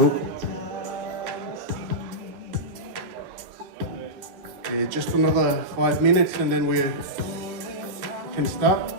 Oh, Yeah, just another 5 minutes and then we can start.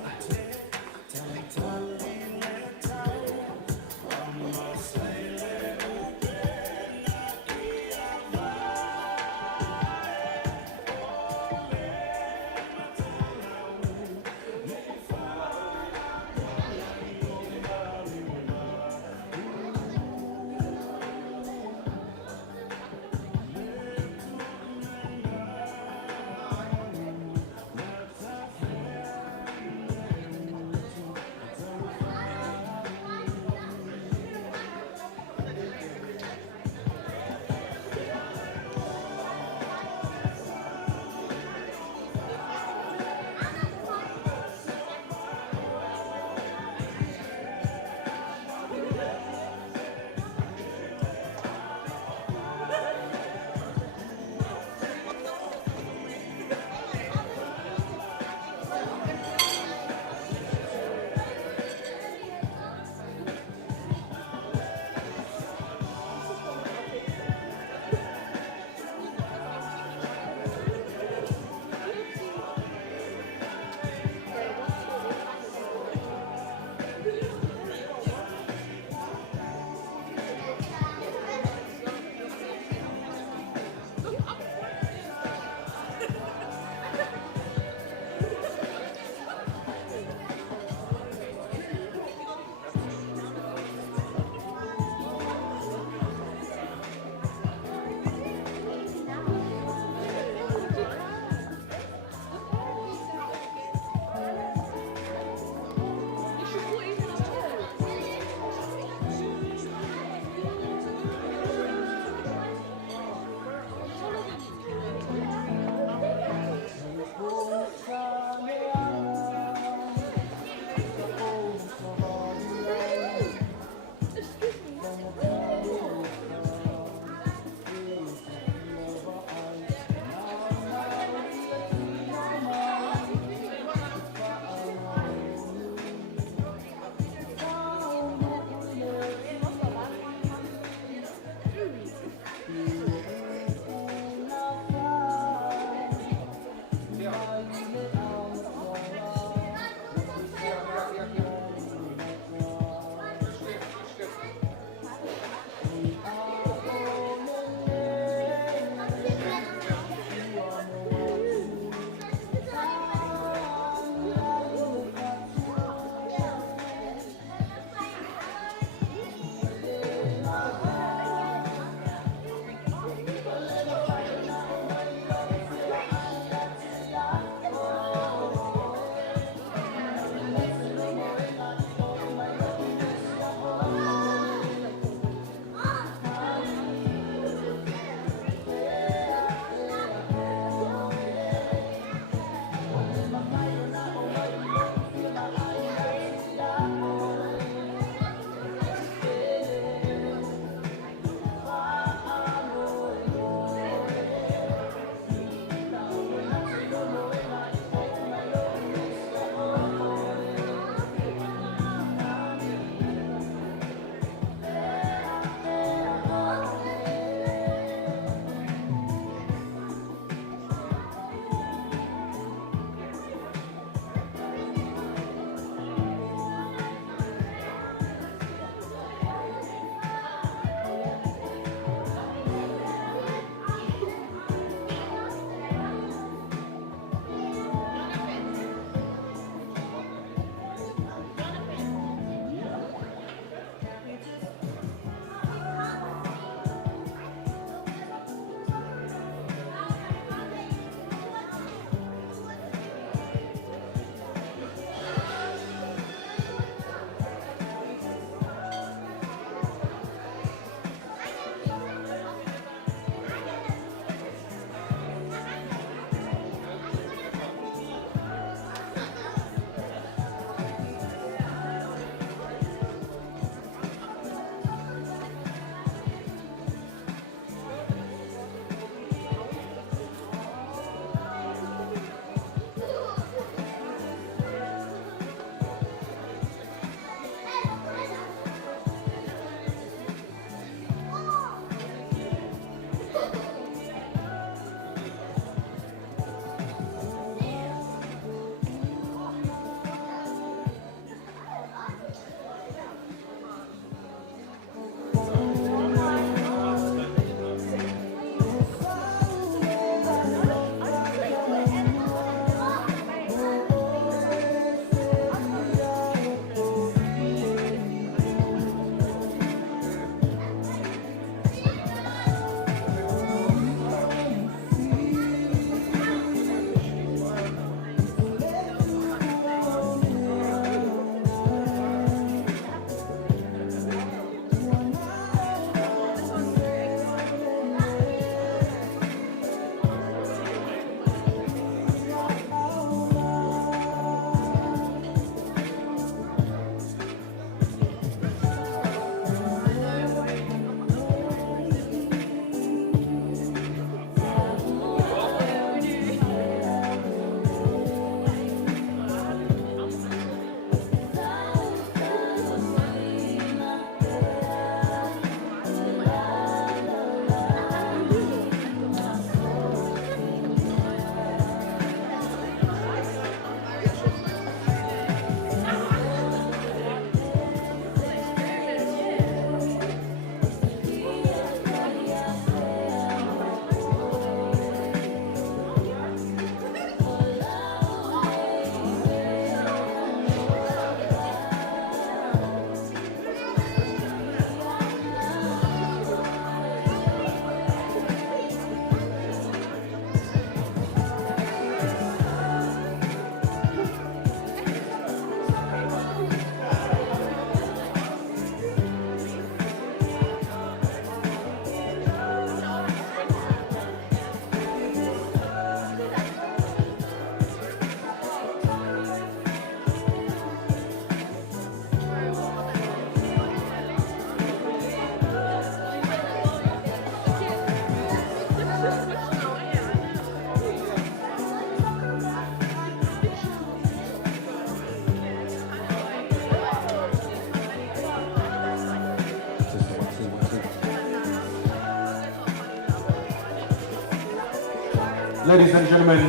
Ladies and gentlemen,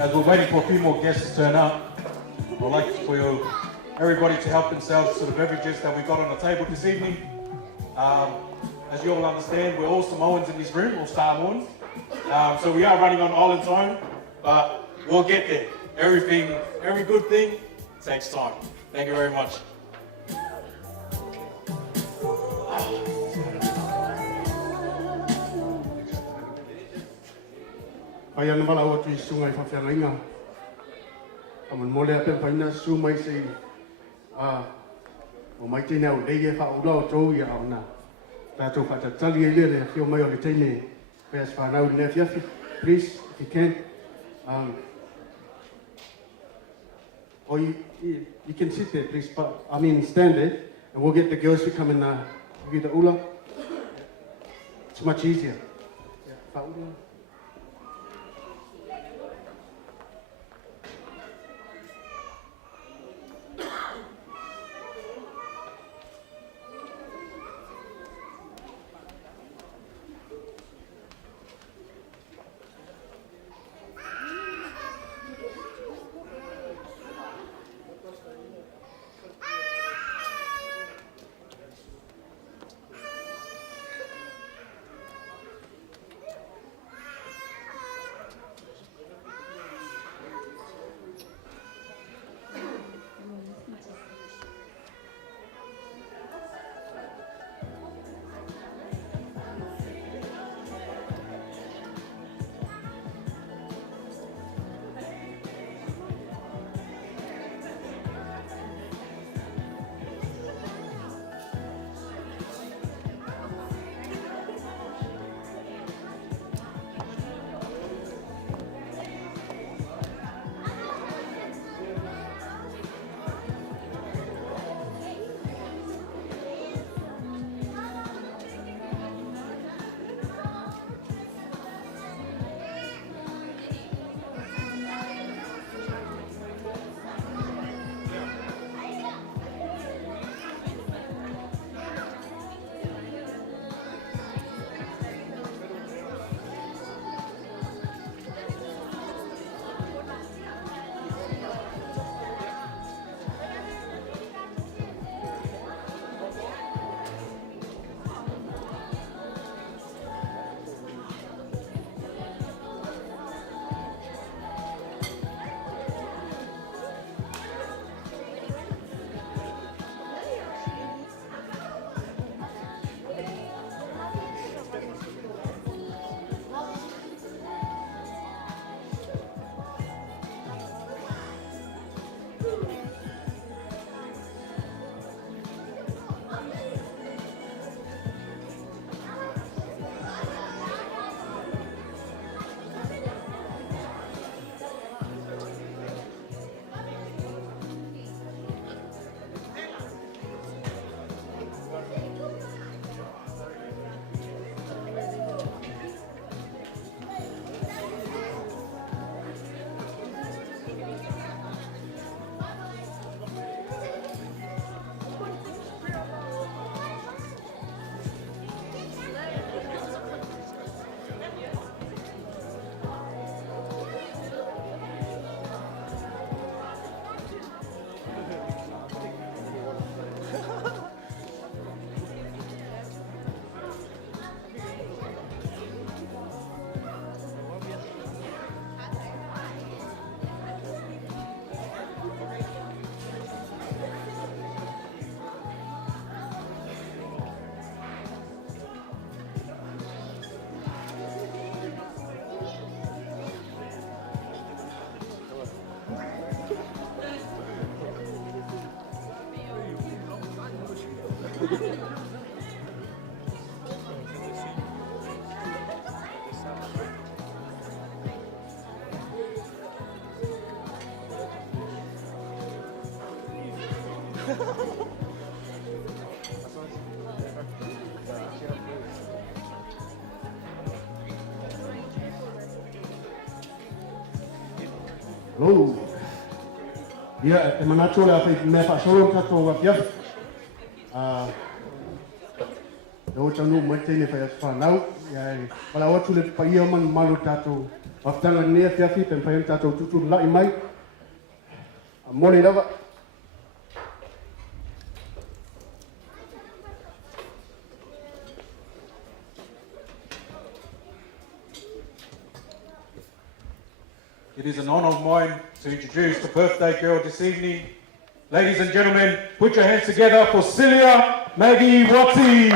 as we're waiting for a few more guests to turn up, I'd like for everybody to help themselves to the beverages that we got on the table this evening. As you all understand, we're all Samoans in this room, all Samoans. So we are running on island time, but we'll get there. Every good thing takes time. Thank you very much. Ai ana wala o tui sunga I whawhianga inga. Aman mole ape whaina su mai sei. O mai tēne au leie wha ura o tōu ia au nā. Tātou whatatali e lere whio mai o le tēne. Pēs whanau ne whiawhi. Please, if you can. Or you can sit there, please. But, I mean, stand there. And we'll get the girls to come and give you the ula. It's much easier. Yeah, wha ura. Hello. Yeah, te manacho le afe me fa solo tato wa pia. Do chanu mo te ne fa fa nau. Ya, wala watu le pa ia man malu tato Wafutanga nea fiafi pempayam tātou tutu lai mai. Mole lava. It is an honor of mine to introduce the birthday girl this evening. Ladies and gentlemen, put your hands together for Celia Maggie Watty.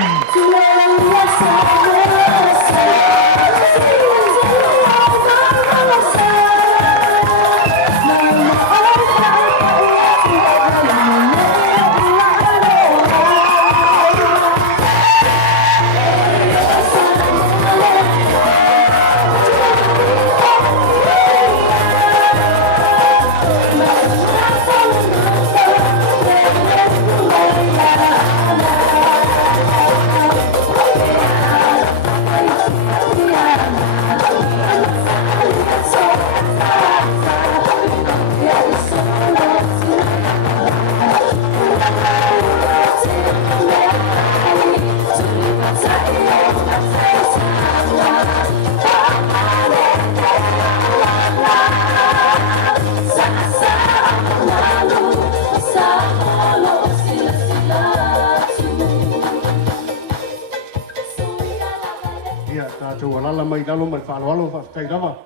Walala mai dalo mai whaalawalo whaatai rawa.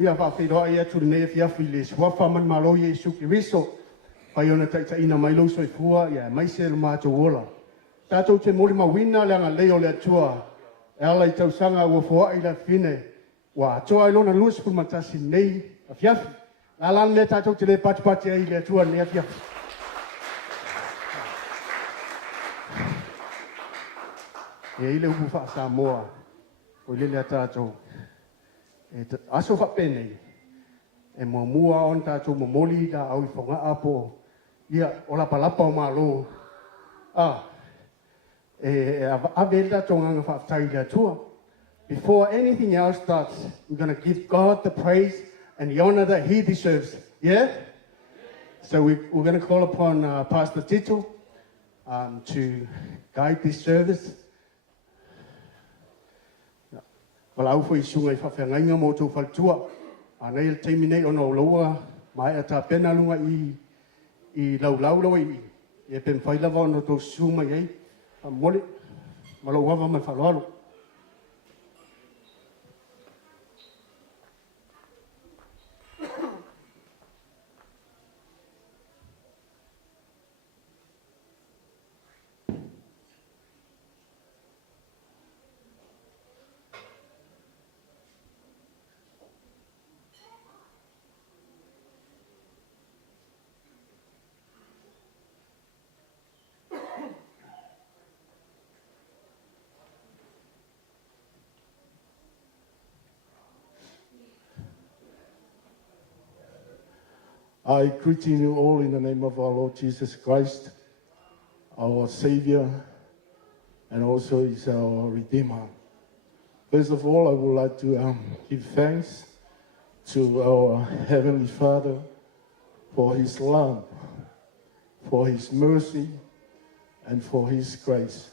Ia whaawhiroa ia turi nei whiawhi le suafa man malo Yesu ki riso. Pai ona taita ina mai lo soi fua ia mai se lo mātou ola. Tātou te mori mawina leanga leo le atua. E ala I tau sanga ua fua I la fine. Wa atoa ilona luas pun matasi nei a whiawhi. Alan le tātou te le pati ai le atua nei a whiawhi. E ile upu wha Samoa, o lele a tātou. E aso wha penei, e mua on tātou momoli da au I whonga apo, ia o lapa o malo. E awe tātou nganga wha tai le atua. Before anything else starts, we're going to give God the praise and the honor that He deserves. Yeah? So we're going to call upon Pastor Tito to guide this service. Walau foi sunga I whawhiangainga mō tō whaltua. Nei le teimi nei ono loa, mai a tā pena lunga I lau I e pen whailawa ono tō suma iei. Mole, malo wawa mai whalwalo. I greet you all in the name of our Lord Jesus Christ, our Savior, and also He's our Redeemer. First of all, I would like to give thanks to our Heavenly Father for His love, for His mercy, and for His grace,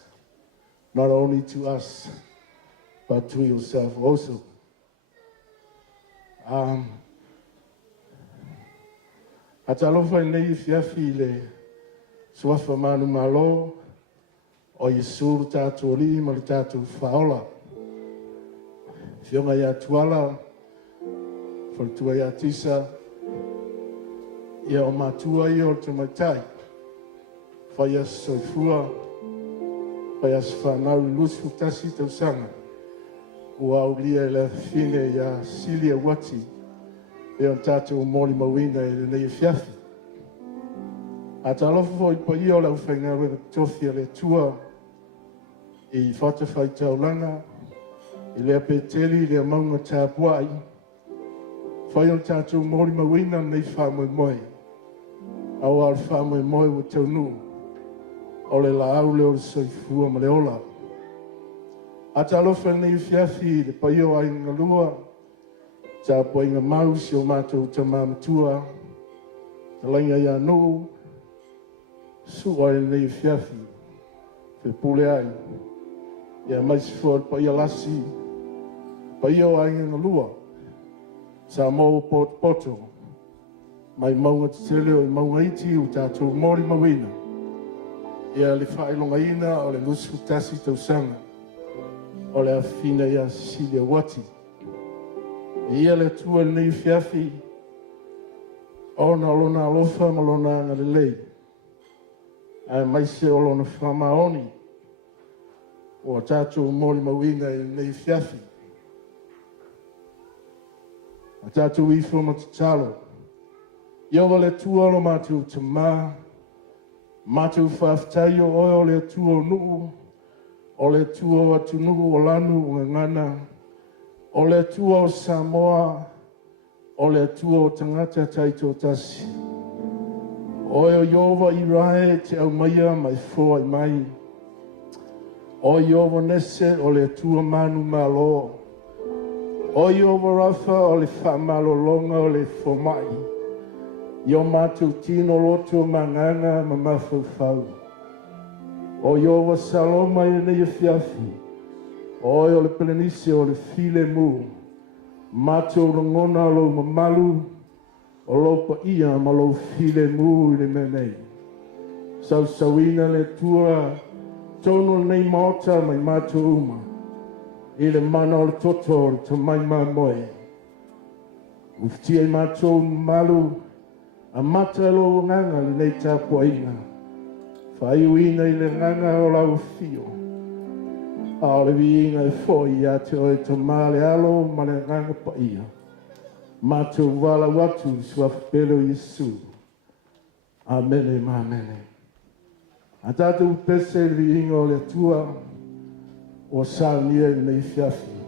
not only to us, but to yourself also. Atalofa nei fiafi le suafa manu malo o Yesu tātou li ma le tātou whaola. Whionga ia tuala, whaltua ia tisa, ia o matua ia o te maitai. Whai as soifua, whai as whanau lusu tasi tau sanga. Ua au lia le fine ia Celia Watty. E on tātou mōli mawina e nei whiawhi. A tālofu I pa ia o lau whainga rena tofi le tua I whatawhai taulanga, I lea peteli lea maunga tāpuai. Whai on tātou mōli mawina nei whamoi moi. Au al whamoi moi o tau nu. O le la au leo le soifua ma le ola. A tālofu nei whiawhi le pa ia o ai ngalua. Tā poinga mau si o mātou ta māmatua, ta lainga ia no, sua e nei whiawhi, Fe pule ai. Ia mai si fo pa ia lasi. Pa ia o ainga na lua. Sa mau poto. Mai maunga te tele o i maunga iti o tātou mori mawina. Ia le whaelonga ina o le nusu tasi tausanga. O le awhina ia Cecilia Wati. Ia le tua nei fiafi. Ona lona alofa ma lona anga le lei. Ai mai se o lona whamaoni. O tātou mori mawina i nei fiafi. A tātou ifo ma te talo. Ia wa le tua lo mātou te mā. Mātou whaftai o oi o le tua o nuu. O le tua o atu nuu o lanu o ngana. O le tua o Samoa. O le tua o tangata taito tasi. Oi o Iova i rae te au maia mai fo ai mai. O Iova nese o le tua manu malo. O Iova rafa o le whamalo longa o le fomai. Io mātou tino loto manganga ma mawhauwhau. O Iova saloma i nei fiafi. O le pelenise o le file mu. Mātou rongona lo mamalu. O lopa ia ma lo file mu i le menei. Sausauina le tua. Tono nei maota mai mātou uma. I le mana o le toto o le tamaima moe. Uftia i mātou malu. A mata lo nganga le nei tāpua inga. Whaiuina i le nganga o lau fio. A o le viinga e foi a te oe to male alo ma le nganga pa ia. Mātou wala watu sua pelo Yesu. Amene ma amene. A tātou pese le viinga o le tua o sa nia i nei fiafi.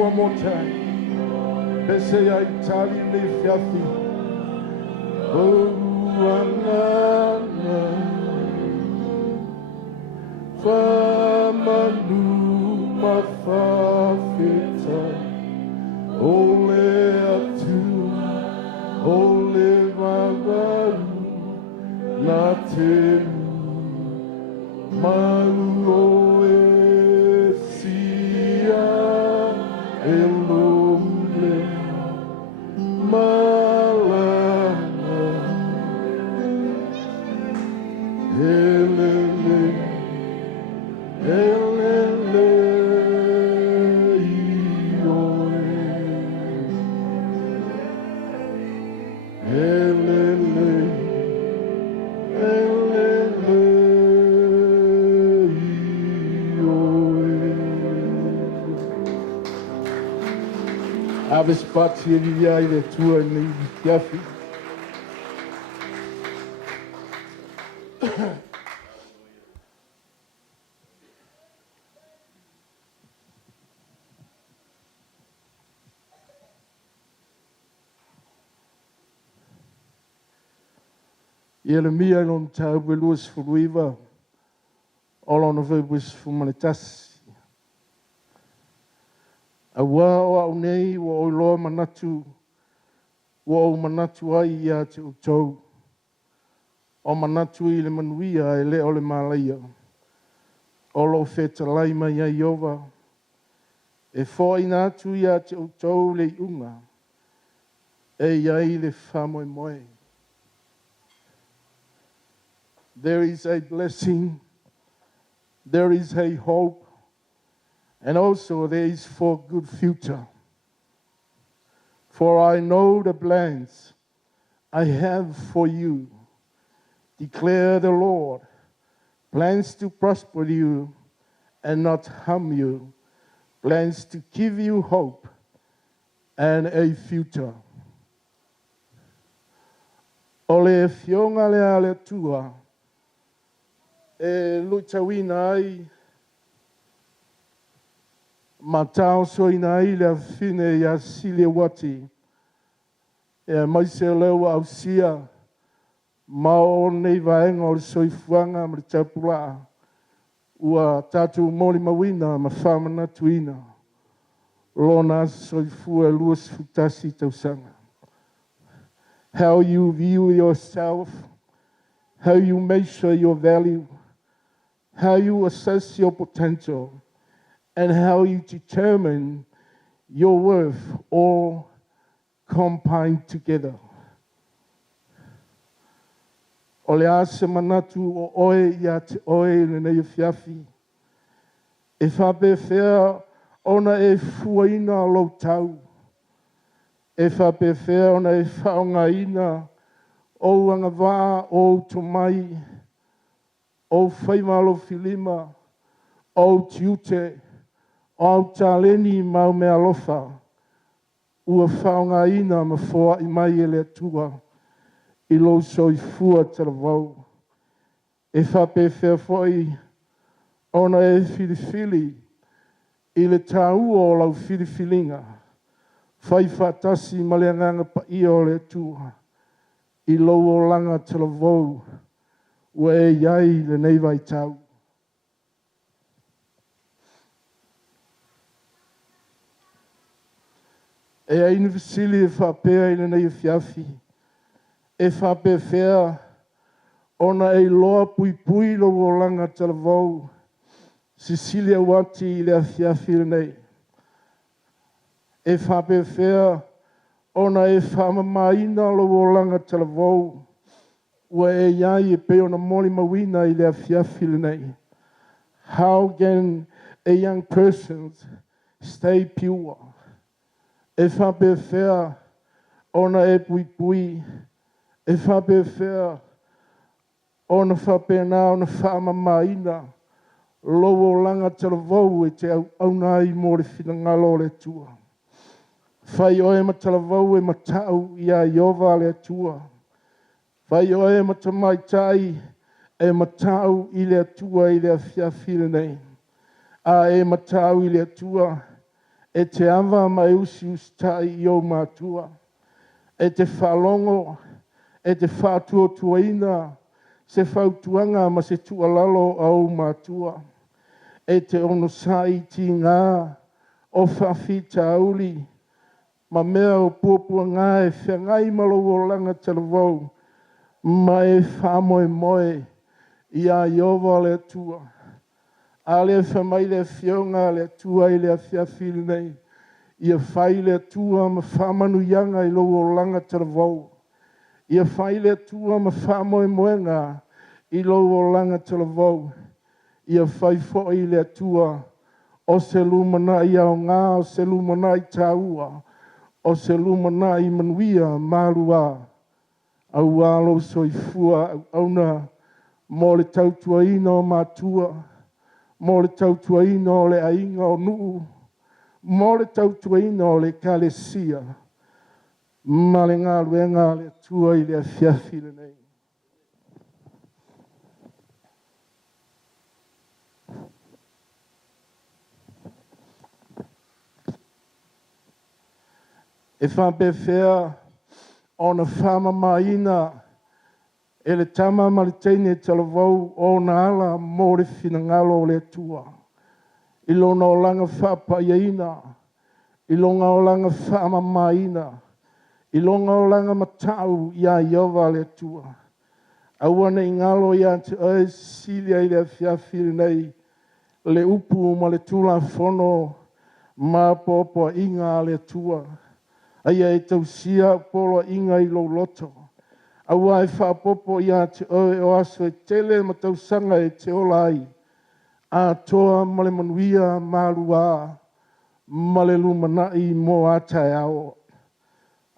One more time. Let's say I tell you if you feel. Oh, Famanu mafafita. Ole atu. Ole magaru. Natelu. Malu sia. Elumle malana elele elele ioe Harvest Party ia i le tua nei kiafi. Ia le mia non tau pe luas furuiva, olo no vei wis fumanitasi. A wā o au nei, wa o loa manatu, wa o manatu ai ia te utau. O manatu i le manuia e le o le malaia. O lo feta lai mai ai ova. E fōi nātu ia te utau le iunga. E iai le whamoe moe. There is a blessing, there is a hope, and also there is for good future. For I know the plans I have for you, declare the Lord, plans to prosper you and not harm you, plans to give you hope and a future. Ole fionga le ale tua, e luitawina ai, matao soina ai le fine ia sile wati, e maise leo au sia, mao nei vaenga o le soifuanga ma le tapula, ua tatu mori mawina ma whamana tuina, lona soifua luas futasi tausanga. How you view yourself, how you measure your value, how you assess your potential, and how you determine your worth all combined together. O le ase manatu o oe ia te oe le nei fiafi. E whape whea ona e fuaina lo tau. E whape whea ona e whaonga ina o anga wā o tomai, o whaimalo filima, o tiute, o taleni mau mea lofa, ua whaonga ina ma fōa i mai e le atua, i lo soi fua tera vau. E whape whea fwoi, ona e whiriwhiri, i le tāu o lau whiriwhiringa, whai whatasi ma le anganga pa i o le atua, i lo o langa tera vau, ua e iai le nei vai tau. E a inifisili e whapea i le nei fiafi, e whape whea, ona e loa pui pui lo o langa tera vau, Sicilia wati i le fiafi le nei. E whape whea, ona e whamamaina lo o langa tera vau, ua e iai e pe ona moli mawina i le fiafi le nei. How can a young person stay pure? E whape whea, ona e pui pui, e whape whea, ona whape nā ona whamamaina, lo o langa tera vau e te au nai mo le whingalo le tua. Whai oe ma tera vau e matau i a iova le tua. Whai oe ma ta mai tai e matau i le atua i le fiafile nei. A e matau i le atua e te awa mai usi ustai i o matua. E te whalongo, e te whātua tuaina, se whautuanga ma se tualalo au matua. E te ono sai ti ngā o whawhi tauli, ma mea o puapua ngā e whengai malo o langa tera vau, ma e whamoe moe i a iova le atua. A le whamai le whionga le atua i le awhiawhiri nei, i a whai le atua ma whamanu ianga i lo o langa tera vau. I a whai le atua ma whamoe moe ngā i lo o langa tera vau. I a whai fōi le atua o se lumana i au ngā, o se lumana i tāua, o se lumana i manuia mārua. Au alo soifua au auna mo le tautuaina o mātua, mo le tautuaina o le ainga o nuu, mo le tautuaina o le kalesia, ma le ngā luenga le tua i le afiafi le nei. E whapewhea o na whama maina e le tama ma le teine talavau o na ala mo le finangalo o le tua. I lona o langa whapa iaina, i longa o langa whama maina, i longa o langa matau ia iova le tua. Aua nei ngalo ia te oe silia i le fiafiri nei, le upu ma le tula fono ma popo inga le tua. Aia e tausia polo inga i lo loto. Aua e whapopo ia te oe o aso e tele ma tausanga e te olai. A toa ma le manuia ma lua, ma le lumanai mo atai ao.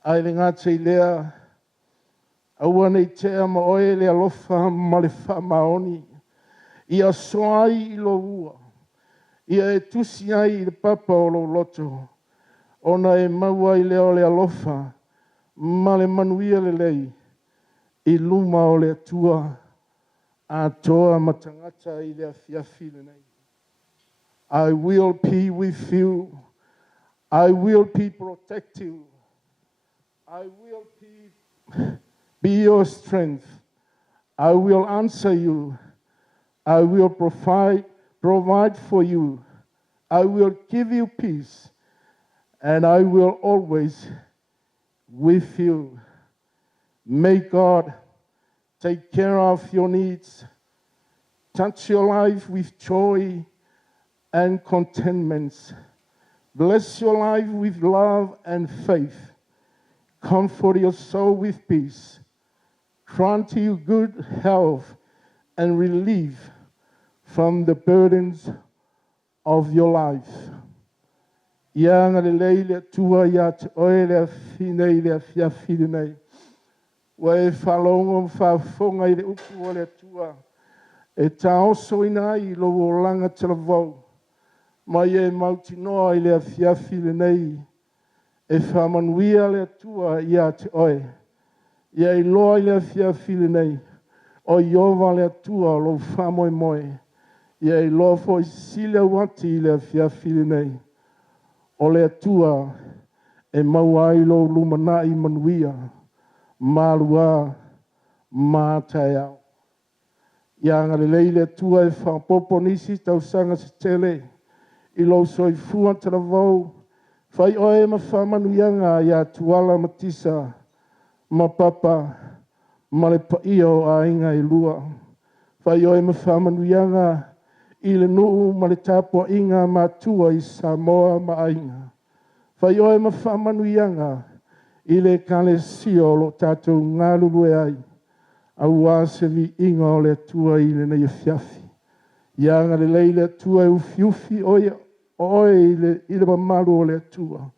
Ai le ngāte i lea, aua nei tea ma oe le alofa ma le whamaoni. Ia soai i lo ua. Ia e tusi ai i le papa o lo loto. Ona e maua i leo le alofa, ma le manuia le lei, i luma o le atua, a toa matangata i le afiafi le nei. I will be with you. I will be protect you. I will be your strength. I will answer you. I will provide for you. I will give you peace. And I will always with you. May God take care of your needs, touch your life with joy and contentment. Bless your life with love and faith. Comfort your soul with peace. Grant you good health and relief from the burdens of your life. Ia ngā le leile tua ia te oe lea finei lea fiafiri nei. Wa e whalongo whawhonga i le upu o lea tua. E tā oso ina i lo o langa te la vau. Mai e mauti noa i lea fiafiri nei. E whamanuia lea tua ia te oe. Ia i loa i lea fiafiri nei. O iova lea tua lo whamoe moe. Ia i loa fo i sila wati i lea fiafiri nei. O le atua e maua i lo lumana i manuia, malua, mātai au. Ia ngā leile atua e whapopo nisi tau sanga se tele, i lo soi fua tala vau, whai oe ma whamanuianga ia tuala matisa, ma papa, ma le paio a inga i lua. Whai oe ma whamanuianga, i le nuu ma le tāpua inga mātua i Samoa ma ainga. Whai oe ma whamanuianga i le kale sio lo tātou ngā lulue ai. Au āsevi inga o le atua i le nei fiafi. Ia ngā le leile atua e ufiufi oe i le mamaru o le atua.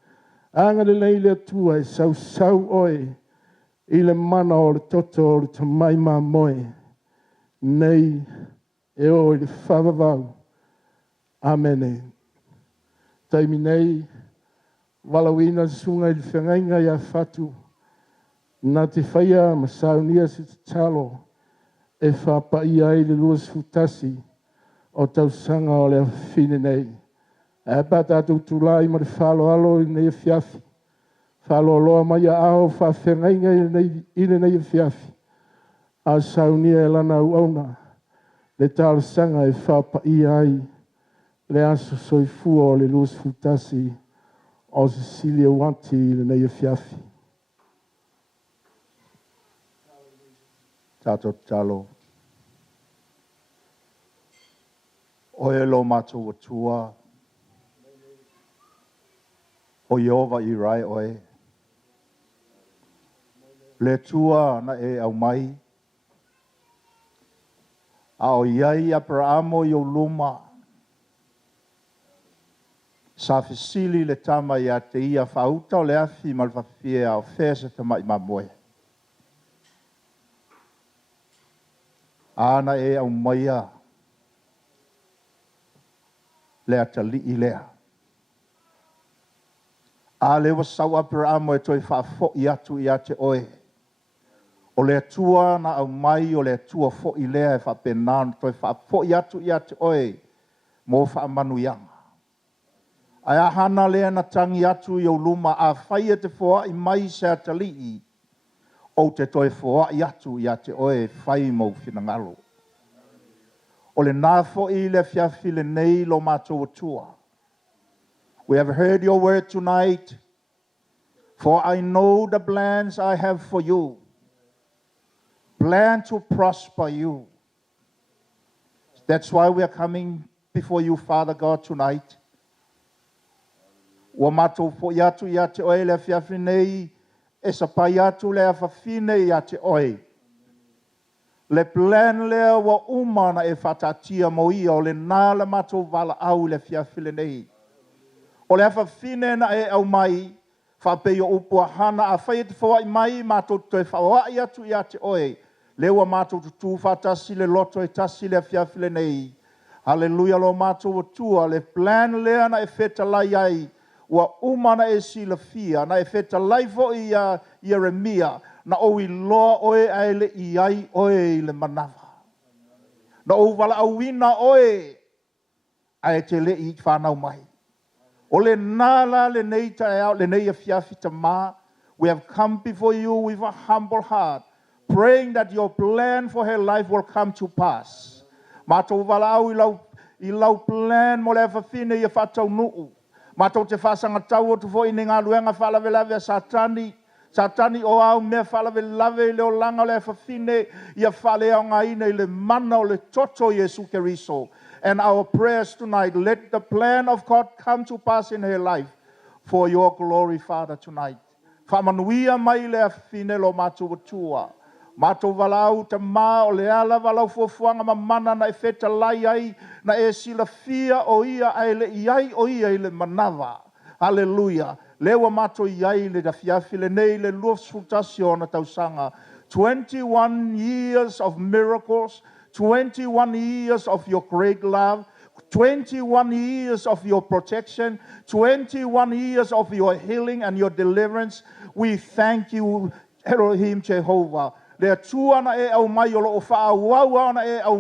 Anga le leile atua e sau oe i le mana o le toto o le tamai mā moe. Nei e o i le whawawau. Amene. Taimi nei, walawina sunga i le whengainga i a whatu. Nā te whaia ma saunia si te talo e whapa ia i le luas futasi o tau sanga o le whine nei. E pata atu tulai ma le whalo alo i nei fiafi. Whalo aloa mai a ao whawhengainga i le nei fiafi. A saunia e lana uauna. Le talo sanga e whapa ia ai. Le aso soifua o le luas futasi o Cecilia Wanti i le nei fiafi. Tato talo. Oe lo mātou atua. O Iova i rai oe. Le tua na e au mai. A o iai Abrahamo i o luma. Sa fesili le tama i a te ia whauta o le afi malwhawhia o whesa tamai mamoe. Ana e au maia. Le atali i lea. A le wasau Abraham e toi whaafo I atu I ate oe. O le atua na au mai o le atua fo I lea e whapenana toi whaafo I atu I ate oe. Mo whaamanu yanga. Ai ahana lea na tangi atu I luma a whai e te whoa I mai se atalii. O te toi whoa I atu I ate oe whai mo whinangalo. O le nāfo I le fiafi le nei lo mātou atua. We have heard your word tonight. For I know the plans I have for you. Plan to prosper you. That's why we are coming before you, Father God, tonight. Wa matou fo yatu yate oe le fiafi nei, e sa pai atu le awhawhine yate oe. Le plan lea wa umana e whatatia mo ia o le nā le matou wala au le fiafi le nei. O le awhawhine na e au mai, whapei o upua hana a whai te whawai mai, matou toi whawai atu yate oe. Lewa matou tutu whatasi le loto e tasi le fiafi le nei. Hallelujah lo matou atua, le plan lea na e wheta lai ai, wa umana e sila fia, na e wheta lai fo I a Jeremia, na o I loa oe ai le I ai oe I le manawa. Na o wala awina oe, ai te le I whanau mai. O le nala le nei tae au, le nei a fiafi ta maa, we have come before you with a humble heart, praying that your plan for her life will come to pass. Matou wala au I lau plan mo le whawhine I a whatau nuu. Matou te whasanga tau o tu fo I ngā luenga whalawe lawe a satani. Satani o au mea whalawe lawe I leo langa le whawhine I a whale au ngā ina I le mana o le toto Jesu Keriso. And our prayers tonight, let the plan of God come to pass in her life for your glory, Father, tonight. Whamanuia mai le awhine lo mātou atua. Mātou walau te mā o le ala walau fuafuanga mamana na e wheta lai ai, na e sila fia o ia ai le iai o ia I le manawa. Hallelujah. Lewa mātou iai le da fiafi le nei le luafsutasi o na tausanga. 21 years of miracles, 21 years of your great love, 21 years of your protection, 21 years of your healing and your deliverance. We thank you, Elohim Jehovah. Le atua na e au mai o lo o whaauau na e au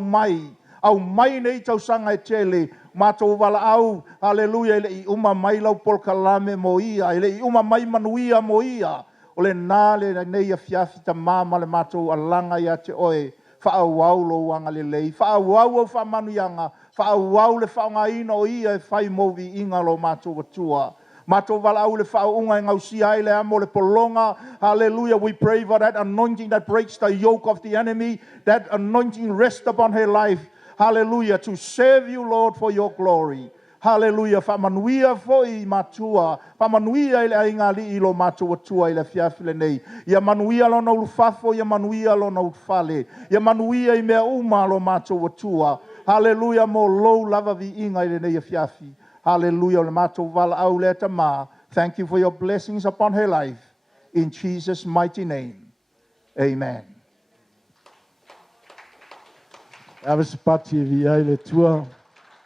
mai nei tausanga e tele, mātou wala au, hallelujah, le I uma mai lau polkalame mo ia, le I uma mai manuia mo ia, o le nā le nei a fiafi ta māma le mātou alanga ia te oe, whaauau lo wanga le lei, whaauau au whamanuianga, whaauau le whaongaina o ia e whai movi inga lo mātou atua. Mato wala au le whaunga ngau siai le amo le polonga. Hallelujah. We pray for that anointing that breaks the yoke of the enemy. That anointing rest upon her life. Hallelujah. To serve you, Lord, for your glory. Hallelujah. Whamanuia foi matua. Whamanuia ile ainga li ilo matua tua ile fiafi le nei. Ia manuia lo na ulufafo. Ia manuia lo na ulufale. Ia manuia I mea uma lo matua tua. Hallelujah. Mo low lava vi inga ile nei fiafi. Hallelujah. Le matou wala au le tama. Thank you for your blessings upon her life. In Jesus' mighty name. Amen. Awe pati vi ai le tua,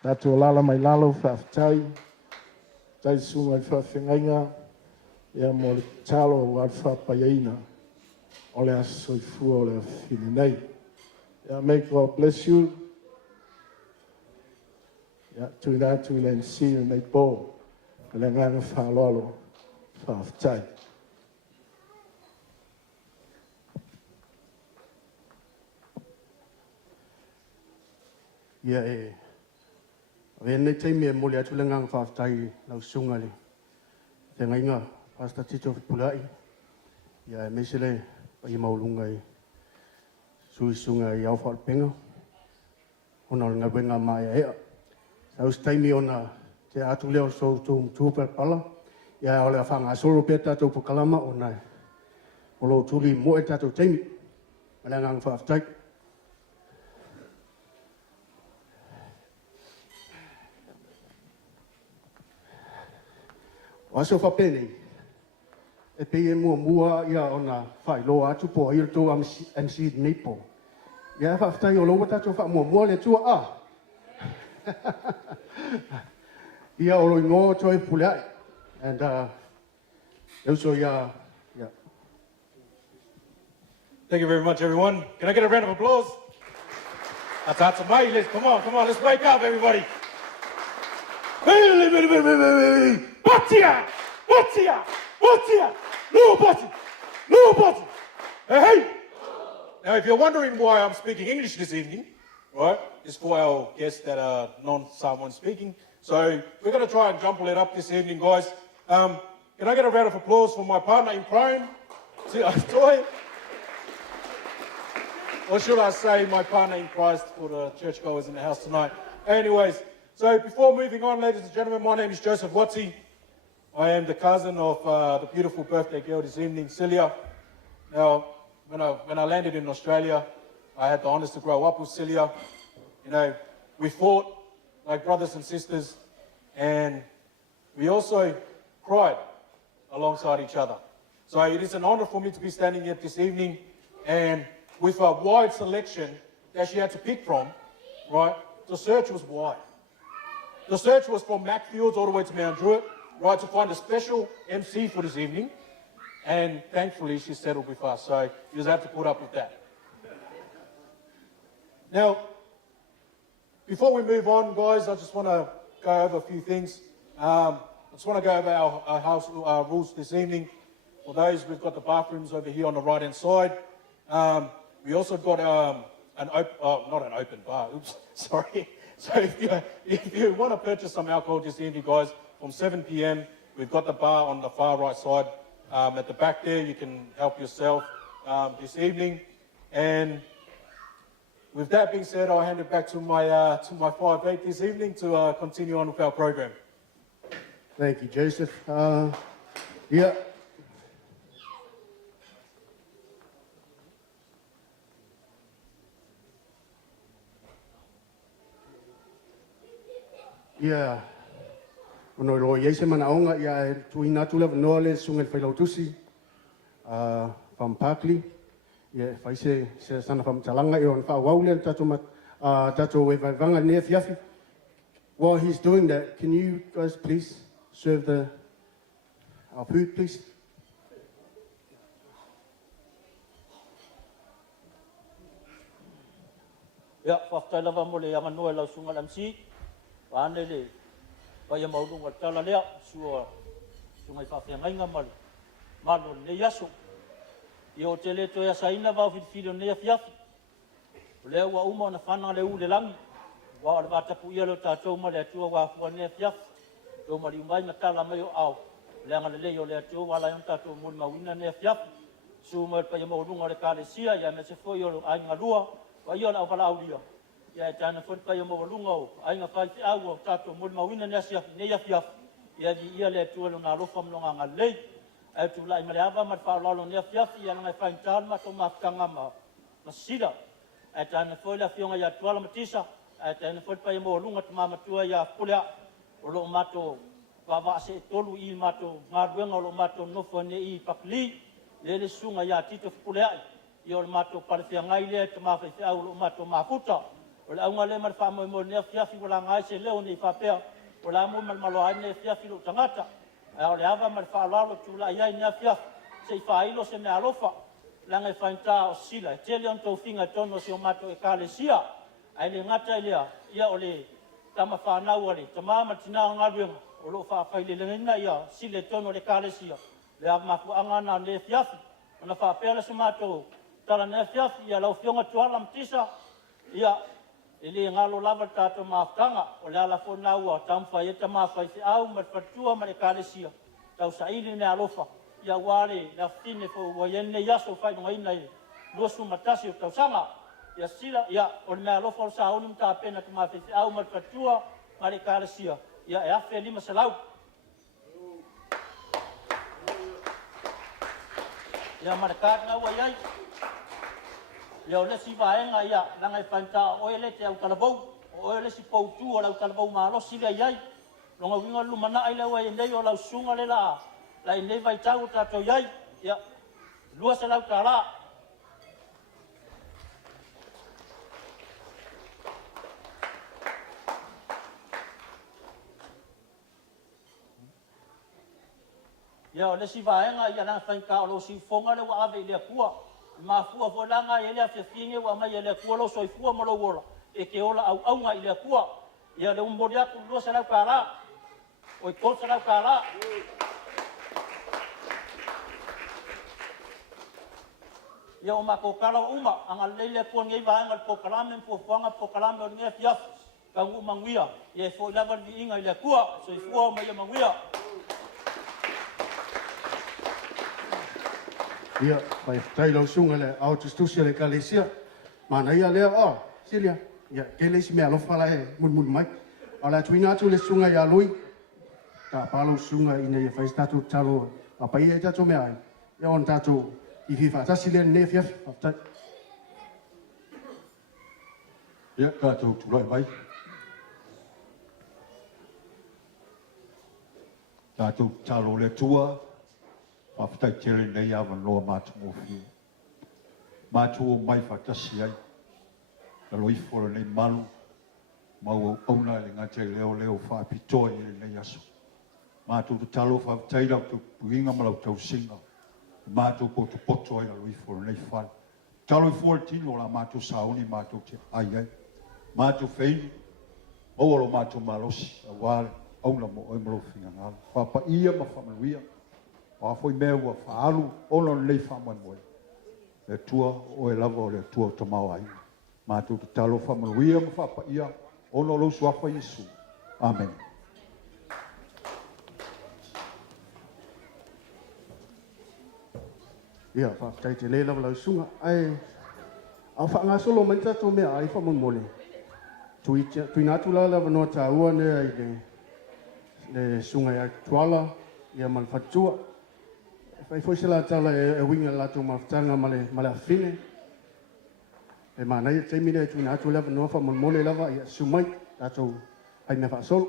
tato lala mai lalo whaftai, tai sunga I whawhengainga, ea mo le talo wa whapayaina, o le asoifua o le whine nei. May God bless you. Tui nā tui len siu nei pō, le nganga whalolo, whaftai. Ia e, awe nei teimi e mole atu le ngang whaftai lau sungali. Te ngainga, Pastor Tito Pulai, ia e mesele pa I maulunga I sui sunga I au whalpenga. Ona o ngā wenga mai a ea. Au staimi ona te atu leo so tu tupe pala. Ia ole whanga soro pe tātou pukalama ona. Olo tuli mo e tātou teimi. Mana ngang whaftai. O aso whapene. E pei e mua ia ona whai loa atu po i roto MC Nipo. Ia whaftai o loa tātou wha mua le tua Ia olo ingo toi pulai. And Also, yeah. Thank you very much, everyone. Can I get a round of applause? That's mate. Come on, let's wake up, everybody. Batia! No, Hey! Now, if you're wondering why I'm speaking English this evening, right, it's for our guests that are non-Samoan speaking. So we're going to try and jumble it up this evening, guys. Can I get a round of applause for my partner in crime, Toy? Or should I say my partner in Christ for the churchgoers in the house tonight? Anyways, so before moving on, ladies and gentlemen, my name is Joseph Watsi. I am the cousin of the beautiful birthday girl this evening, Celia. Now, when I landed in Australia, I had the honours to grow up with Celia. You know, we fought like brothers and sisters, and we also cried alongside each other. So it is an honour for me to be standing here this evening, and with a wide selection that she had to pick from, right? The search was wide. The search was from Macfields all the way to Mount Druitt, right, to find a special MC for this evening. And thankfully, she settled with us, so you just have to put up with that. Now, before we move on, guys, I just want to go over a few things. I just want to go over our house rules this evening. For those, we've got the bathrooms over here on the right-hand side. We also got not an open bar, oops, sorry. So if you want to purchase some alcohol this evening, guys, from 7 p.m, we've got the bar on the far right side. At the back there, you can help yourself this evening. And with that being said, I'll hand it back to my 5'8" this evening to continue on with our program. Thank you, Joseph. Yeah. Yeah. Ono ro ye se mana onga ya tuina tu le no le sunga le failau tusi. From Parkley. Yeah, fai se sana from Talanga yo fa waule tatu mat tatu we vanga ne fiafi. While he's doing that, can you guys please serve our food, please? Ya, fakta lava mo le yang no la sunga lamsi. Ane le pa ya mau lunga tala lea sua sungai fa fe ngai ngamal. Malo le yaso. Yo tele to ya saina va fil ne fiafi. Le wa uma na fana le u le langi. Wa le bata pu ia lo tatou ma le atua wa fu ne fiafi. To ma ri mai na tala mai o au. Le nga le yo le atua wa la yon tatou mo ma wina ne fiafi. Su ma pa ya mau lunga le kale sia ya me se fo yo ai ngalua. Wa yo la pala audio. Ya tana fo pa yo mo lunga o ai nga fa ti au tatou mo ma wina ne sia ne ya fiafi. Ya di ia le atua lo na lo fam lo nga le. Ai tu lai male ava ma fa lo ne fiafi ya nga fa intal ma to ma kanga ma. Masida. Ai tana fo la fionga ya tuala matisa. Tēnā whai pai mo lunga te māmatua ia pulea o lo mato wawa se tolu i mato ngāruenga o lo mato nofo ne i pakli le sunga ia tito pulea i o lo mato parewhia ngai lea te mawhai au lo mato mafuta o le aunga le marwha mo nea fiafi wala ngai se leo nei whapea o le amu malo ai nea fiafi lo tangata o le awa marwha lalo tula iai nea fiafi se i whailo se mea alofa langa i whainta o sila e tele on tau whinga tono se o mato e kālesia ai le ngata lea ia o le tama whanau ale ta mama tina ngaruenga o lo whawhai le lengina ia sile tono le kālesia le a maku angana le fiafi ona whapea se mato tala ne fiafi ia lau fionga tuala mtisa ia ele ngalo lava tato maftanga o le ala fonau a tamfa ia tama whai se au ma fatua ma le kālesia tau saili ne alofa ia wale la fine fo wayenne yaso whai ngaina i luasu matasi o tau sanga ya sila ya on me alo for sa onum ta pena tu ma fe au ma fatua ma le kālesia ia e afe lima salau ya markat na wa yai ya ole si vaenga ia langa fanta o ele te au talabou o ele si poutu o la talabou ma lo sila yai longa winga lu mana ai la wa nei o la sunga le la nei vai tau ta to yai ya lua salau tala Ia o le si vaenga ia na fai ka o lo si fonga le wa ave le kua. Ma fua fo langa ia le fifinge wa mai le kua lo soi fua mo lo wola. E ke ola au nga i le kua. Ia le umbo dia ku lo sala kara. O ko sala kara. Ia o mako kala uma anga lele po ngai vaenga po kala men po fonga po kala me ngai fiaf. Ka u manguia. Ia fo lava vi inga i le kua soi fua mai manguia. Ia, pai tai lau sunga le au tustusia le kalesia. Mana ia lea, silia. Ia, kele si mea lofa la e mun mai. Ala tuina atu le sunga ia lui. Ta palo sunga ina ia fai statu talo. Apa ia tatu mea ai. Ia on tatu i fifa. Tasi le ne fiaf. Ia tātou turai mai. Tātou talo le tua. Whawhitai tere nei awa loa mātungo whiu. Mātua mai whatasi ai. Na loi fora nei manu. Mau au auna le ngate leo leo whaapitoa i nei aso. Mātua talo whawhitai rau tu puinga malau tau singa. Mātua poto poto ai na loi fora nei whai. Talo i 14 o la mātua saoni mātua te ai ai. Mātua whaini. Owaro mātua malosi. A wale. Auna mo oi maro whinga ngala. Whapa ia ma whamanuia. O foi mea ua whaalu, ono nei whamoe moe. Le tua o e lava o le tua o tamau ai. Mātou te talo whamanuia ma whapa ia, ono lau suafa Yesu. Amen. Ia, whaakai te le lava lau sunga. Ai, au whaanga solo mai tato mea ai whamon mole. Tui natu la lava noa tā ua nea i le sunga ia tuala, ia man whatua. Fai foi sila tala e winga lato maftanga male afine. E mana ia te mire tu na tu lava no fa mon mole lava ia sumai tato ai me fa sol.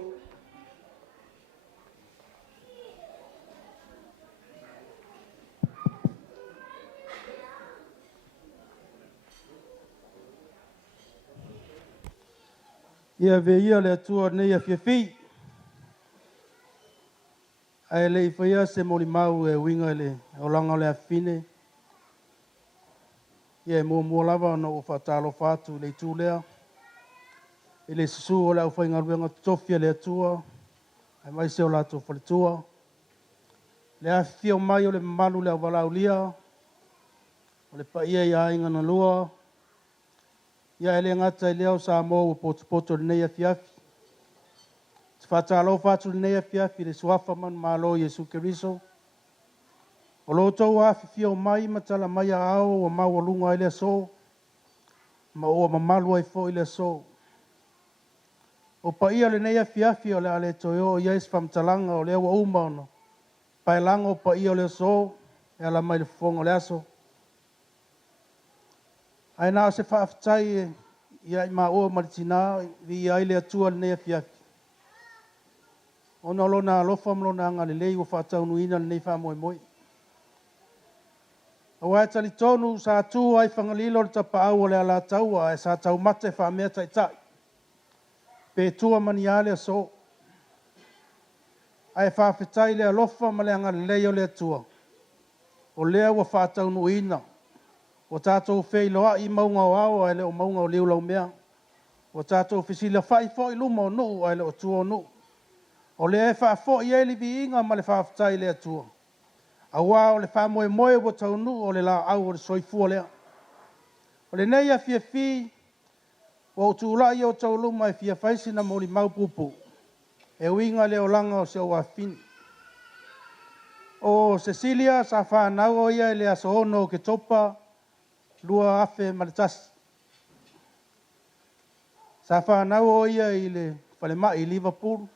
Ia veia le atua nei a fiafi. Ai le i whaia se mori mau e winga le o langa le afine. Ia e mua lava no o whatalo whātu le tūlea. I le susu o le au whainga ruenga tofia le atua. Ai mai se o lato whalitua. Le awhia o mai o le malu le au walau lia. O le paia i a inga na lua. Ia e le ngata i leo sa mō o poto le nei a fiafi. Whatalo whātu nei a fiafi le suafa man malo Yesu Keriso. O lo tau a whiwhia o mai matala mai a ao o mau o lunga i le so. Ma o mamalu ai fo i le so. O pa ia le nei a fiafi o le ale toyo o iais whamtalanga o le awa umano. Pai langa o pa ia o le so e ala mai le fonga o le aso. Ai nā se whaafitai ia i ma o maritina vi ai le atua le nei a fiafi. Ona lona alofa mlona anga le lei o whaataunuina le nei whamoe moe. Awa e tali tonu sa tu ai whangalilo le tapa au o le ala taua e sa tau mate whamea tai tai. Pe tua mani ale so. Ai whawhetai le alofa ma le anga le lei o le atua. O lea ua whaataunuina. O tātou whei loa i maunga o au ai le o maunga o leo lau mea. O tātou whisila whai fo i luma o nu ai le o tua o nu. O le e whaafo i eli vi inga ma le whaafitai le atua. A wā o le whaamoe moe o taunu o le la au o le soifua lea. O le nei a fia fi, o tūla i o taulu mai fia whaisi na mori maupupu. E uinga le o langa o se o afini. O Cecilia sa whanau o ia le aso ono ke topa, lua afe maletasi. Sa whanau o ia i le whalemai i Liverpool.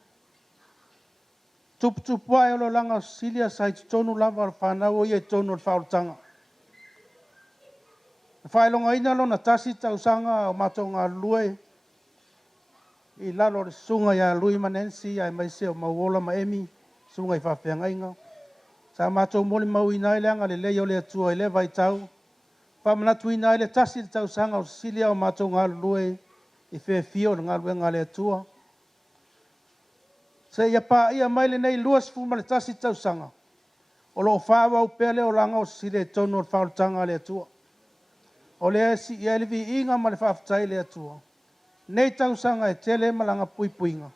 Tupu ai o lo langa Cecilia sa i tonu lava al whanau o ia i tonu al whaurutanga. Whaelonga ina lo na tasi tausanga o matonga lue. I lalo le sunga ia lui manensi ai maise o mauola ma emi. Sunga i whawhianga inga. Sa mato moli mau ina ile anga le leo le atua i le vai tau. Whamanatu ina ile tasi le tausanga o Cecilia o matonga lue. I fio ngā luenga le atua. Se ia pa ia mai le nei luas fu ma le tasi tausanga. O lo whāwau pēle o langa o sile tonu o whaotanga le atua. O le si i elevi inga ma le whaafatai le atua. Nei tausanga e tele malanga pui puinga.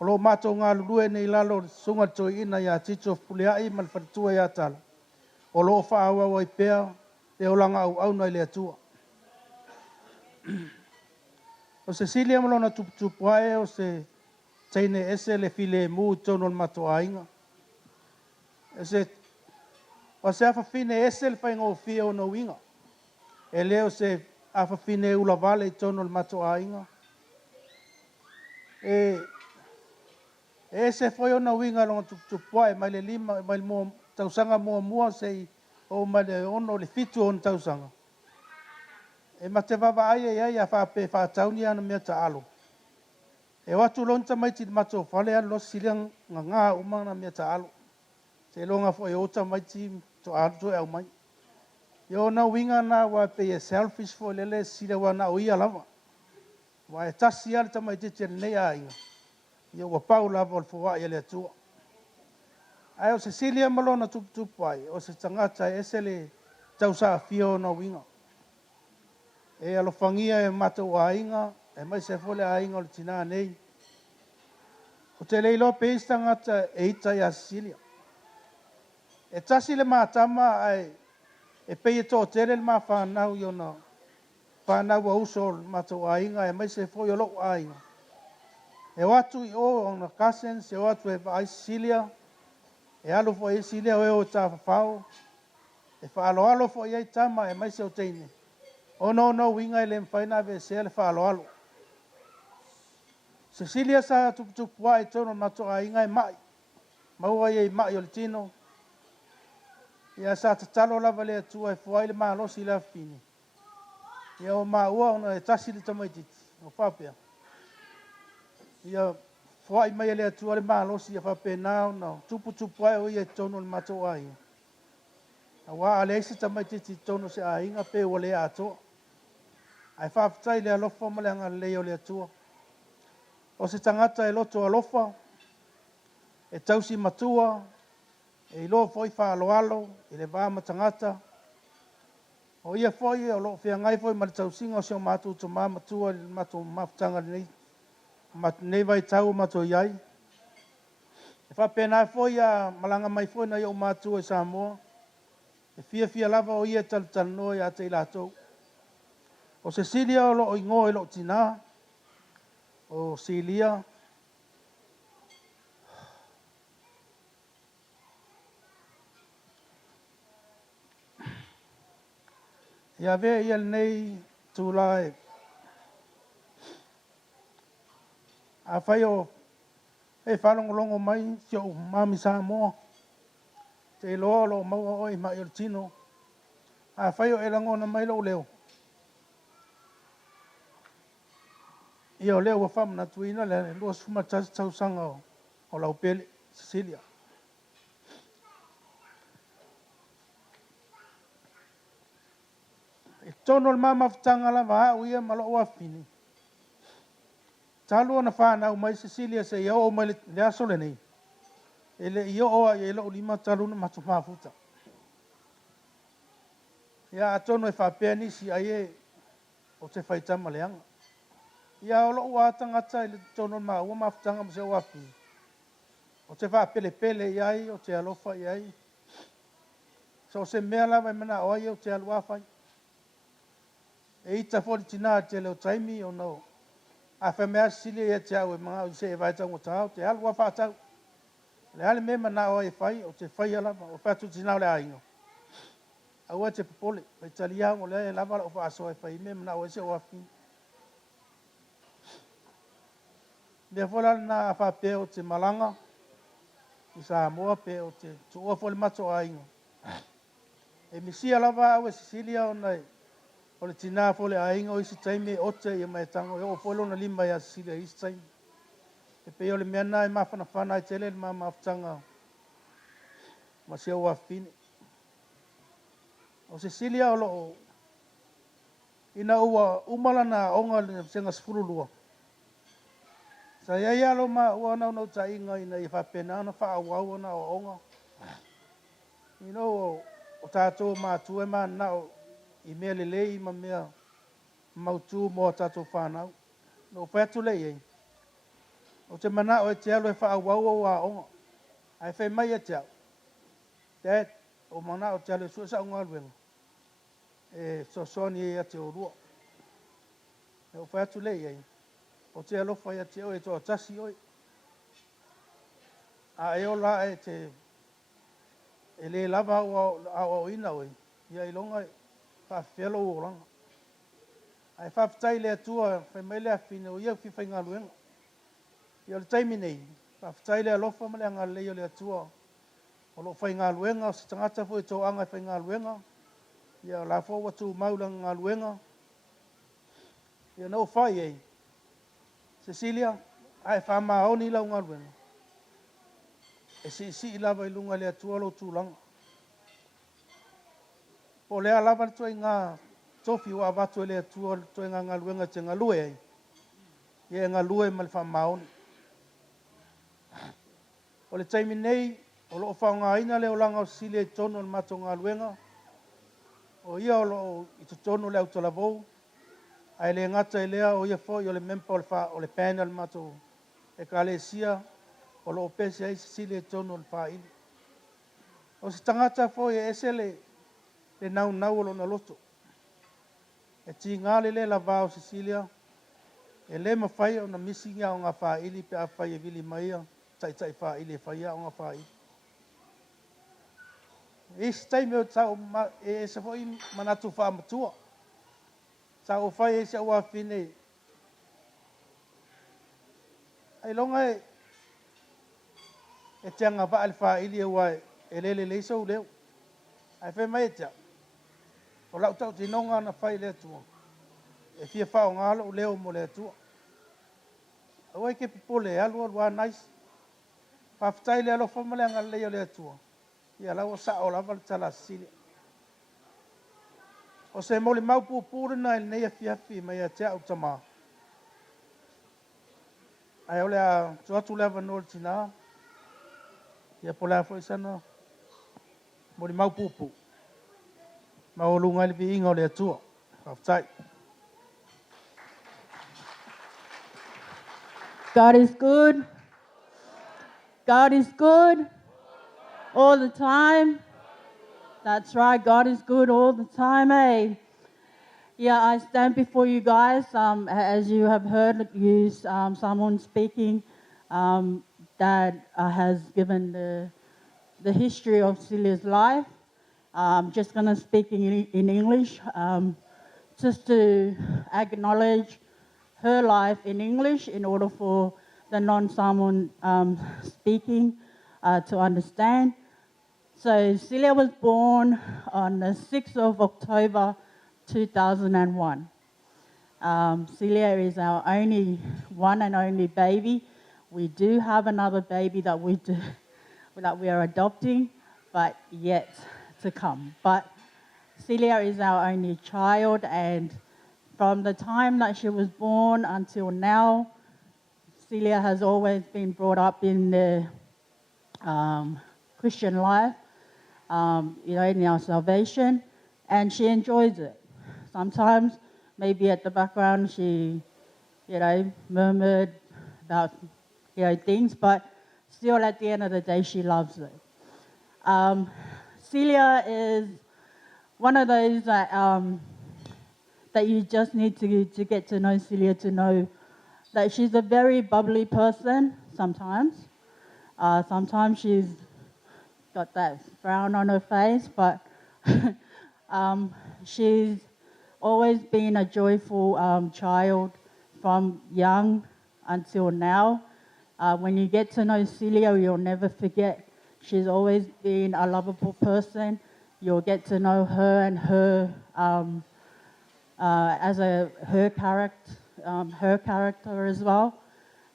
O lo mātou ngā lulue nei lalo sunga toi ina ia tito puleai ma le whatatua ia tala. O lo whaawau ai pēa le o langa au au nei le atua. O se silia malona tuputupu ae o se teine ese le file mu tono le matua inga. O se awhawhine ese le whainga o fia o na winga. E leo se awhawhine ula vale tono le matua inga. E se foi o na winga longa tuputupu ae mai le lima, mai le mua tausanga mua se o mai le ono le fitu o na tausanga. E ma te wawa ai a whape whaatauni ana mea ta alo. E watu lonta mai ti mato whale alo siliang ngā umana mea ta alo. Te longa fo e ota mai ti to alo to e au mai. Yo na winga na wa pe e selfish fo lele sila wa na uia lava. Wa e tasi ala ta mai te nei a inga. Yo wa pau lava o fo wa ele atua. Ai o se silia malona tupu ai. O se tangata e sele tausa fio na winga. E alofangia e matou ainga, e mai se fole ainga o le tina nei. O te leilo peis tangata e ita ia Sicilia. E tasi le mātama ai, e pei e tō tere le mā whanau i ona, whanau a uso matou ainga, e mai se foi o loo ainga. E watu i o ona cousins, e watu e ai Sicilia, e alo fo e Sicilia o e o tā whawhau, e whaalo fo i ai tama, e mai se o teine. O no winga ele mfaina ve se le falo alo. Cecilia sa tupu ai tono mato inga e mai. Mau ai mai o le tino. Ia sa tatalo lava le atua e fuai le malo si la fini. Ia o maua ona e tasi le tamaititi. O whapea. Ia fuai mai le atua le malo si a whapea nao na tupu ai o ia tono le mato ai. A wa ale isi tamaititi tono se a inga pe o le ato. Ai whaafitai le alofa ma le anga leo le atua. O se tangata e loto alofa, e tausi matua, e ilo foi whaaloalo, e le vāma tangata. O ia foi o lo whiangai foi ma le tausinga o se o mātou to mā matua, le mātou mawhtanga nei, nei vai tau mātou iai. E whapena foi a malanga mai foi na iau mātua e Samoa, e fia lava o ia talanoa i a te ilatou. O Cecilia o lo ingo e lo tina, o Celia. Ia vea ia nei tūlae. A whai o e whalongolongo mai si o mami Samoa. Te loa lo maua oi mai o tino. A whai o e langona mai lo leo. Ia o leo wa whamana tuina le lua suma tausanga o Laupele, Cecilia. E tono le mama whatanga la wa au ia malo o afini. Talu ana whanau mai Cecilia se iau o mai le aso le nei. E le iau oa i elo lima talu na matu mafuta. Ia atono e whapea nisi ai e o te whaitama leanga. Ia o lo ua tangata i le tono ma ua mawhtanga ma se o afi. O te wha pele iai, o te alofa iai. So se mea lava i mana oai o te aluafai. E ita fori tina te leo taimi o no. A wha mea sili e te au e mga o se e vai tango tau, te aluafa tau. Le ale me mana oai e whai, o te whai alava, o whatu tina o le aingo. Aua te popole, e talia o le lava o wha aso e whai me mana oai se o afi. Mea whala na whape o te malanga, i Samoa pe o te tua whole mato a ingo. E misia lava au e Cecilia o nei, o le tina whole a ingo isi taime o te i mai tango, e o whole na lima i a Cecilia isi taime. E pe o le meana e mawhana i tele, ma mawhtanga, ma se o a fine. O Cecilia o lo, ina ua umala na onga le senga sfurulua. Sa ia ia lo ma ua nau ta inga ina i whapena na wha awau na o onga. You know, o tātou mātua e mānao I mea lelei ma mea mautu mo tātou whānau. No pētu lei ei. O te manao e te alo e whaawau o a onga. Ai whai mai e te au. Dad, o manao te alo e sua sa unga luenga. E sosoni e a te orua. No pētu lei ei. O te alo whai a te o e toa tasi oi. A e o la e te e le lava au ina oi. Ia ilonga whawhelo o ranga. Ai whawhitai le atua, whai mai le awhine o ia whiwhai ngā luenga. Ia le taimi nei, whawhitai le alofa ma le anga leo le atua. O lo whai ngā luenga, o si tangata fo e tō anga whai ngā luenga. Ia la fo watu maulanga ngā luenga. Ia no whai ei. Cecilia, ai whamaoni lau ngā luenga. E si lava I lunga le atua lo tūlanga. O lea lava le toi ngā tofi o avatu e le atua toi ngā luenga te ngā lue ei. Ia ngā lue ma le whamaoni. O le taimi nei, o loo whaonga ina leo langa o sile e tono le mato ngā luenga. O ia o loo I to tono le autolavou. Ai le ngata e lea o ia fo o le mempa o le panel mato e ka le sia. O loo pese ai sile e tono le whaini. O si tangata fo e ese le nau o lona loto. E ti ngale le la vao Cecilia. E le mawhai o na misinga o ngā whaili pe a whai e vili maia. Tai whaili e whaia o ngā whaili. E si taime o tau e se fo I manatu whaamatua. Tau whai e se ua whine. Ai longa e te anga wha al whaili e wai e lele leisau leo. Ai whai mai e te au. O lau tau te nonga na whai le atua. E fia whao ngalo o leo mo le atua. Awai ke pipo le alu alua nais. Whawhitai le alofa ma le anga leo le atua. Ia lau o sa o lava le tala sili. O se mo le mau pūpūre na il nei a fiafi mai a te au tama. Ai o le a tuatu leva no le tina. Ia po lea fwoi sana. Mo le mau pūpū. Maolunga le vi inga o le atua. Whawhitai. God is good. God is good all the time. That's right, God is good all the time, eh? Yeah, I stand before you guys, as you have heard someone speaking that has given the history of Celia's life. I'm just going to speak in English, just to acknowledge her life in English in order for the non-Samoan speaking to understand. So Celia was born on the 6th of October 2001. Celia is our one and only baby. We do have another baby that we are adopting, but yet to come. But Celia is our only child, and from the time that she was born until now, Celia has always been brought up in the Christian life, in our salvation, and she enjoys it. Sometimes, maybe at the background, she, murmured about, things, but still at the end of the day, she loves it. Celia is one of those that you just need to get to know Celia, to know that she's a very bubbly person sometimes. Sometimes she's got that frown on her face, but she's always been a joyful child from young until now. When you get to know Celia, you'll never forget. She's always been a lovable person. You'll get to know her and her her character as well,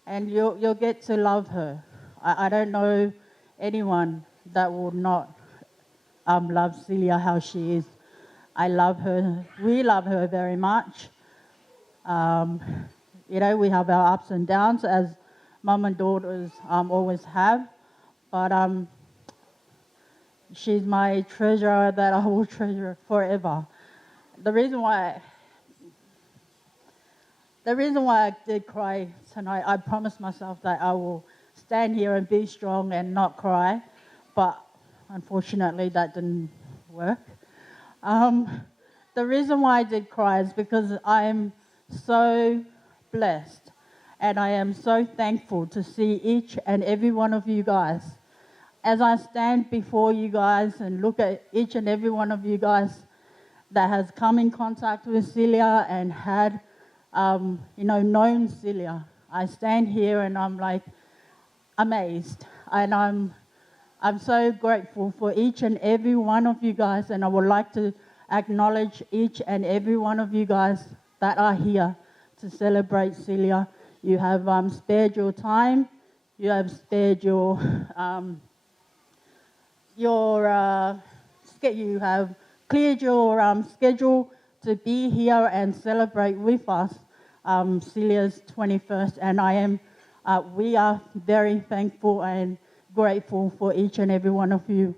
and you'll get to love her. I don't know anyone that will not love Celia how she is. I love her. We love her very much. We have our ups and downs, as mum and daughters always have, but She's my treasure that I will treasure forever. The reason why I did cry tonight, I promised myself that I will stand here and be strong and not cry, but unfortunately that didn't work. The reason why I did cry is because I am so blessed and I am so thankful to see each and every one of you guys. As I stand before you guys and look at each and every one of you guys that has come in contact with Celia and had, known Celia, I stand here and I'm like amazed, and I'm so grateful for each and every one of you guys, and I would like to acknowledge each and every one of you guys that are here to celebrate Celia. You have spared your time, you have spared you have cleared your schedule to be here and celebrate with us Celia's 21st, and we are very thankful and grateful for each and every one of you.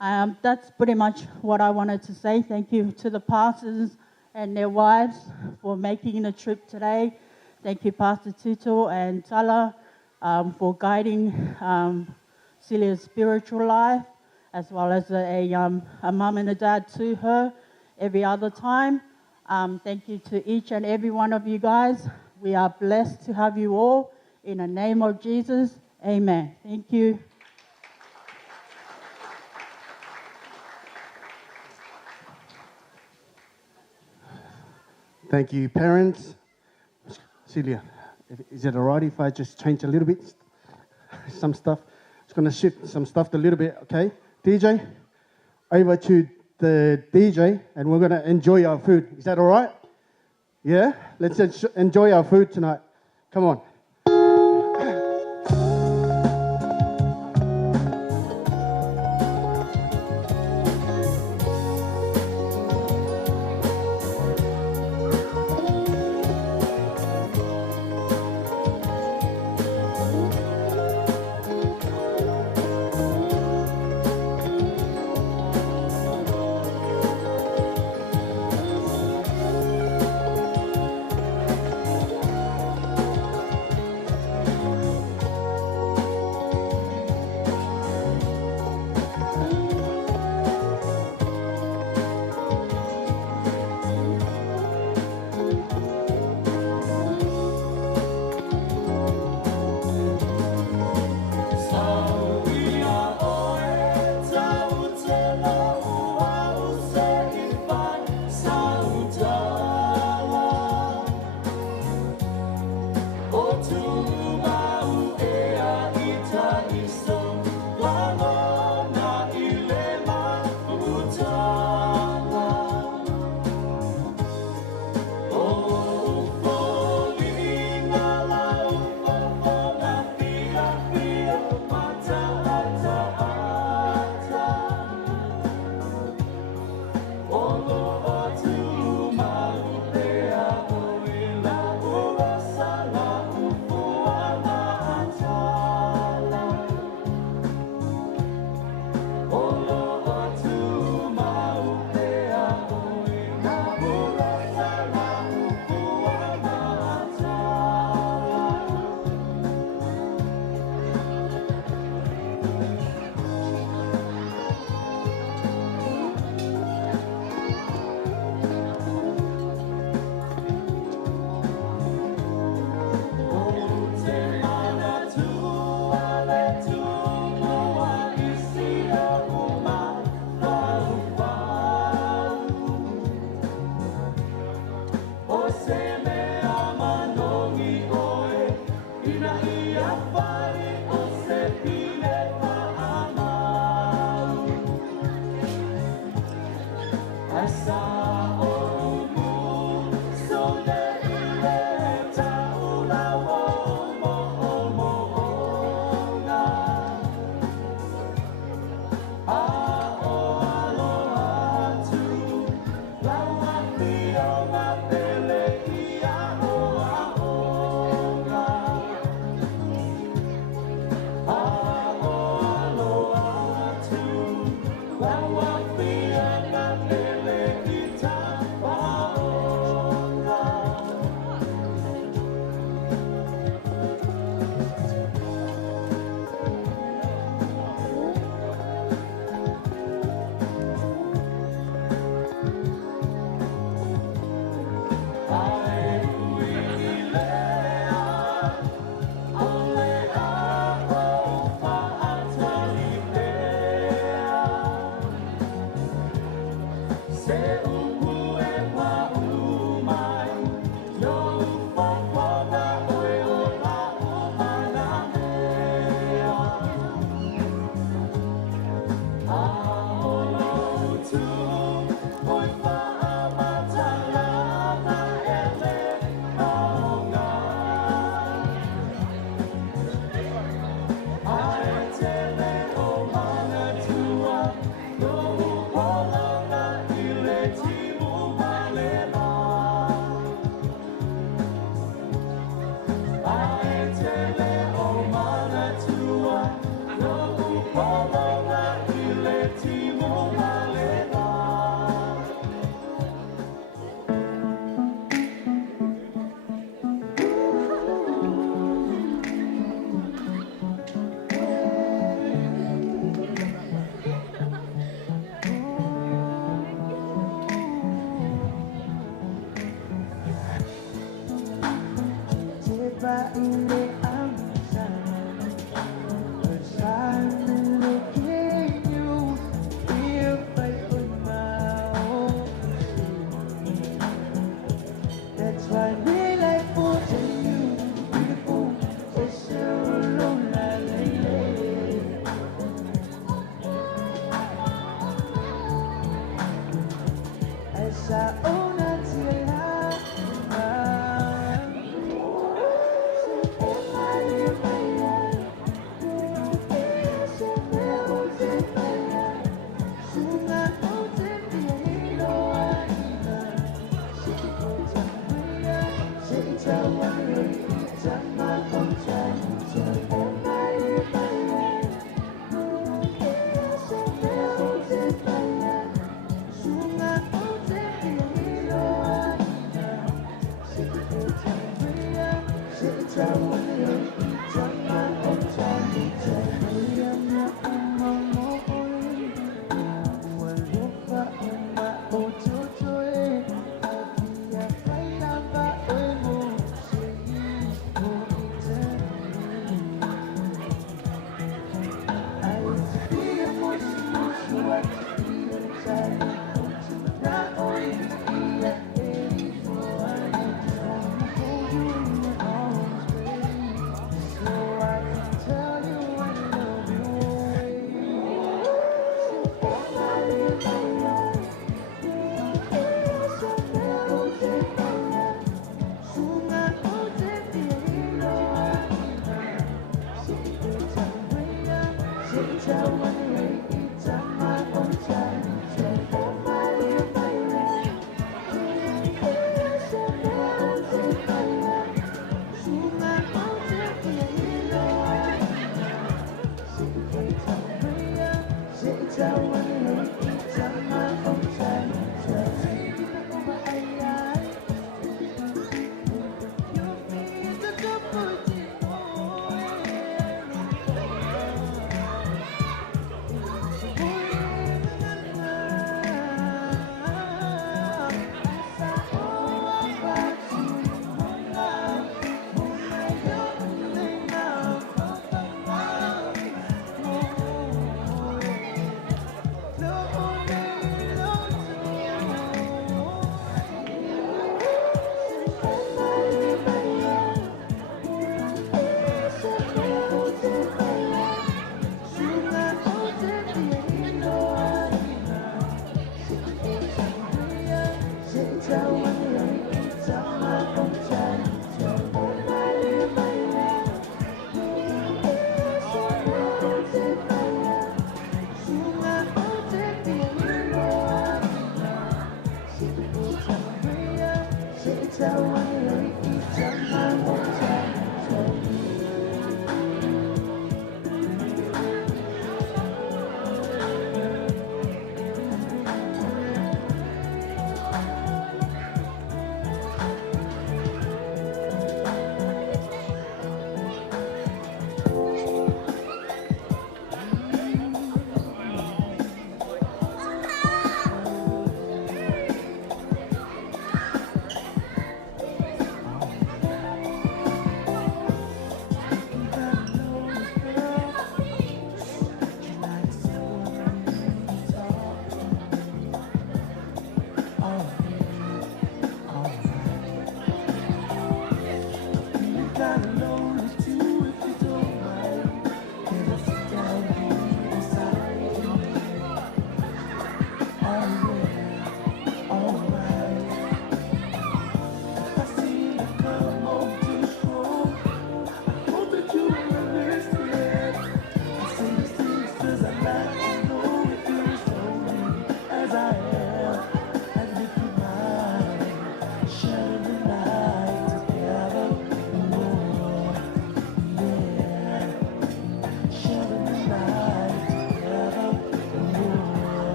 That's pretty much what I wanted to say. Thank you to the pastors and their wives for making the trip today. Thank you, Pastor Tuto and Tala, for guiding Celia's spiritual life, as well as a mum and a dad to her every other time. Thank you to each and every one of you guys. We are blessed to have you all. In the name of Jesus, amen. Thank you. Thank you, parents. Celia, is it all right if I just change a little bit? Some stuff. It's going to shift some stuff a little bit, okay? DJ, over to the DJ, and we're going to enjoy our food. Is that all right? Yeah? Let's enjoy our food tonight. Come on.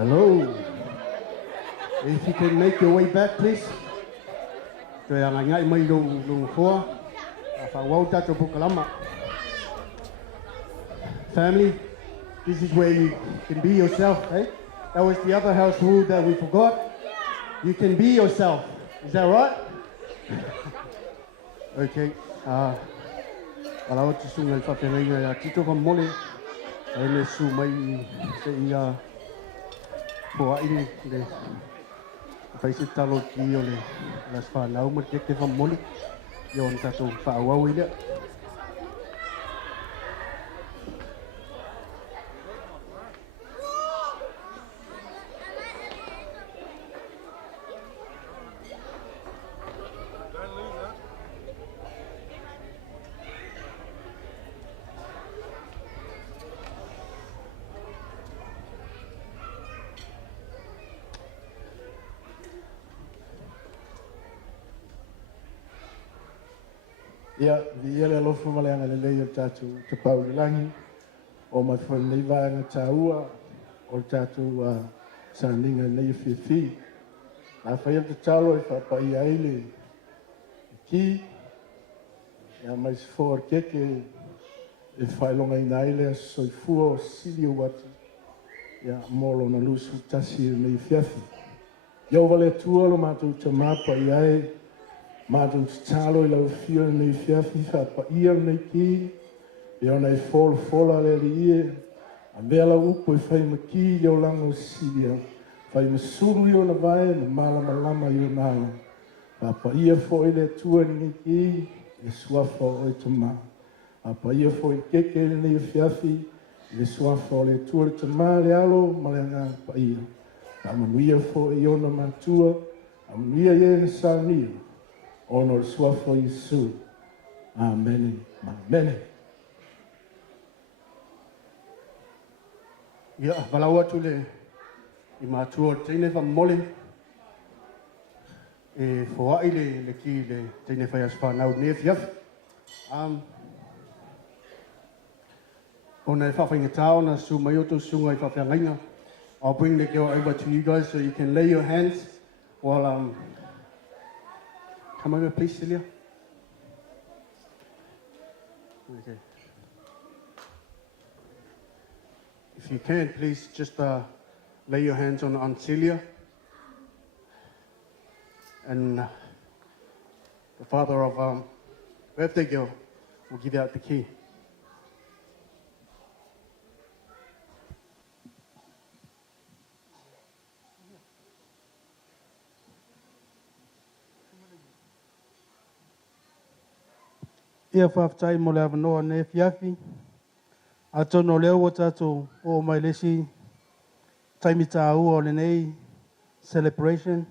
Hello. If you can make your way back, please. Tôi ang ngai mai lu khoa. Fa wau tato pukalama. Family, this is where you can be yourself, right? That was the other house rule that we forgot. You can be yourself. Is that right? Okay. Kalau tu sungai fa pengai ya tito fa mole. Ai su mai se ia po ini de. Fa se talo ki ole. Las fa lau mo ke fa mole. Yon tato fa wau ile. Ia, vi ele alofa maleanga le lei o tātou te paulilangi, o mai whanei vāanga tāua, o tātou sa ninga nei whiwhi. Nā whai te talo e whapai aile ki, ia mai se whore keke e whailonga i naile a soifua o sili o watu, ia molo na lusu tasi nei whiafi. Iau wale tua lo mātou te māpa i ae, Madam Talo ila fio nei fiafi fa pa ia nei ki e ona e fola le ie a mela upo e fai maki o lango sidia fai masuru i ona vai na malama i ona ala pa ia fo ile tua nei ki e suafa o e tama pa ia fo i keke nei fiafi e suafa o le tua le tama le alo ma le ngā pa ia a manuia fo i ona matua a manuia i e sānia Honor suafo Yesu. Amen. Amen. Ya, balawa tu le i matua tene fa mole. E foa ile le ki le tene fa yasfa nau ne fiaf. Ona e fa fa ngatao na su mayoto sunga i fa fa ngainga. I'll bring the girl over to you guys so you can lay your hands while come over, please, Celia. Okay. If you can, please just lay your hands on Celia. And the father of birthday girl will give out the key. Ia whaftai mo le awanoa ne fiafi. A tono leo o tato o mai lesi taimita ua o le nei celebration.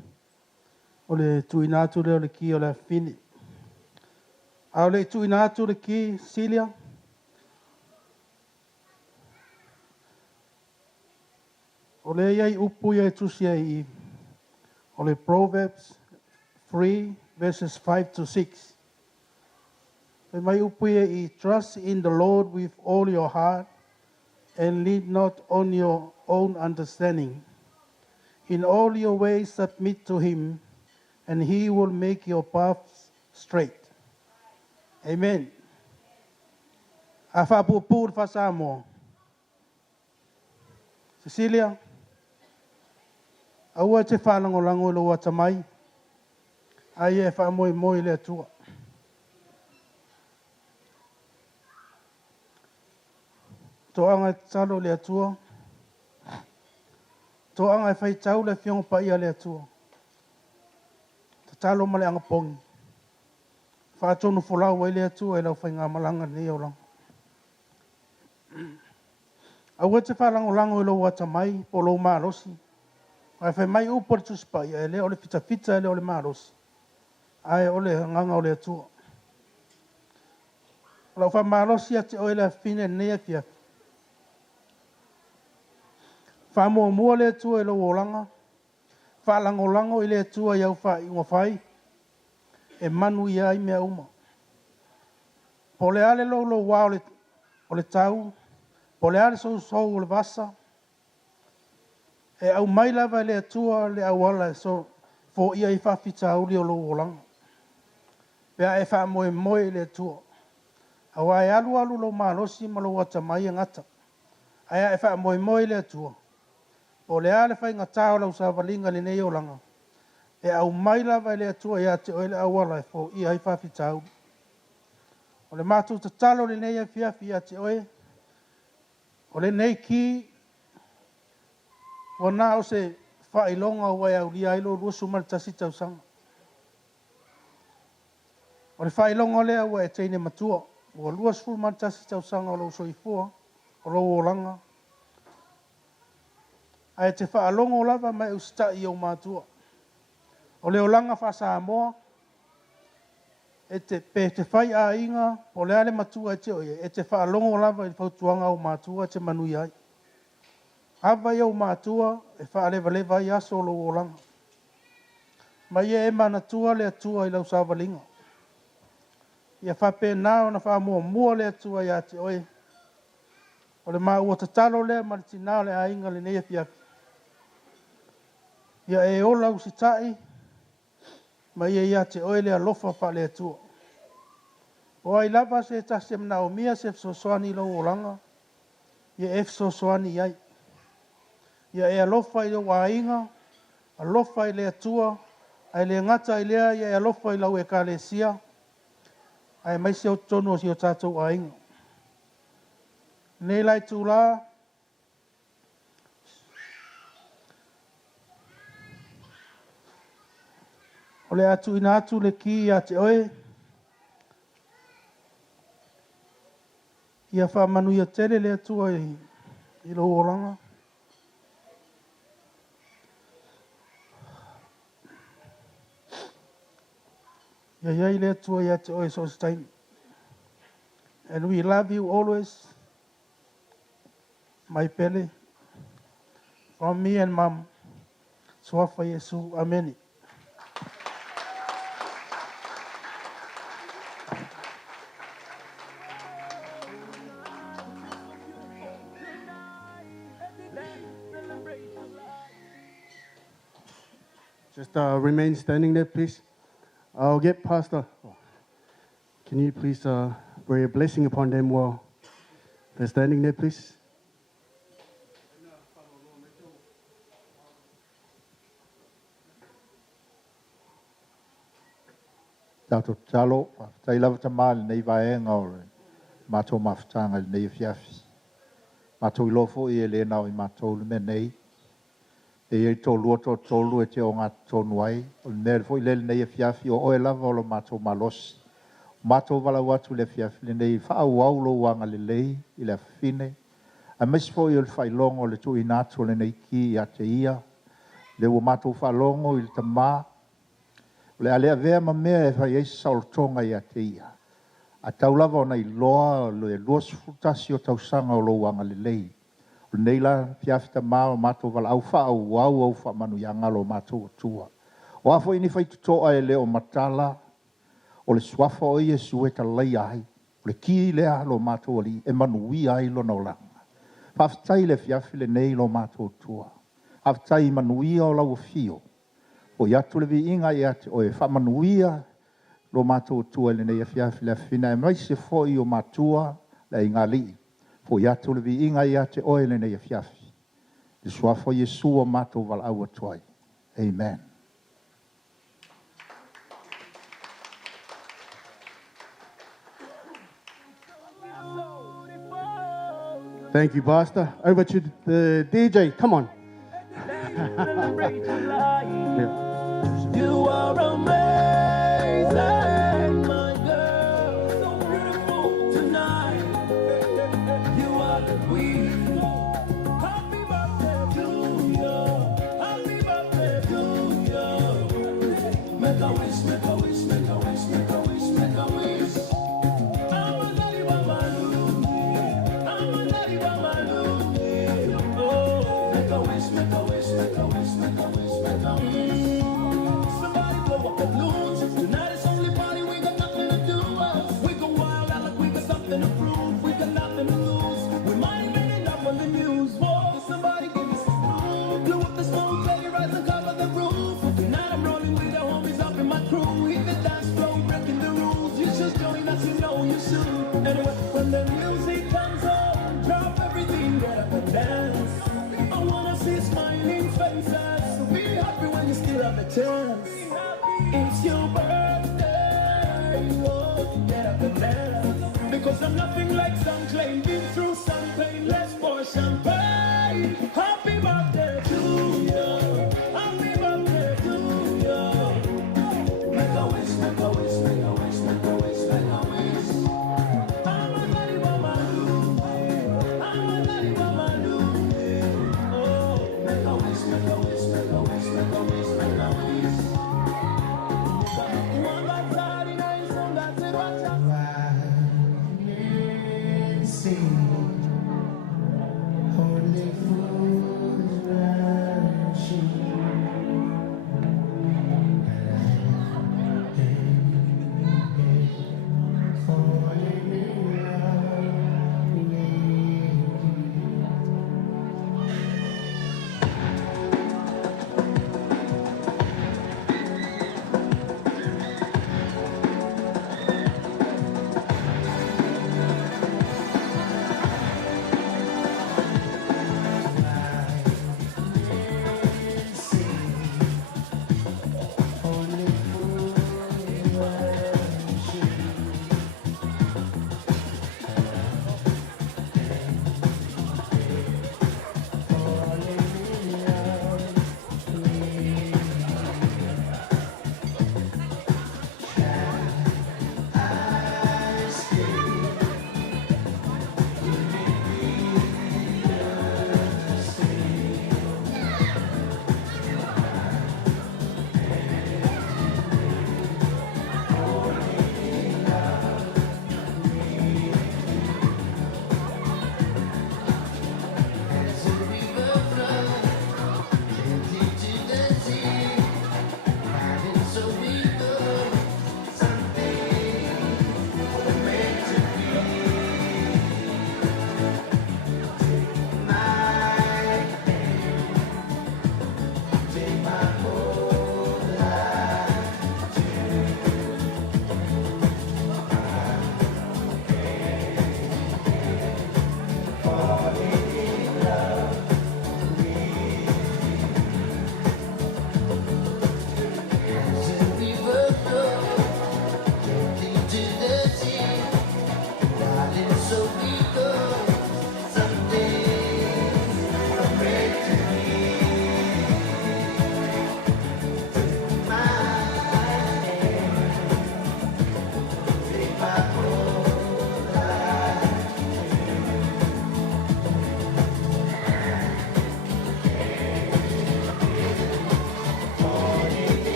O le tuinatu leo le ki o le fini. A o le tuinatu le ki Celia. O le iai upu iai tusi ai o le Proverbs 3 verses 5 to 6. May you trust in the Lord with all your heart and lean not on your own understanding. In all your ways submit to him, and he will make your paths straight. Amen. Afa pupur fasamo. Cecilia, aua te whanangolango lo watamai. Ai e whamoe le atua. Toanga talo le atua. Toanga e whai tau le whiongo pa ia le atua. Ta talo male anga pongi. Whaatonu wholau e le atua e lau whai ngā malanga ni o lang. Aua te whalango lango e lo wata mai po lo maarosi. Ai whai mai upor tu spa ia e le ole fita e le ole maarosi. Ai ole nganga o le atua. Lau wha maarosi ate o e le fine nea fia. Whamoa mua le atua e lo olanga. Whalango i le atua iau wha ingo whai. E manu ia i mea uma. Po le ale lo wā o le tau. Po le ale sou o le vasa. E au mai lava le atua le awala so fo ia I whawhitau li o lo olanga. Pea e wha moe moe le atua. Awa e alu alu lo malosi ma lo wata mai ngata. Aia e wha moe moe le atua. O le ale whai ngata o lau sa walinga le nei olanga. E au mai lava le atua ia te oile awala e fo ia I whawhitau. O le mātou ta talo le nei a fiafi ia te oe. O le nei ki wana o se whailonga wai au li ailo rusu maltasi tau sanga. O le whailonga lea wa e teine matua. O luas fu maltasi tau sanga o lo soifua. O lo olanga. Ai te whaalonga o lava mai usta I o matua. O le olanga wha Samoa. E te pe te whai a inga. O le ale matua e te oe. E te whaalonga o lava I whautuanga o matua te manui ai. Hava iau mātua e whaalewa lewa I aso lo olanga. Mai e manatua le atua I lau sawalinga. Ia whape nao na wha mua le atua I ate oe. O le maa ua tatalo le maritina le ainga le neia fiafi. Ia e ola usitai. Mai e ate oe le alofa pa le atua. O ai lava se tasem na o mia se fsosoani lo olanga. Ia e fsosoani ai. Ia e alofa I le wainga, alofa I le atua, ai le ngata I lea, ia e alofa I lau e kalesia, ai mai se o tonu o si o tātou wainga. Nei lai tūla, o le atu ina atu le ki ia te oe, ia whamanu ia tere le atua I lo oranga. Ya ya ile tua ya te oe so time. And we love you always. My pele. From me and mom. Swafa Yesu. Amen. Just remain standing there, please. I'll get Pastor. Can you please pray a blessing upon them while they're standing there, please? Tātou talo, tai lava tamale nei vaenga o le mātou mawhitanga nei fiafi. Mātou I lofo I le nao I mātou le menei. E I tō lua tō tōlu e te o ngā tōnu ai. O le mea fo I le nei fiafi o oe lava o lo mātou malosi. Mātou wala watu le fiafi le nei whaau au lo wanga le lei I le awhine. A mesi fo I o le whailongo le tu inatu le nei ki I a te ia. Le o mātou whailongo I le tamā. Le alea vea ma mea e whai eisi saolotonga I a te ia. A tau lava o nei loa le luas futasi o tausanga o lo wanga le lei. O nei la fiafita mao mātou wala au wha au wha manu ia ngalo mātou tua. O afo ini whai tutoa e leo matala. O le swafa o Iesu e ka lei ai. O le ki lea lo mātou ali e manui ai lo na olanga. Whaftai le fiafi le nei lo mātou tua. Haftai manui o lau fio. O iatu le vi inga I ate o e whamanuia lo mātou tua le nei a fiafi le fina e mai se foi o mātua le inga li. O iatu le vi inga I ate o e le nei a fiafi. Le suafo Yesu o mātou wala au atuai. Amen. Thank you, Pastor. Over to the DJ. Come on. Yeah. You are amazing, my girl, so beautiful tonight. You are the queen. Happy birthday to you. Happy birthday to you. Make a wish, make a wish, make a wish, make a wish, make a wish. I'm a daddy babalu. I'm a daddy babalu. Oh, make a wish, make a wish, make a wish, make a wish, make a wish. Somebody blow up the blue. chance. It's your birthday. Oh, get up and dance. Because I'm nothing like some claim. Been through some pain. Let's pour champagne. Happy birthday to you. Happy birthday to you. Make a wish, make a wish, make a wish, make a wish, make a wish. I'm a daddy mama do. I'm a daddy mama do. Oh, make a wish, make a wish, make a wish, make a wish, make a wish. One by 39 song that's it, watch out. Sing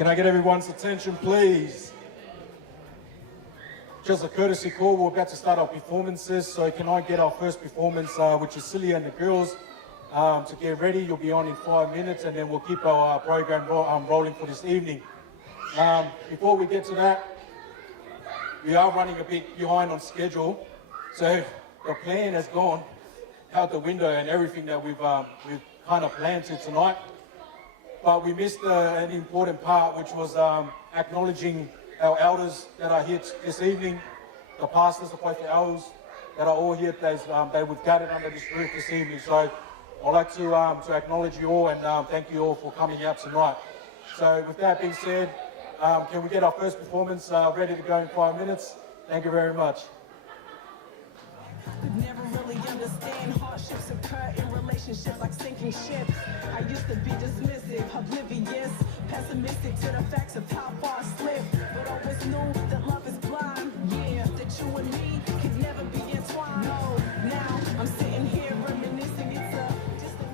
Can I get everyone's attention, please? Just a courtesy call, we're about to start our performances, so can I get our first performance, which is Celia and the girls, to get ready. You'll be on in 5 minutes, and then we'll keep our program rolling for this evening. Before we get to that, we are running a bit behind on schedule, so the plan has gone out the window and everything that we've kind of planned to tonight. But we missed an important part, which was acknowledging our elders that are here this evening, the pastors of both the elders that are all here. They would gathered under this roof this evening. So I'd like to acknowledge you all and thank you all for coming out tonight. So with that being said, can we get our first performance ready to go in 5 minutes? Thank you very much. Could never really understand hardships occur in relationships like sinking ships. I used to be dismissive, oblivious, pessimistic to the facts of how far I slipped. But always knew that love is blind. Yeah, that you and me could never be entwined. No, now I'm sitting here reminiscing. It's just a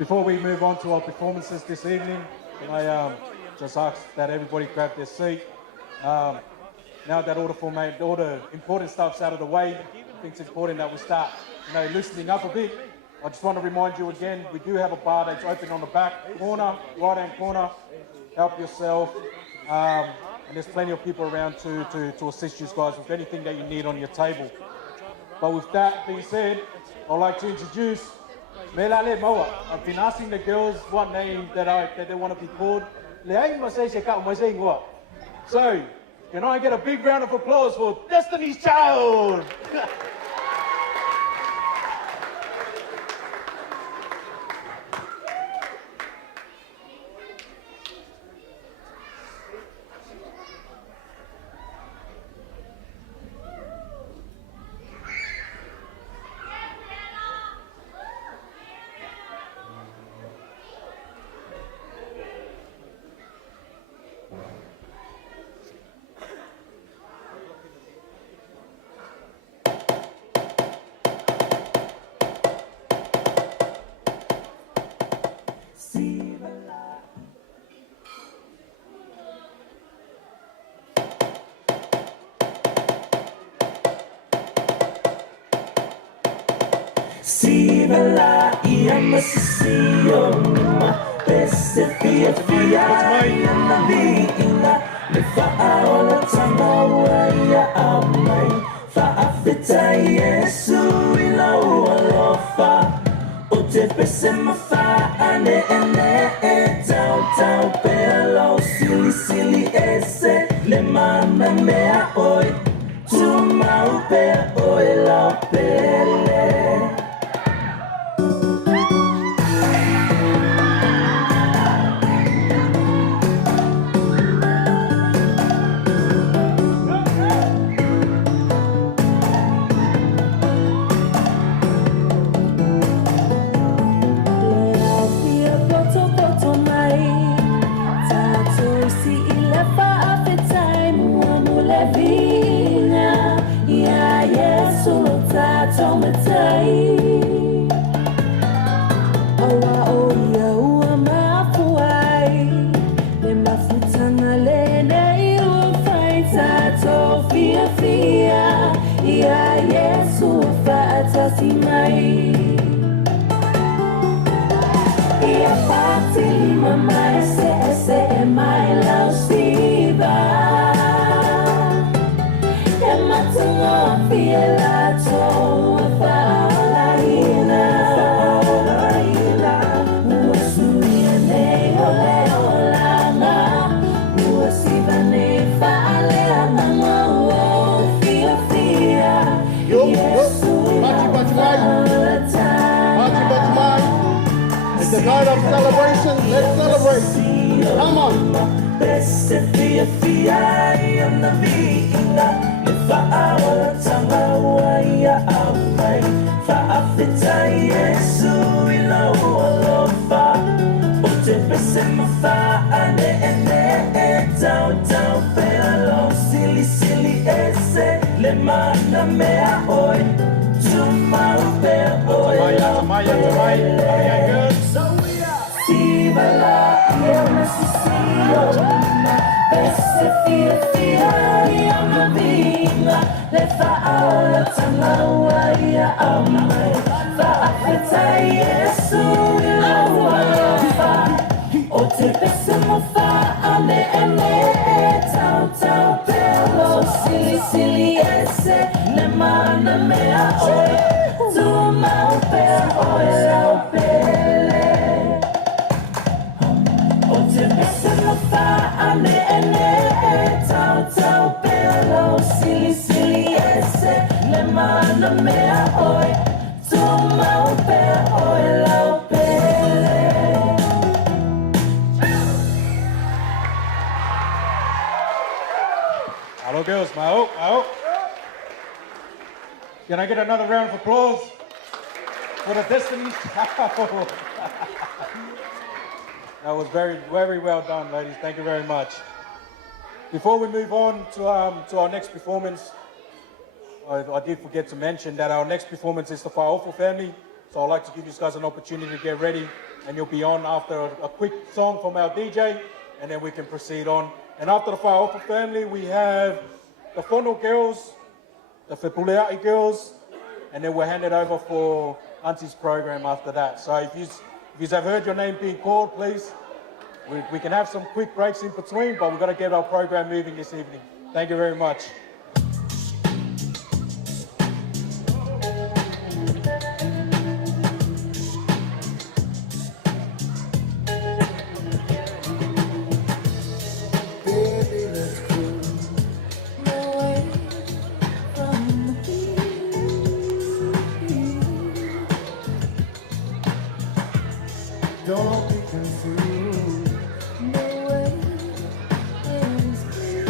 Before we move on to our performances this evening, can I just ask that everybody grab their seat? Now that all the important stuff's out of the way, I think it's important that we start, loosening up a bit. I just want to remind you again, we do have a bar that's open on the back corner, right-hand corner. Help yourself. And there's plenty of people around to assist you guys with anything that you need on your table. But with that being said, I'd like to introduce Melale Moa. I've been asking the girls what name that they want to be called. So, can I get a big round of applause for Destiny's Child? Sibala iyama sisiyo ma bese fia fia iyama biinga le fa'aola tangawa ya amai fa'afita Yesu ila ualofa o te pese mafa'ane ene tau tau pelo sili sili ese le mama mea oi tu mau pe oi la pele. It's the night of celebration. Let's celebrate. Come on. Hello girls, I hope. Can I get another round of applause for the Destiny's Child? That was very, very well done, ladies. Thank you very much. Before we move on to our next performance, I did forget to mention that our next performance is the Whaofu family. So I'd like to give you guys an opportunity to get ready, and you'll be on after a quick song from our DJ, and then we can proceed on. And after the Whaofa family, we have the Whono girls, the Whipulea'i girls, and then we'll hand it over for Auntie's program after that. So if you have heard your name being called, please, we can have some quick breaks in between, but we've got to get our program moving this evening. Thank you very much. Don't be confused. No way is clear.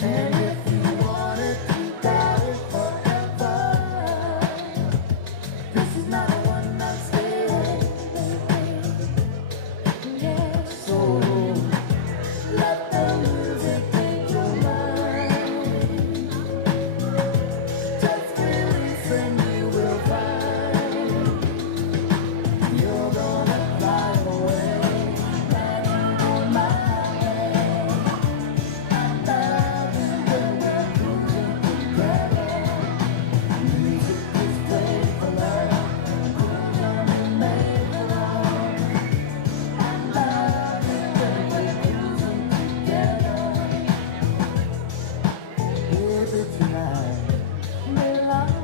And if you want it, you got it forever. This is not a one-night stand. Yeah. So let the music take your mind. Just release and you will find. You're gonna fly away, landing on my way. I love you when we're cruising together. Music is played for love, cruising and made for love. I love you when we're cruising together. Baby, tonight, we love.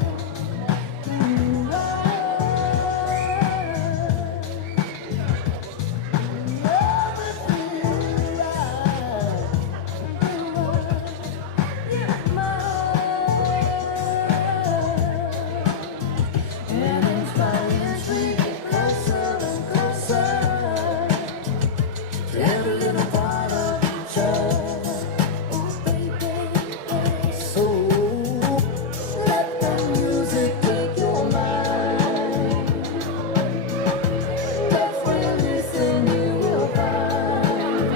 Every little part of each other, oh baby, so let the music take your mind. Just release and you will find.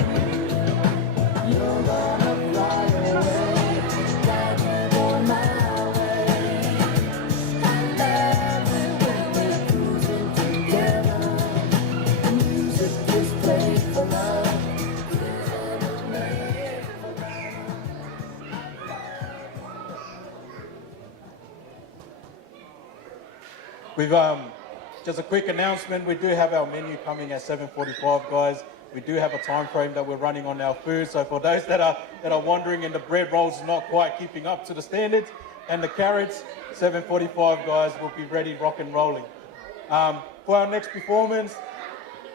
You're gonna fly away, landing on my way. I love it when we're cruising together. The music is played for love. We've just a quick announcement. We do have our menu coming at 7:45, guys. We do have a time frame that we're running on our food. So for those that are wondering and the bread rolls not quite keeping up to the standards, and the carrots, 7:45, guys, we'll be ready, rock and rolling. For our next performance,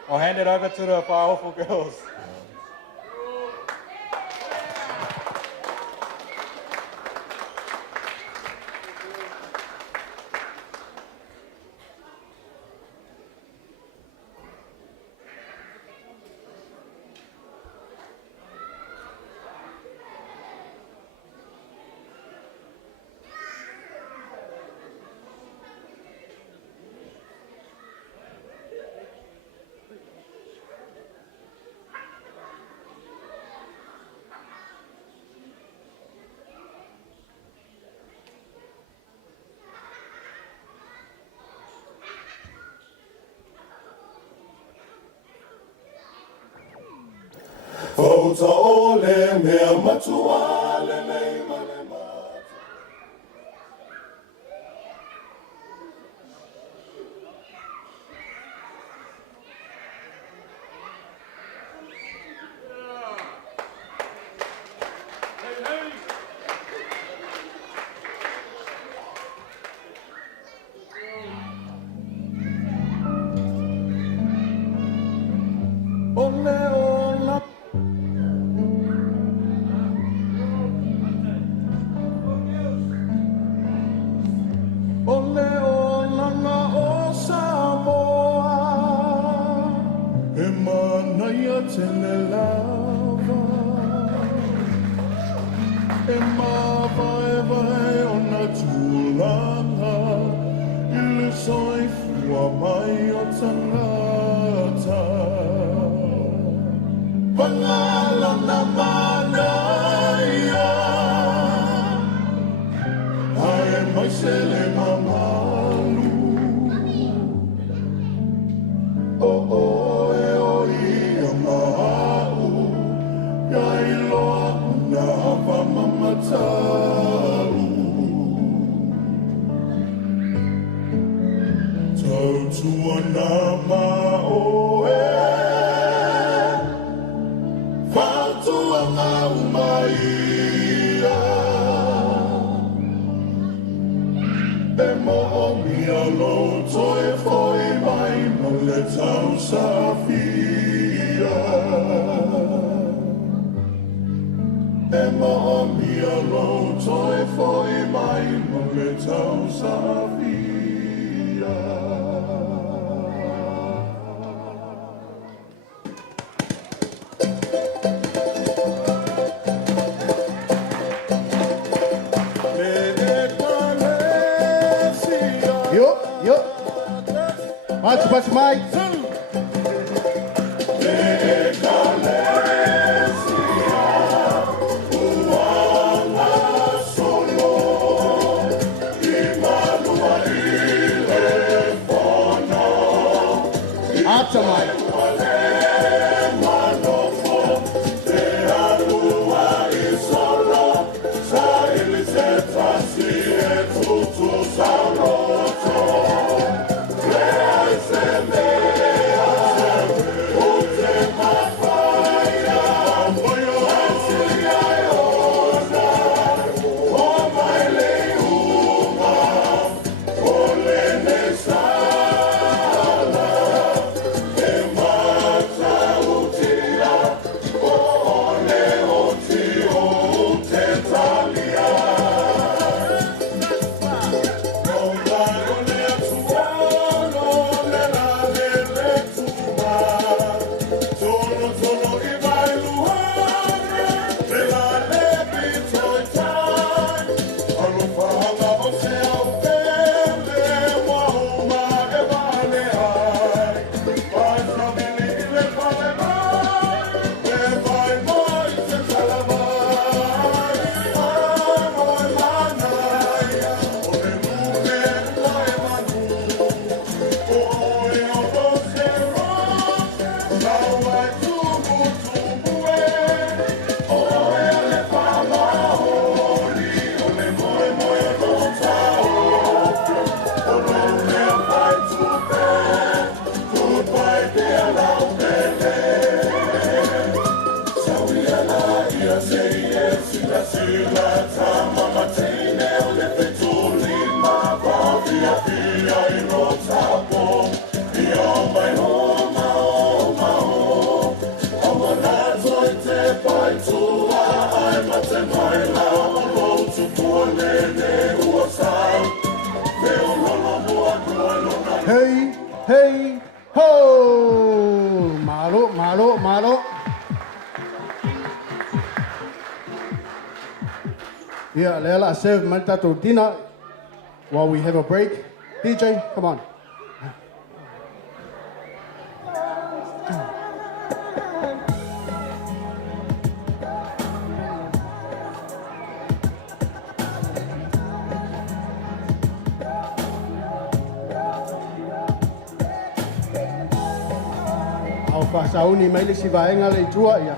I'll hand it over to the powerful girls. Fauta ole mea matua le mei male mata. Ole ola. Ole ola nga o Samoa. E manaya tene lava. E mawai vai ona tūlanga. Ilu soifua mai o tangata. Pangala na manaya. I am mai se le mamalu. O e o ia mahau, ia iloa na hapa mamatau. Tautua na mao e, whautua ngau mai ia. E mo'o mia lo toe foi mai ma le tau safia. E mo'o mia lo toe foi mai ma le tau safia. Yo. Pass Mike. After Mike. Hey, ho! Malo. Yeah, Lela serve Mantato dinner while we have a break. DJ, come on. Au pasauni mai le sivaenga le tua ia.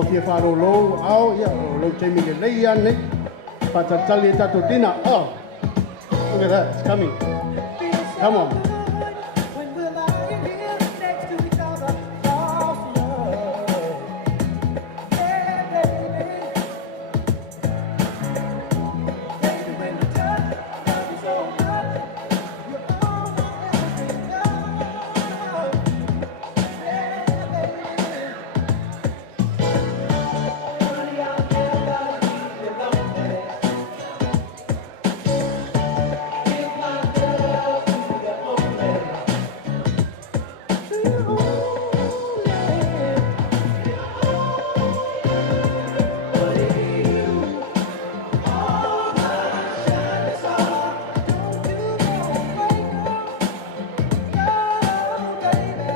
Au kia wharo lou, au, ia, lou teimi ke lei ane. Patatali tato dina, oh. Look at that, it's coming. Come on. When we're lying here next to each other, lost in love. Yeah, baby. Baby, when you touch, love you so much. You're all my everything, love. Yeah, baby. Honey, I'll never leave you lonely. Give my love to you only. Ooh, yeah. But you, all my shining star, don't you know, baby,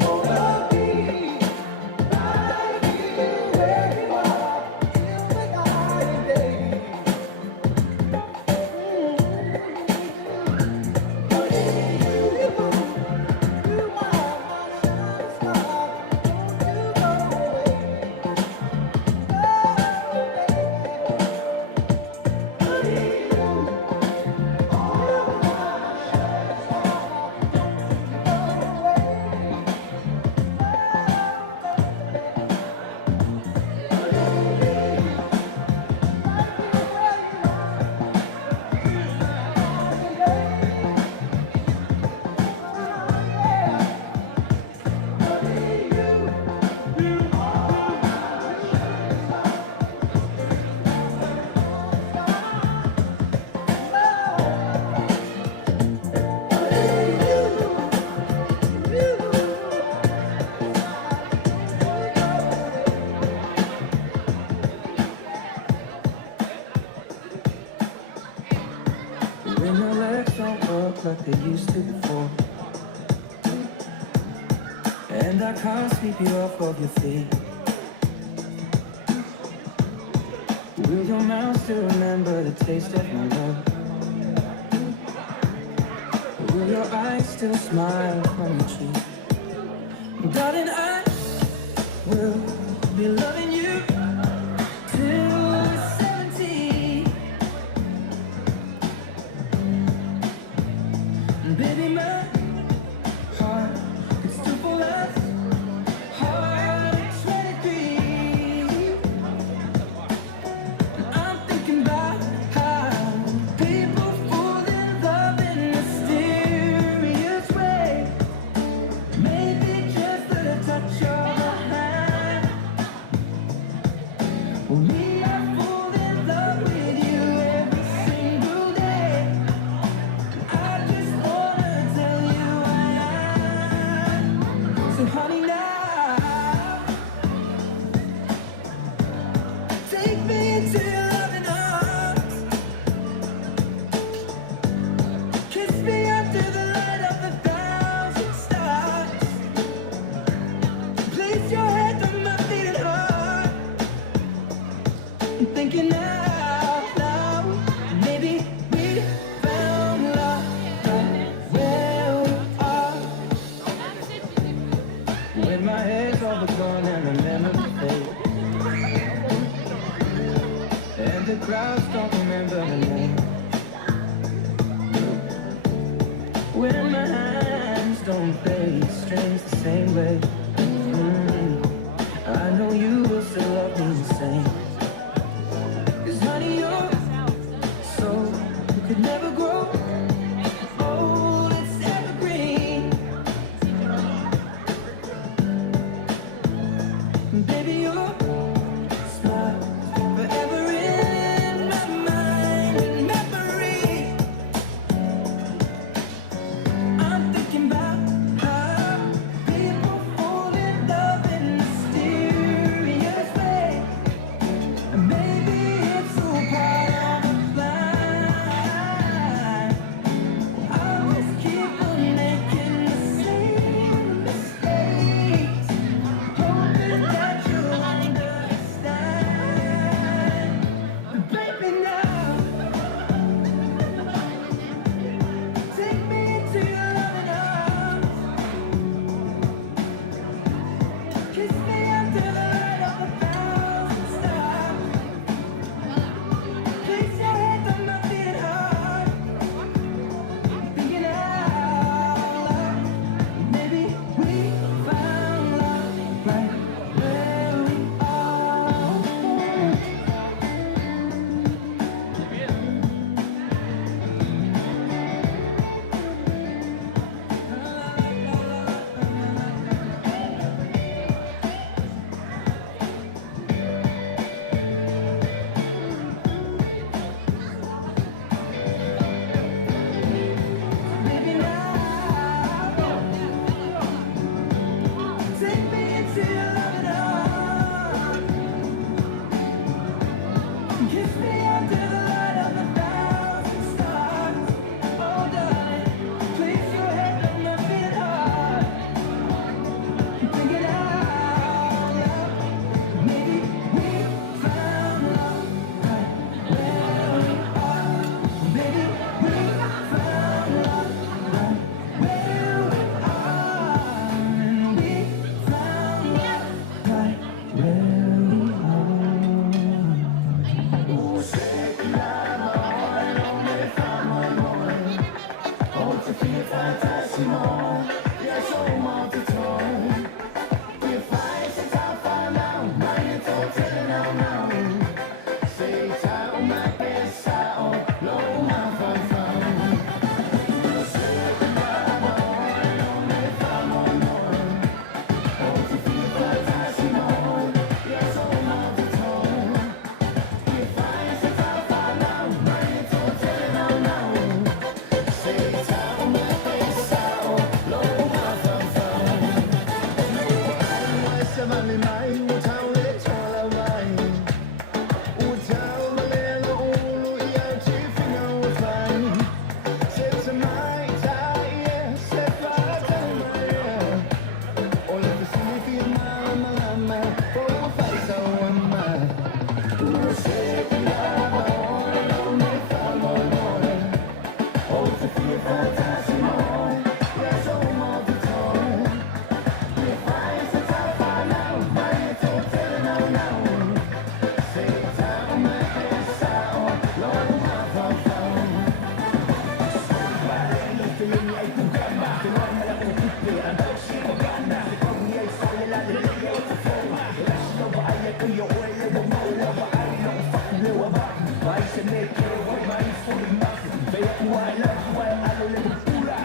wanna be right here where you are till the dying day. But you, you are my shining star, don't you go away. When your legs don't work like they used to before, and I can't sweep you off of your feet, will your mouth still remember the taste of my love? Will your eyes still smile from your cheek? Darling, I will be loving you till we're 70. Baby, my heart could still fall as hard as 23. And I'm thinking about how people fall in love in mysterious ways. Maybe just a touch of a hand. Well, me, I fall in love with you every single day. I just wanna tell you I am. So honey, now take me into your loving arms. Kiss me under the light of 1,000 stars. Place your head on my beating heart. I'm thinking out loud, maybe we found love right where we are. When my head's all gone and the memories fade, and the crowds don't remember the name. When my hands don't play strings the same way, I know you will still love me the same. 'Cause honey, your soul could never grow old, it's evergreen. Baby, your smile forever in my mind and memory. I'm thinking about how people fall Vai se ne quiero, voy, va, y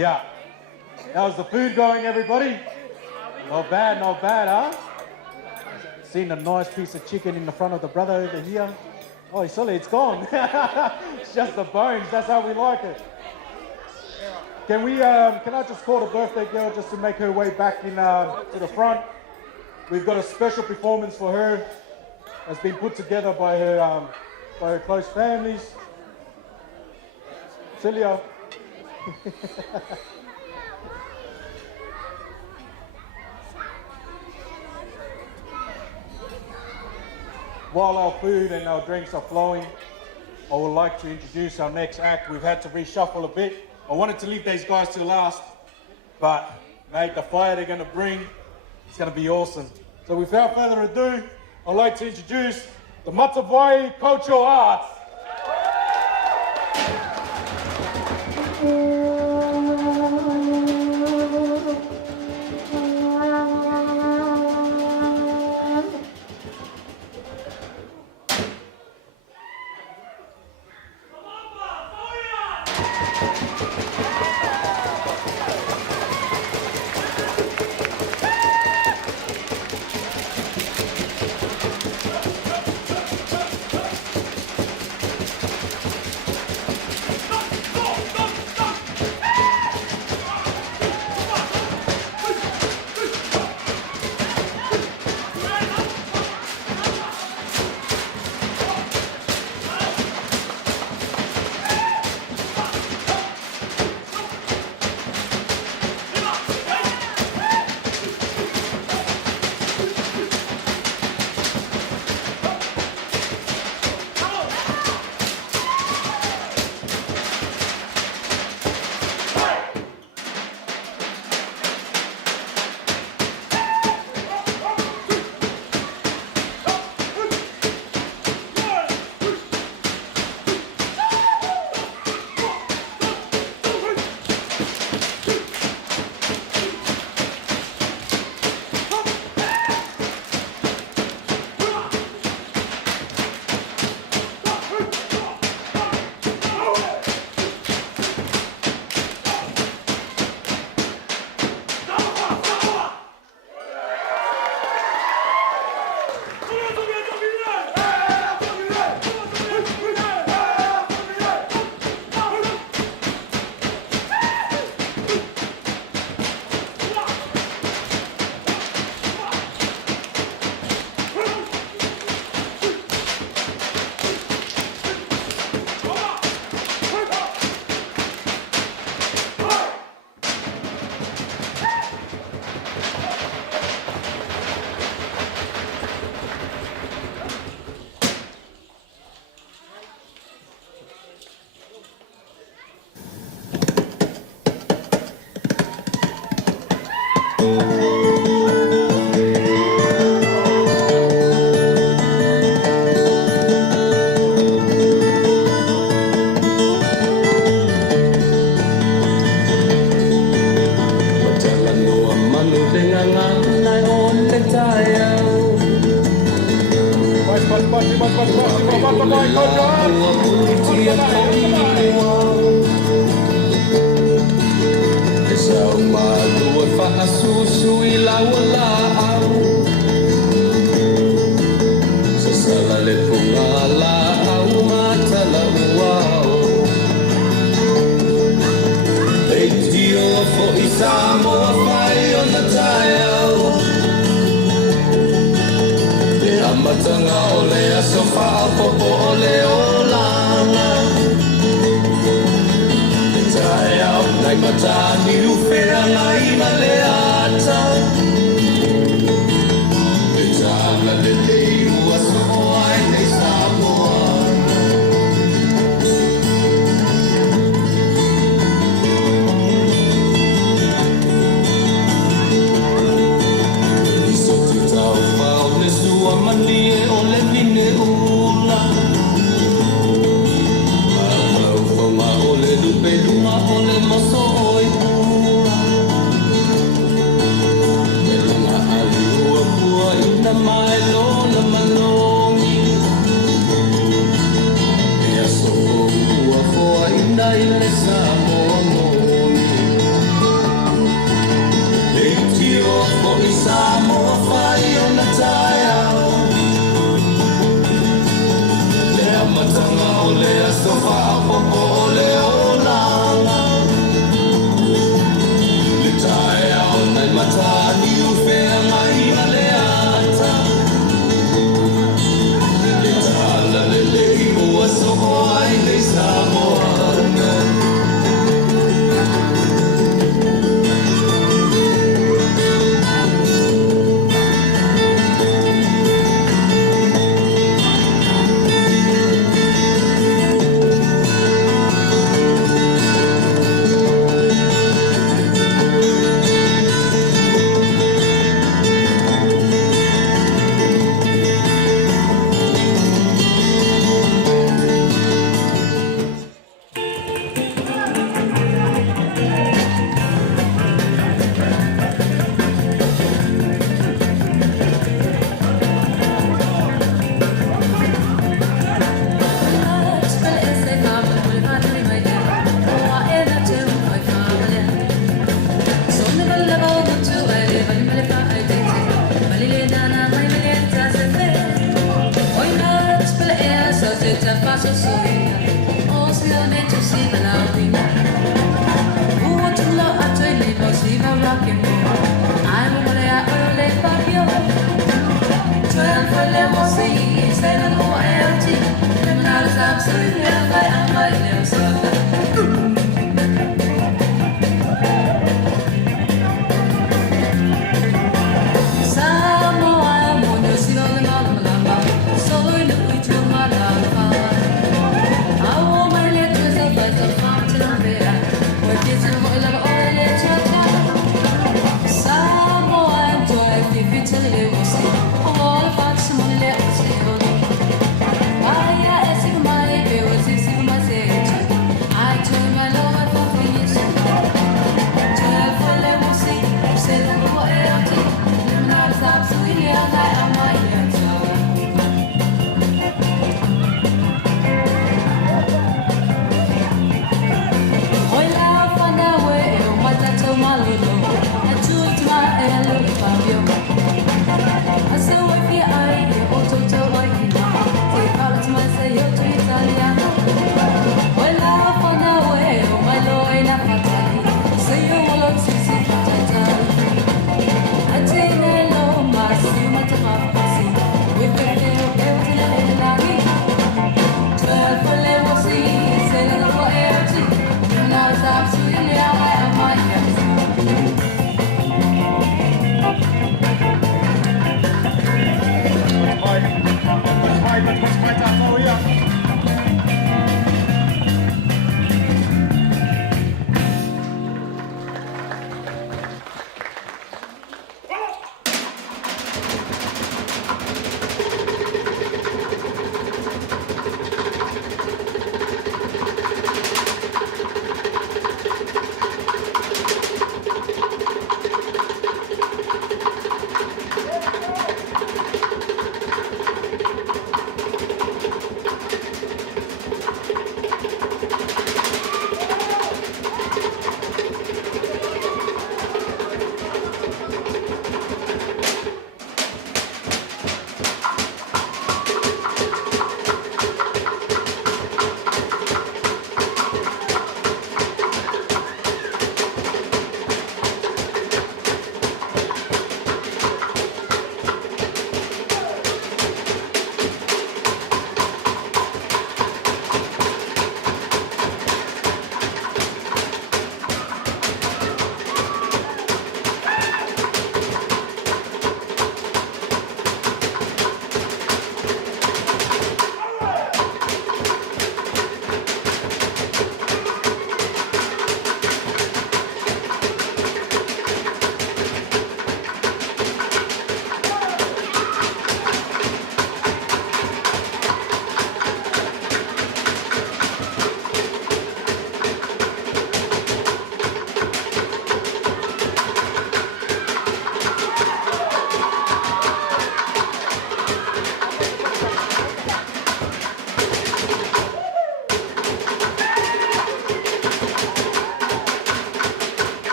Yeah. How's the food going, everybody? Not bad, huh? Seen a nice piece of chicken in the front of the brother over here. Oh, sorry, it's gone. It's just the bones. That's how we like it. Can I just call the birthday girl just to make her way back in to the front? We've got a special performance for her that's been put together by her close families. Celia. While our food and our drinks are flowing, I would like to introduce our next act. We've had to reshuffle a bit. I wanted to leave these guys till last, but mate, the fire they're going to bring, it's going to be awesome. So without further ado, I'd like to introduce the Matavai Cultural Arts. Solo in lui c'è una lampa. Oh, my little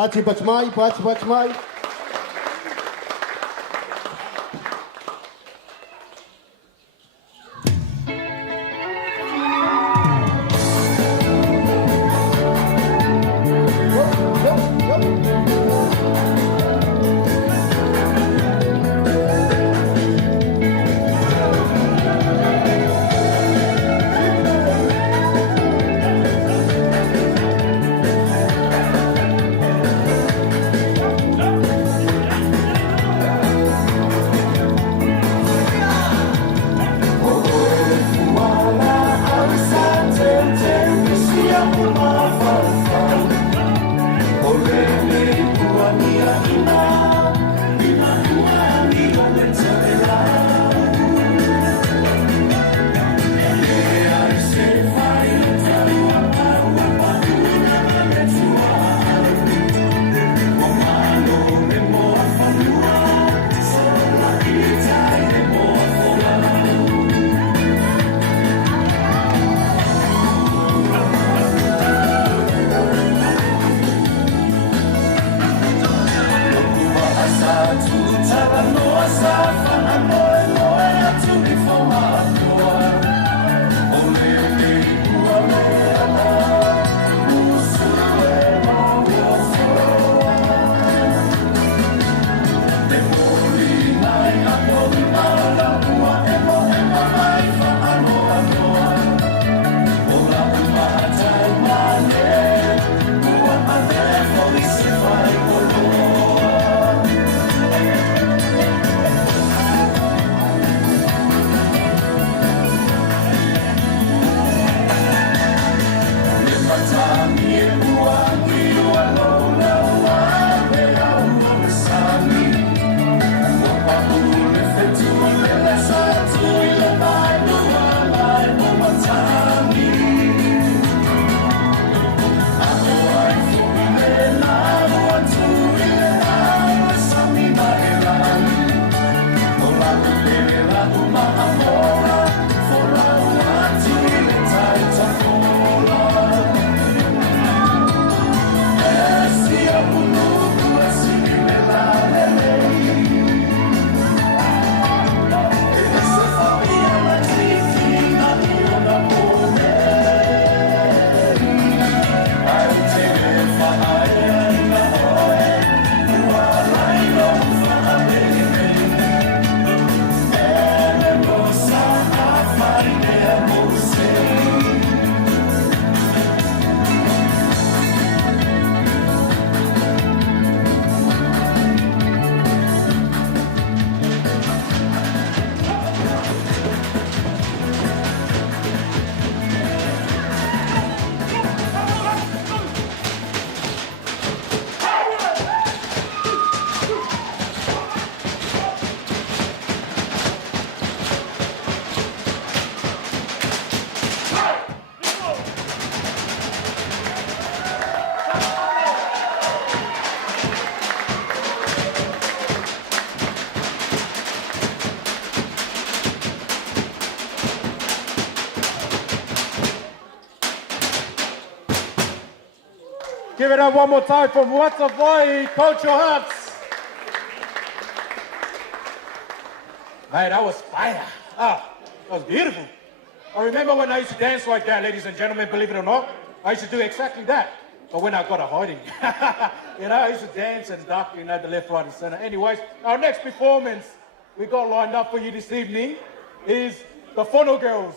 Pāti Pachmai, Pāti Pachmai. Give it up one more time for Muatavai, Coach Your Hearts. Man, that was fire. Ah, that was beautiful. I remember when I used to dance like that, ladies and gentlemen, believe it or not. I used to do exactly that. But when I got a hiding, I used to dance and duck, the left, right, and center. Anyways, our next performance we got lined up for you this evening is the Whono Girls.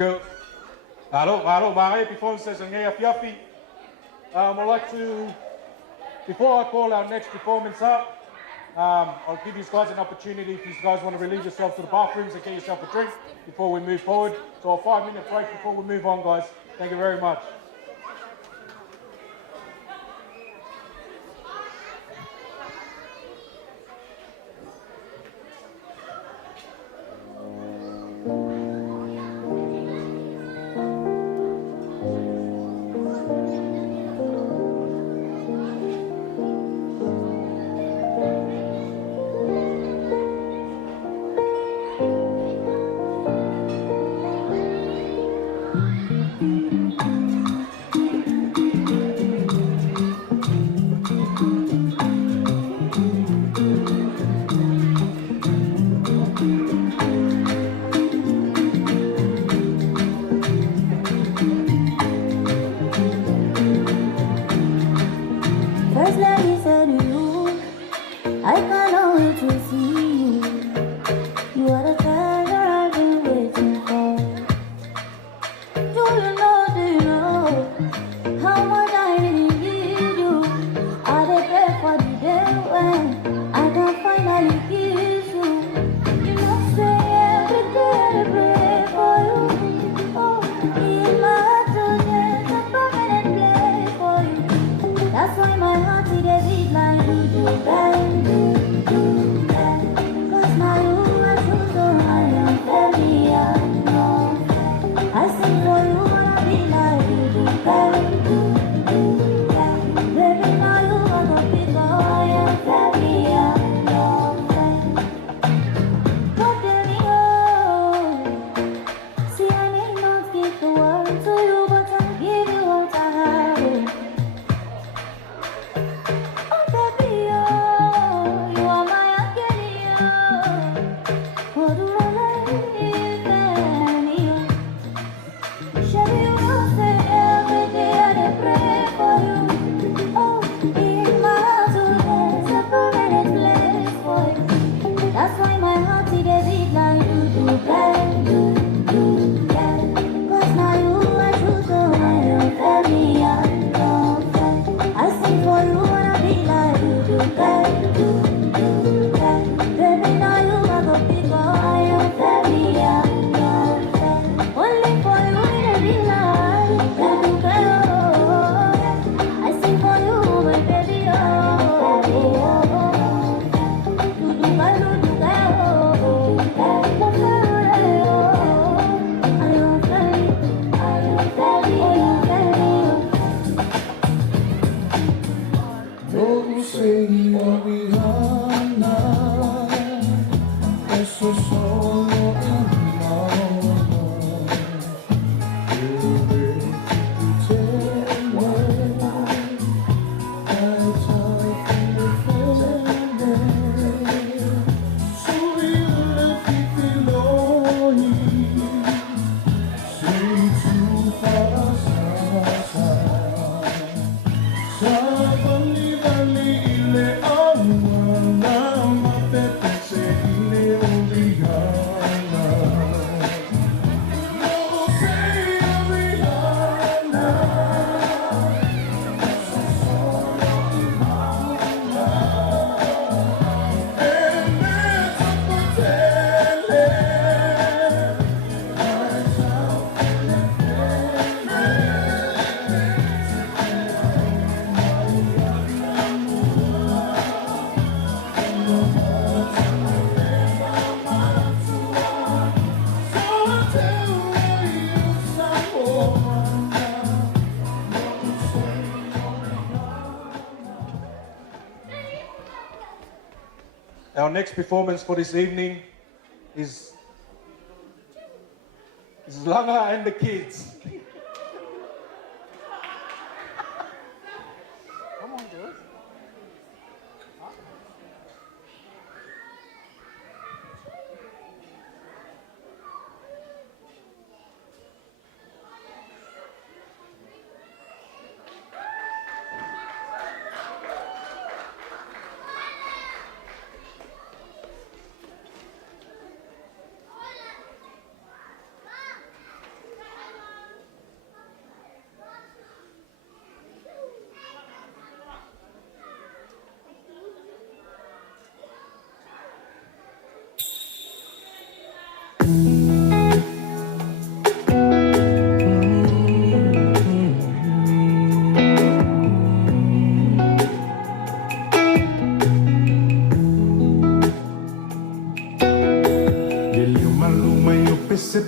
Girls. Hello, Mare, performances and Fiafi. I'd like to, before I call our next performance up, I'll give you guys an opportunity if you guys want to relieve yourselves to the bathrooms and get yourself a drink before we move forward. So a 5-minute break before we move on, guys. Thank you very much. Our next performance for this evening is Langa and the Kids. Come on, dude.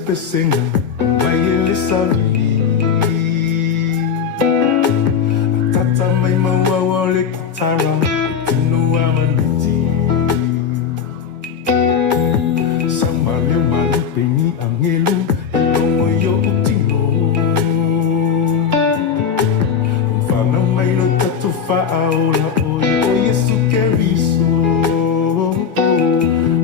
Pesing, may ilisabi. Tata may mawawali kitara, tinuwa maniti. Sa malimalipini ang ilo, ilo mo yo utino. Fana may nagtatufa aula, o Yesu keriso.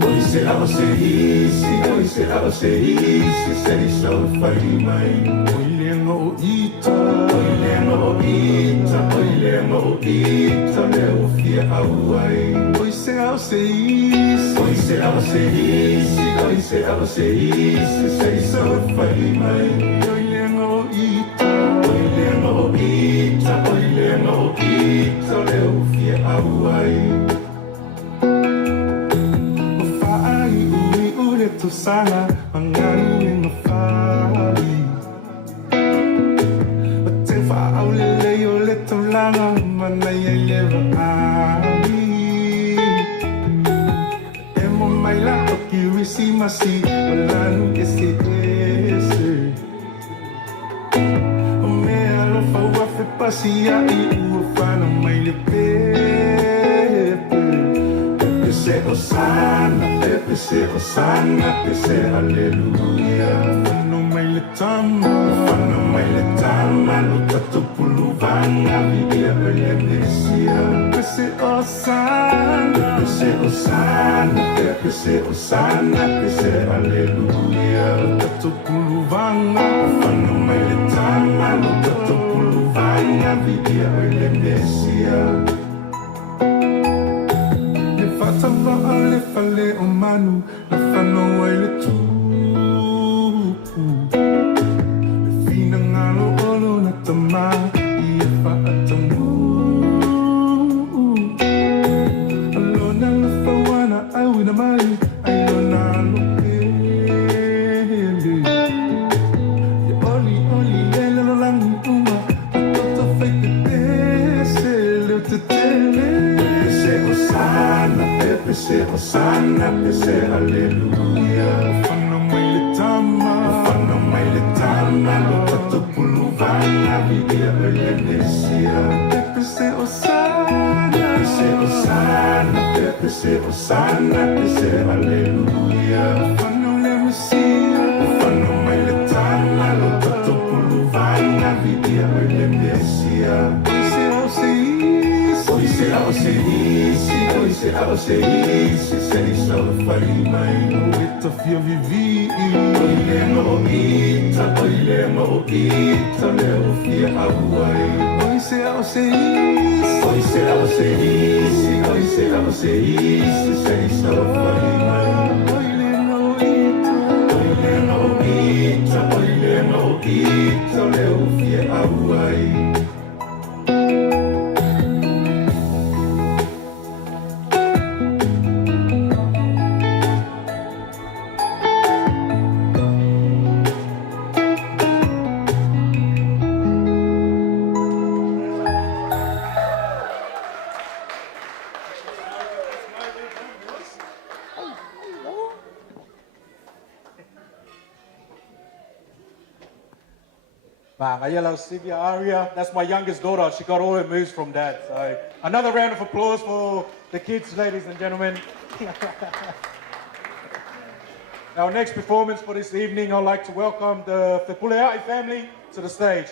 Hoy será o serisi, hoy será o serisi, será o farimai. Hoy lengo o ita, hoy lengo o ita, hoy lengo o ita, leo fia auai. Hoy será o serisi, hoy será o serisi, hoy será o serisi, será o farimai. Hoy lengo o ita, hoy lengo o ita, hoy lengo o ita, leo fia auai. To sana mangaluin mafali Batin faaw leleyo leto lang manayayeva ali Emo may lato kiwisi masi wala nung ese Omea lo fawafe pasiya iuwa na may lipe Pese Osana, pese Alleluia. Fano may letama, lutato puluvanga, vidia belenesia. Pese Osana, pese Alleluia. Lutato puluvanga, fano may letama, lutato puluvanga, vidia belenesia. Fatava ale fale o manu la fano ai le tupu le fina ngalo olo na tama ia fa atamu alona na fawana au na mai ai lona no pele ya oli lele lo langi uma atoto feite pese le te tele Pese Osana, pese Alleluia. Fano may letama, lotato puluvanga, vidia belenesia. Pese Osana, pese Alleluia. Fano le Messia, fano may letama, lotato puluvanga, vidia belenesia. Hoy será o serisi, será o farimai. Ita fia vivi, hoy lemo o ita, leo fia auai. Hoy será o serisi, será o farimai. Hoy lemo o ita, leo fia auai. Yellow Sylvia Aria, that's my youngest daughter. She got all her moves from dad. So another round of applause for the kids, ladies and gentlemen. Our next performance for this evening, I'd like to welcome the Puleai family to the stage.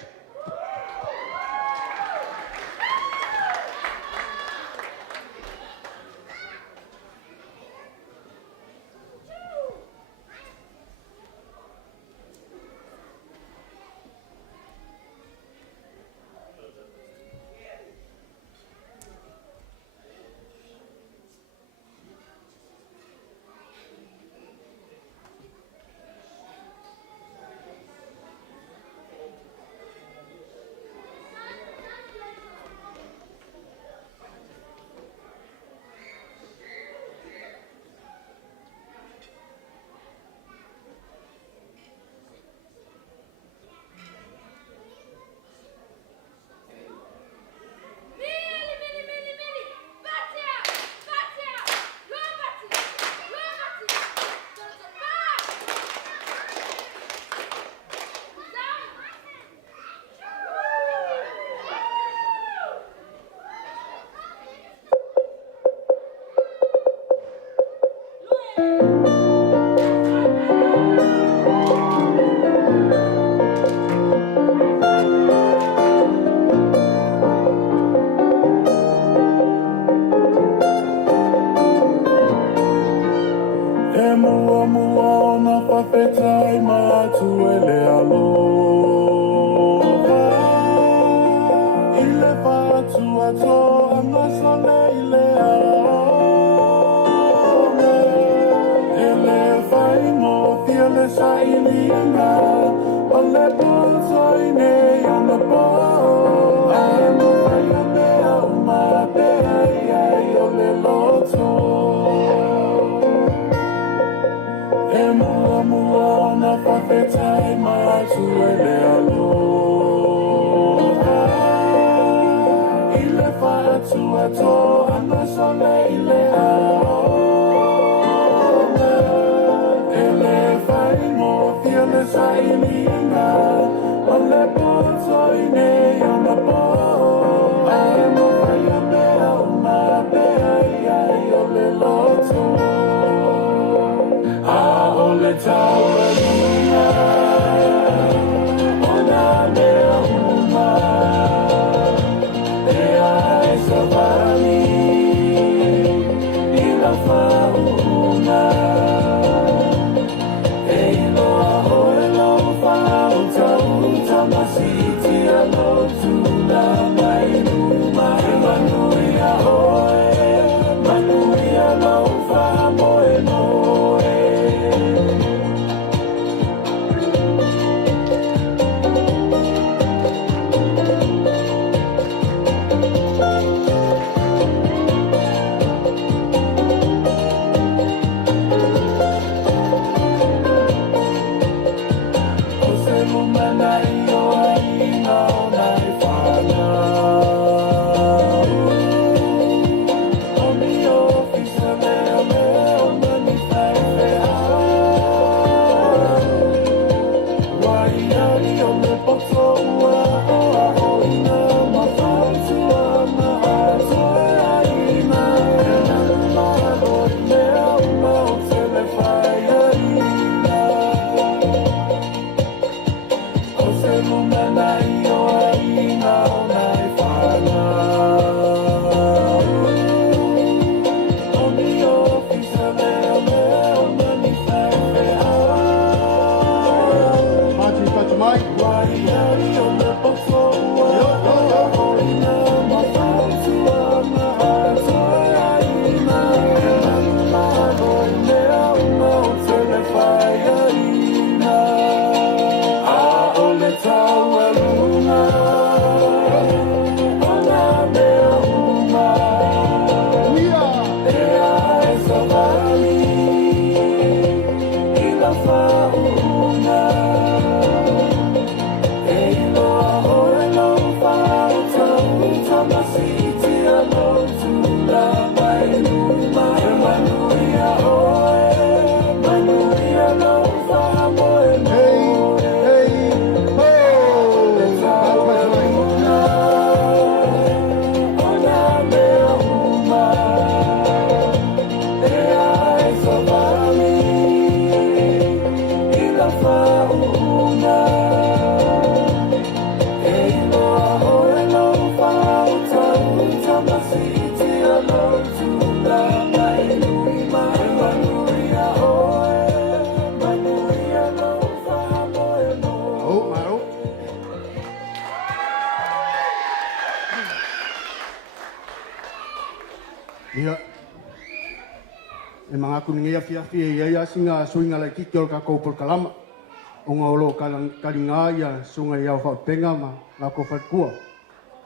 aku ngia fiafi e ia singa suinga la kiki o ka kopol kalama. O ngā olo karinga ia sunga iau whautenga ma ngā ko whatkua.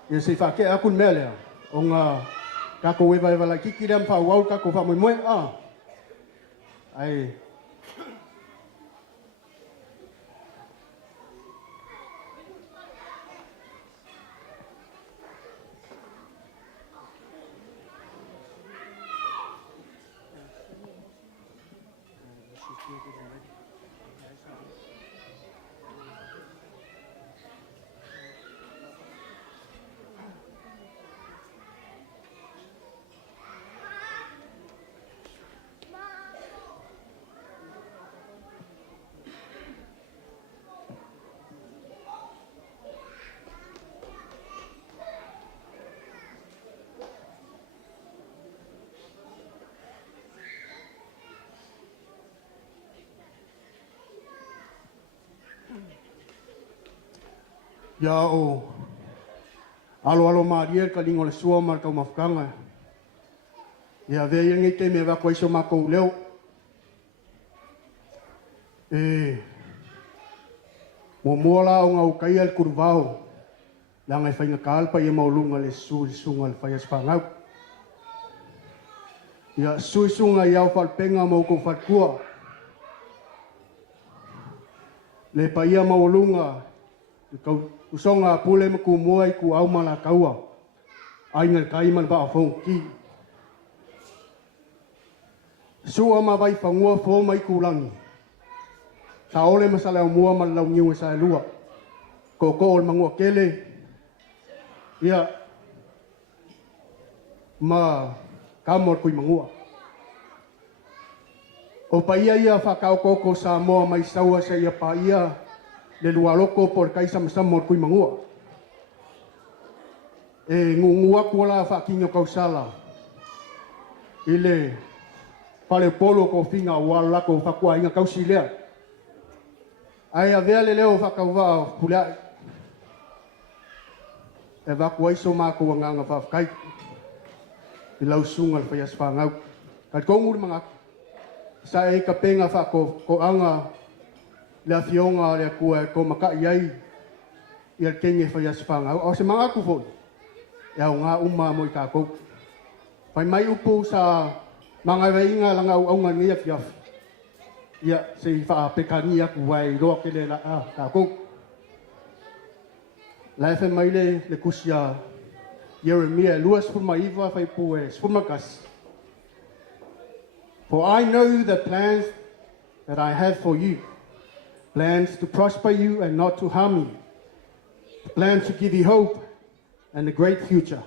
Ia se whake aku mea lea. O ngā kako ewa ewa la kiki rea mpa wau kako wha moe ai. Ia o alo Maria ka lingo le sua mar ka mafkanga. Ia ve ngi te me va ko iso mako leo. Mo mola o ngau kai al kurvao. La ngai fainga kalpa ia maulunga le sunga le fai spangau. Ia sunga ia fal penga mo ko fatkua. Le pa ia maulunga kau usonga pule maku moai ku au mala kaua. Ainga kai man ba fonki. Sua ma vai pangua fo mai ku langi. Ta ole masala mua ma lau ngiu sa lua. Ko ol mangua kele. Ia ma kamor kui mangua. O pa ia whakao koko sa moa mai saua sa ia pa ia le lua loko por kai sama mor kui mangua. Ngungua kuala whakinga kausala. Ile pale polo ko finga wala ko whakua inga kausilea. Ai a vea le leo whakauwa pulea. E wakua iso mako wanganga whafkai. I lau sunga le whaias whangau. Kai konguri mga sa e ka penga whako ko anga le afionga le kua ko maka iai i al kenge whaias whangau. O se mga kufoi. E au ngā uma mo i kākou. Pai mai upu sa mga weinga langa au nga ngia fiafi. Ia se i wha pekani aku wai roa ke le la kākou. Lai whai mai le kusia Jeremia luas fuma iwa whai pu e sfuma kasi. For I know the plans that I have for you. Plans to prosper you and not to harm you. Plans to give you hope and a great future.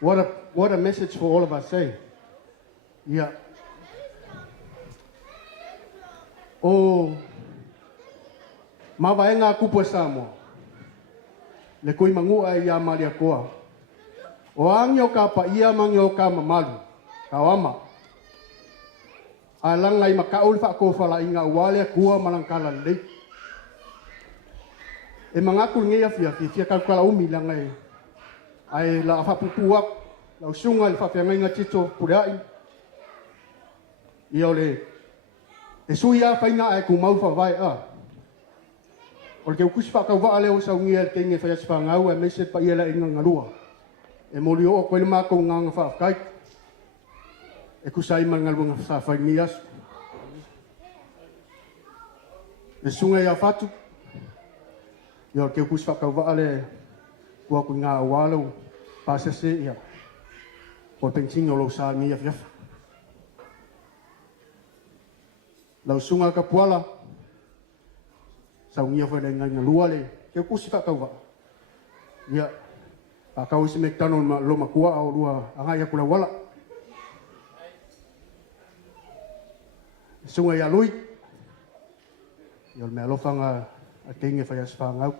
What a message for all of us, eh? Yeah. O mawaenga kupu Samoa. Le kui mangua ia malia koa. O angio ka pa ia mangio ka mamalu. Kawama. Alang ai makaul fa ko fala inga wale kua malangkala le. E mangakul ngia fia kala umi langai. Ai la fa pupuak la sunga le fa nga tito pudai. Iole. E suia fa inga ai ku mau fa vai a. O ke kusi fa ka wa ale o sa ngia ke nge fa ya fa ngau e meset pa ia la inga ngalua. E molio o ko le mako nga fa kai. E kusai mangalunga sa fa nias. E sunga ia fatu. Ia ke kusi fa ka wa ale kua ku nga walo pasese ia. Por pensingo lo sa mia fiaf. Lau sunga ka puala. Sa ngia fa lenga ngalua le. Ke kusi fa ka wa. Ia ka usi mektano lo makua o lua anga ia kula wala. Sunga ia lui. Ia me alofanga a kenge fa ia sfangau.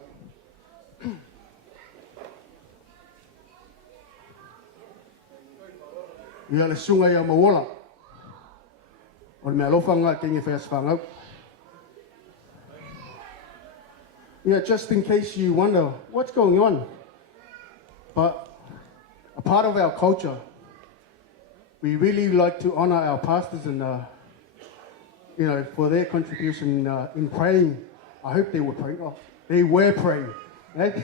Ia le sunga ia mawola. O me alofanga a kenge fa ia sfangau. Yeah, just in case you wonder what's going on. But a part of our culture, we really like to honor our pastors and, for their contribution in praying. I hope they were praying. Oh, they were praying, right?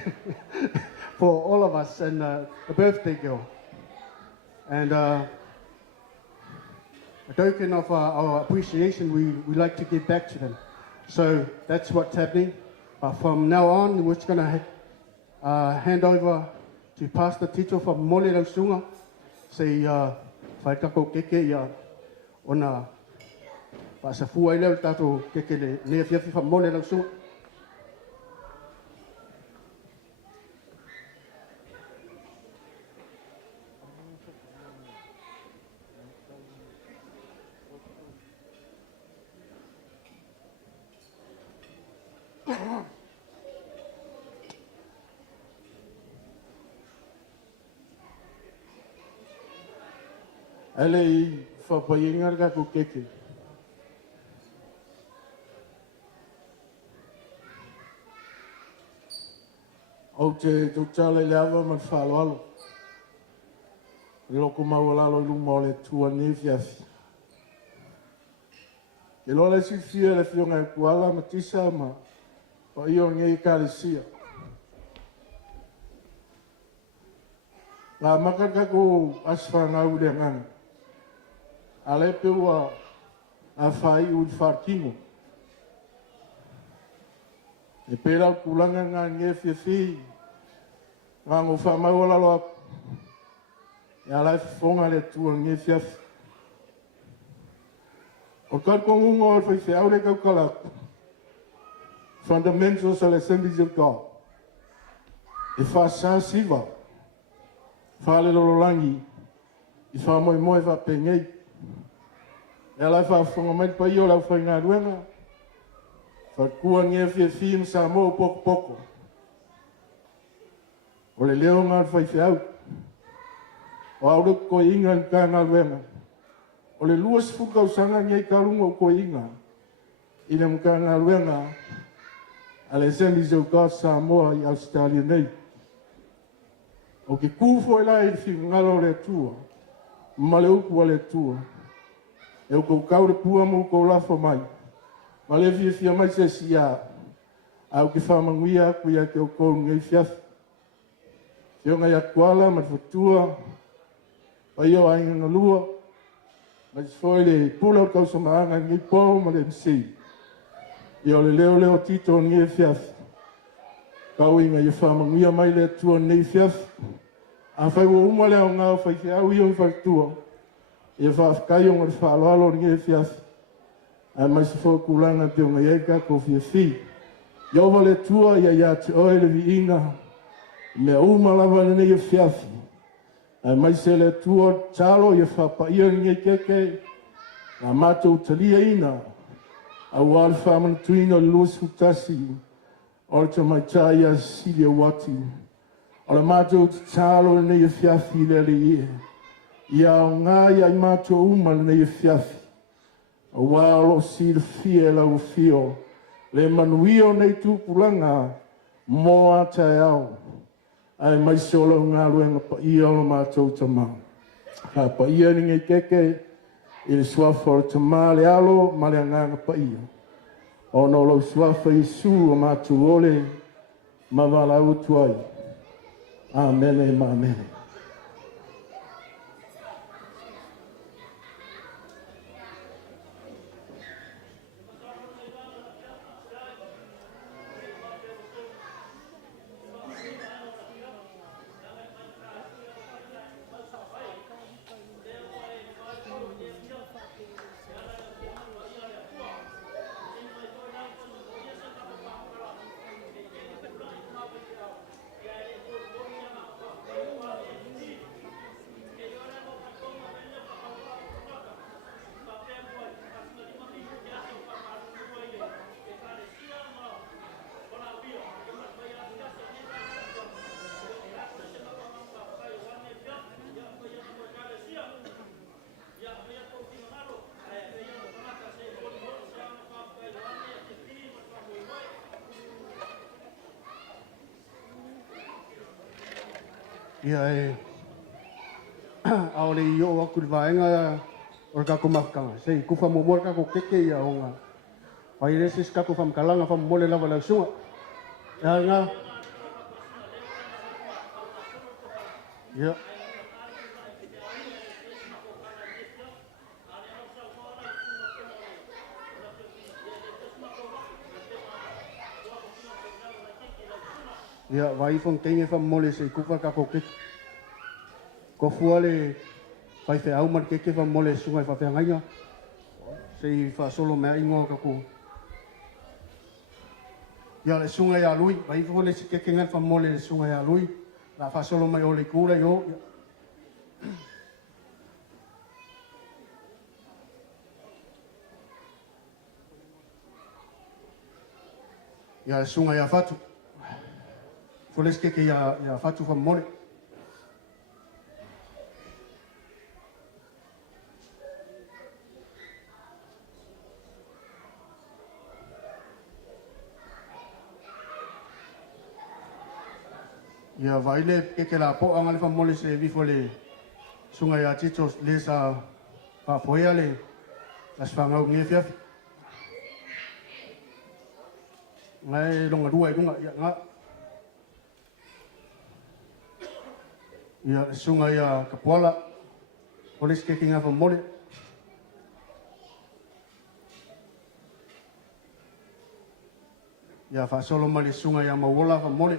For all of us and the birthday girl. And a token of our appreciation, we like to give back to them. So that's what's happening. But from now on, we're just going to hand over to Pastor Tito from Mole Lausunga. Say, whaikako keke ia ona pasafua ile tato keke le nefiafi from Mole Lausunga. Ale i whapainga ka ko keke. O te tūtale leawa man whaloalo. Loko mawalalo lunga o le tua nefiafi. Ke lola si fia le fionga e kuala ma tisa ma o iyo ngei kālesia. Ngā makaka ko aswanga ule nganga. Ale peua a whai ui wharkingo. E pera kulanga ngā ngewhiawhi, ngā ngō whamaualalo aku. E alai whonga le tua ngewhiawhi. O karkongunga o whai aure kaukalaku. Fundamentals of the Assemblies of God. E whasa siwa. Whale lololangi. I whamoe moe whapengei. E alai whawhonga mai pai o lau whai ngā ruenga. Whakua ngewhiawhi im sa mo poko poko. O le leo ngā whai whiau. O auru ko inga ka ngā ruenga. O le luas fukau sanga ngai karunga o ko inga. Ina muka ngā ruenga. Ale Assemblies of God Samoa i Australia nei. O ke kūfo e lai i ngalo le tua. Ma le uku a le tua. E o kou kaure pua mo kou lafo mai. Ma le fia mai se sia. Au ke whamanguia kuia ke o kou ngai fiafi. Fio ngai akuala ma futua. Pai o ainga ngalua. Ma foi le pula o kau samaanga ngai pō ma le msi. I o le leo tito ngai fiafi. Kau inga i whamanguia mai le tua ngai fiafi. A whai wo uma leo ngā whai te au i o whaktua. E whaakai o ngari whaaloalo ngai fiafi. A mai se whakulanga te o ngai eka ko fiafi. Iova le tua ia te oe le vi inga. Mea uma lava nei e fiafi. A mai se le tua talo ia whapaia ngai keke. Ngā mātou talia ina. A wāle whaman tuina luas hutasi. O le ta mai taia silia wati. O le mātou talo nei e fiafi le le ie. Ia o ngā ia i mātou uma nei e fiafi. A wālo si le fie lau fio. Le manuio nei tūpulanga. Moa tai au. Ai mai solo ngā ruenga pa ia o le mātou tamā. Ha pa ia ni ngai keke. I le suafa o le tamā le alo ma le anganga pa ia. O no lau suafa i su o mātou ole. Ma wala utuai. Amen e ma amen. Ia ao le yo aku le vaenga o ka kumakanga sei kufa mo mo ka ko keke ia onga pai le sis ka kufa mkalanga fa mo le lava la sunga ya nga ya ya vai fong kenge fa mo le sei kufa ka ko keke ko fuale fai fe au mar keke fa mo le sunga fa fe ngaia sei fa solo me ingo ka ku ya le sunga ya lui vai fo le keke ngal fa mo le sunga ya lui la fa solo mai o le kula yo ya le sunga ya fatu fo le keke ya fatu fa mo le ya vaile ke la po anga le fa mole se vi fo le sunga ya chichos le sa pa foia le las fa ngau nge fia ngai longa dua dunga ya nga ya sunga ya kapola polis ke kinga fa mole ya fa solo mali sunga ya mawola fa mole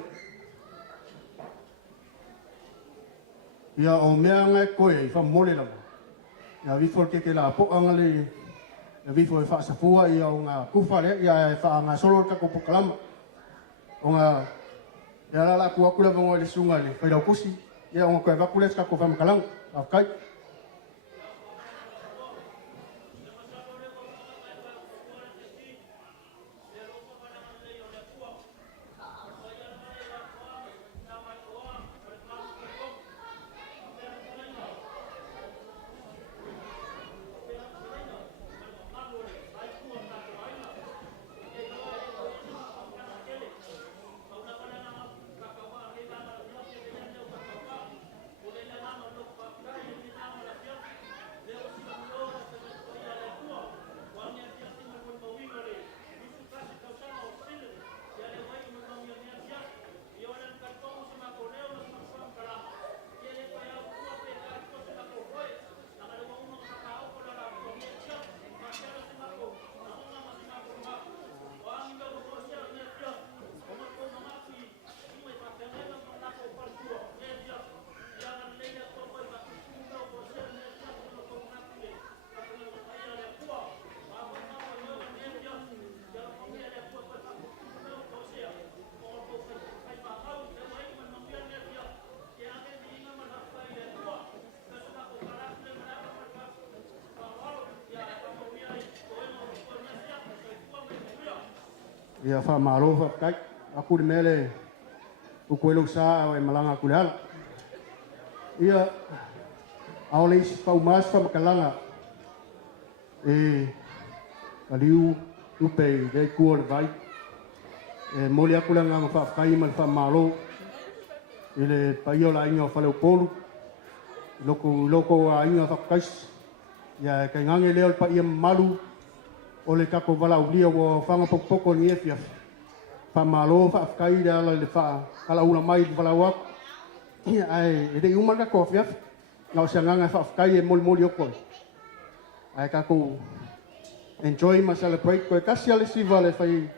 ya o mea ngai koe i wha mole lama. Ya wifo ke la po angale, ya wifo e wha safua i o ngā kufare, ya e wha ngā solo kako pokalama. O ngā, ya la ku aku lewa ngoi le sunga le, whairau kusi, ya o ngā koe waku les kako whamakalang, awkai. Ia wha maro wha kai, aku de mele ukuelo sa o e malanga kuleala. Ia ao le isi whau mas wha makalanga e kaliu upe dei kua le vai. E moli aku le nganga wha kai ma le wha maro i le paio la inga o whaleu polu. Loko a inga wha kais. Ia kai ngange leo le pa ia malu o le kako wala ulia o whanga pokopoko ni e fia. Wha malo, wha afkai rea la le wha kala una mai le wala wak. Ia ai, e rei umanga ko fia. Ngau sia nganga wha afkai e moli moli oko. Ai kako enjoy ma celebrate koe kasi ale siva le whai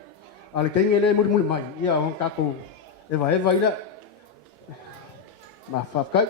ale kenge le muli muli mai. Ia on kako eva ila. Ma wha afkai.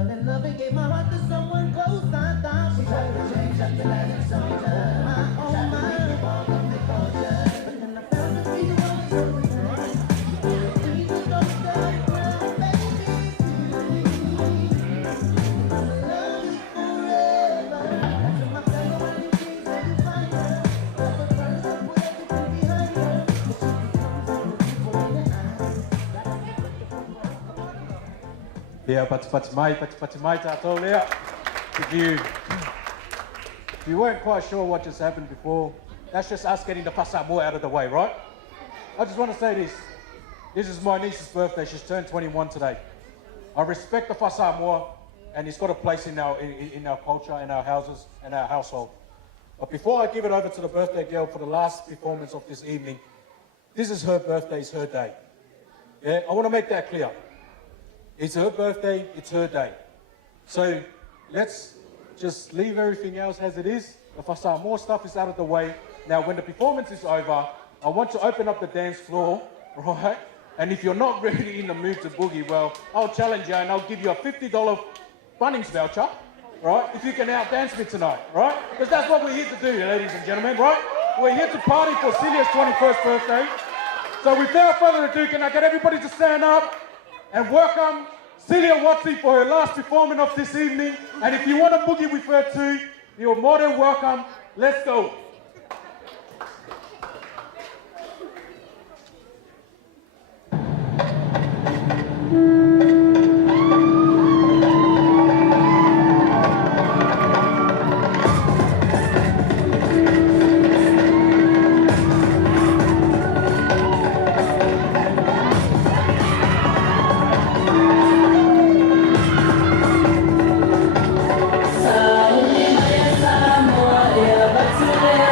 fell in love and gave my heart to someone close. I thought she tried to change up the light and soldier. Oh my, but then I found the reason why it's always right. Jesus don't die now, baby. Love is forever. That's my fellow and you please let you find her. Love a person with everything behind her. She becomes all the people in the eyes. Yeah, pati mai tātou lea. If you weren't quite sure what just happened before, that's just us getting the Whasamoa out of the way, right? I just want to say this. This is my niece's birthday. She's turned 21 today. I respect the Whasamoa, and it's got a place in our culture, in our houses, and our household. But before I give it over to the birthday girl for the last performance of this evening, this is her birthday, it's her day. Yeah, I want to make that clear. It's her birthday, it's her day. So let's just leave everything else as it is. The Whasamoa stuff is out of the way. Now, when the performance is over, I want to open up the dance floor, right? And if you're not really in the mood to boogie, well, I'll challenge you and I'll give you a $50 Bunnings voucher, right? If you can outdance me tonight, right? Because that's what we're here to do, ladies and gentlemen, right? We're here to party for Celia's 21st birthday. So without further ado, can I get everybody to stand up and welcome Celia Watson for her last performance of this evening. And if you want to boogie with her too, you're more than welcome. Let's go. Samoa, yeah, but today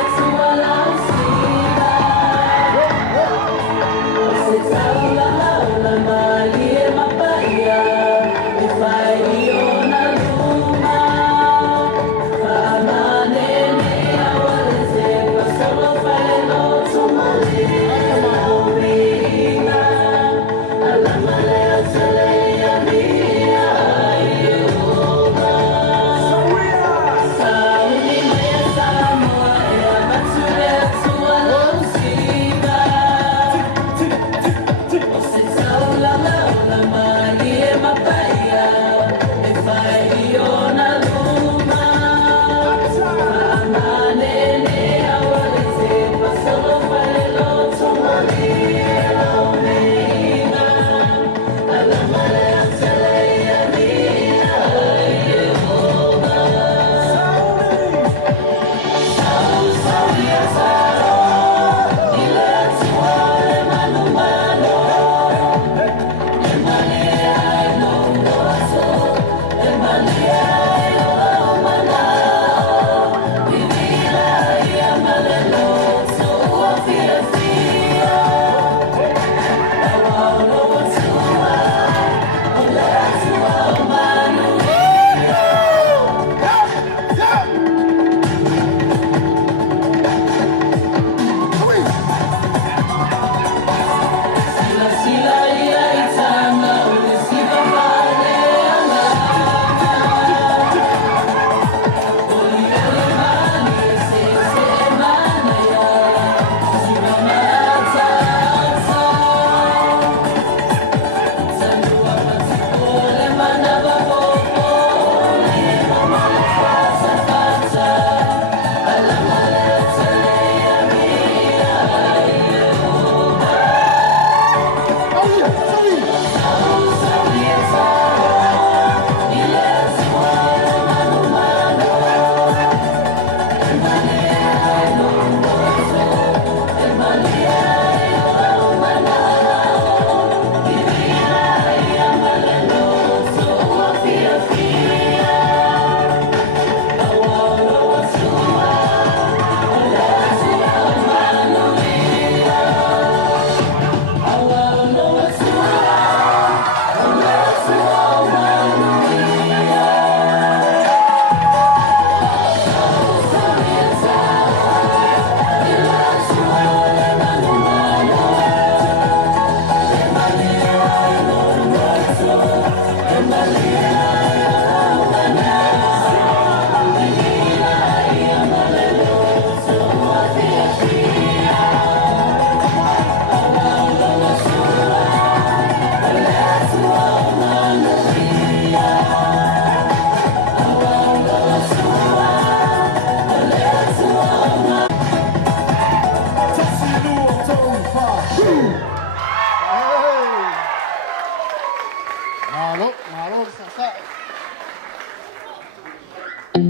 Hey,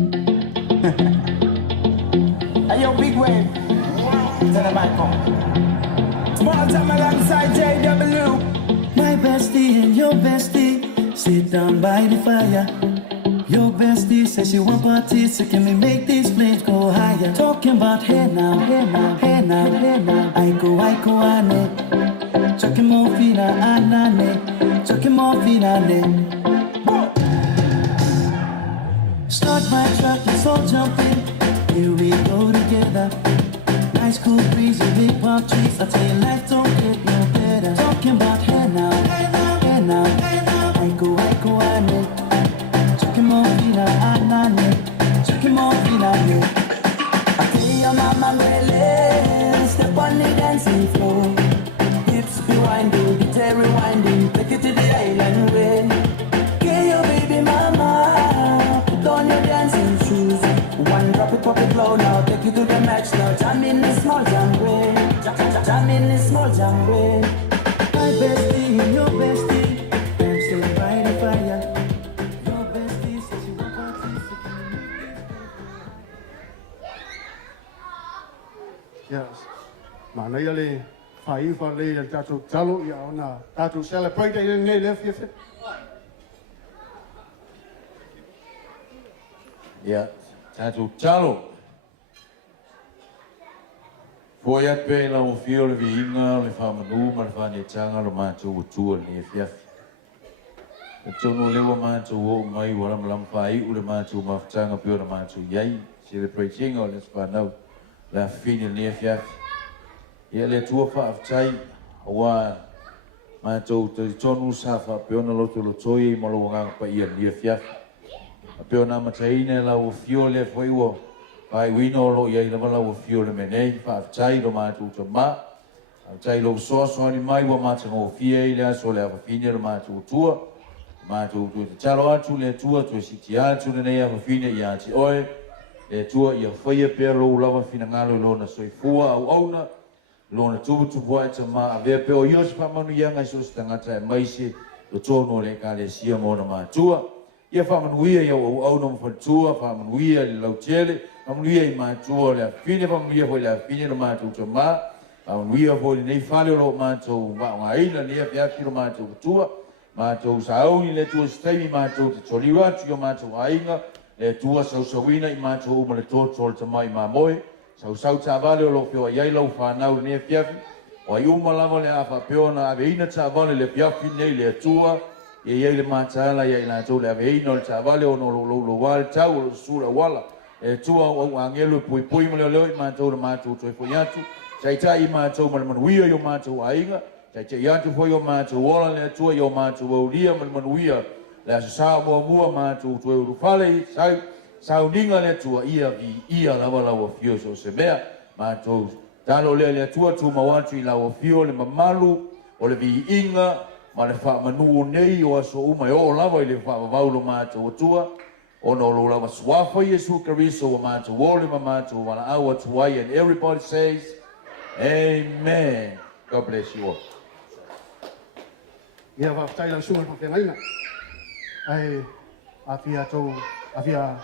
yo, big wave. Tell the mic on. Small time alongside JW. My bestie and your bestie sit down by the fire. Your bestie says she want parties, so can we make these flames go higher? Talking about hey now, hey now, hey now, hey now. I go, ane. Chucking more fina, anane. Chucking more fina, ane. Start my truck, let's all jump in. Here we go together. Nice cool breeze and big palm trees. I tell you, life don't get no better. Talking about hey now, hey now, hey now, hey now. I go, ane. Chucking more fina, anane. Chucking more fina, ane. I tell your mama, really, step on the dancing floor. Hips be winding, guitar rewinding, take it to the island way. Get your baby mama, put on your dancing shoes. One drop it, pop it low now, take you to the max now. Jam in the small jam way, jam in the small jam way. My bestie and your bestie, dancing by the fire. Your bestie says she want parties, so can we make these Yes. Mana ia le whai wha le le tātou talo ia ona tātou celebrate i nei le whiawhi. Ia, tātou talo. Fo ia pe la o fio le viinga, le whamanu, ma le whanetanga, le mātou o tua le whiawhi. Le tono lewa mātou o mai wala malam whai, u le mātou mawhtanga pio le mātou iai, celebrating o le whanau, la whine le whiawhi. Ia le tua whaaftai, awa mātou te tonu sa whapeona loto lo toi, ma lo wanganga pa ia le whiawhi. Peo na mataine la o fio le foi o pai wino lo ia la la o fio le menei fa tai lo ma tu to ma tai lo so ni mai wa ma tmo fie ile so le fa fine lo ma tu chalo atu le tua tu si ti atu le ia fa fine ia ti oi le tua ia foi pe lo la fa fina ngalo lo na soi fua au auna lo na tu wa te ma ave pe o yo pa manu ia ngai so stanga tai mai si lo tono le ka le sia mo na ma tua. Ia whamanuia ia o au no mwhatua, whamanuia le lautele, whamanuia i mātua le awhine, whamanuia hoi le awhine le mātua to mā, whamanuia hoi le nei whale o mātua ngā ina lea whiawhi o mātua kutua, mātua sa auni le tua steimi mātua te toriu atu o mātua ainga, le tua sausawina i mātua uma le tōtoro ta mai mā moe, sau tā vale o lo whioa iai lau whanau le nei whiawhi, o ai uma lava le awha peona ave ina tā vale le whiawhi nei le tua, ia le matala ia la tau le aveino le tavale o no lo wal tau o sura wala e tua o angelo pui mo le i matou le matou toi foi atu sai tai matou mal manuia yo matou ainga sai tai atu foi o matou ola le tua yo matou o lia mal manuia le sa mo mua matou toi o fale sai uninga le tua ia la wala o fio so se mea matou talo le tua tu mawatu i la o fio le mamalu o le vi inga ma le whamanu o nei o aso uma e o lawa i le whamavaulo mātou o tua, o no lo lawa swafa Yesu Karisto o mātou o le ma mātou wala awa tuai, and everybody says, Amen. God bless you all. Ia whaftai lau sunga kwa whengaina. Ai, awhia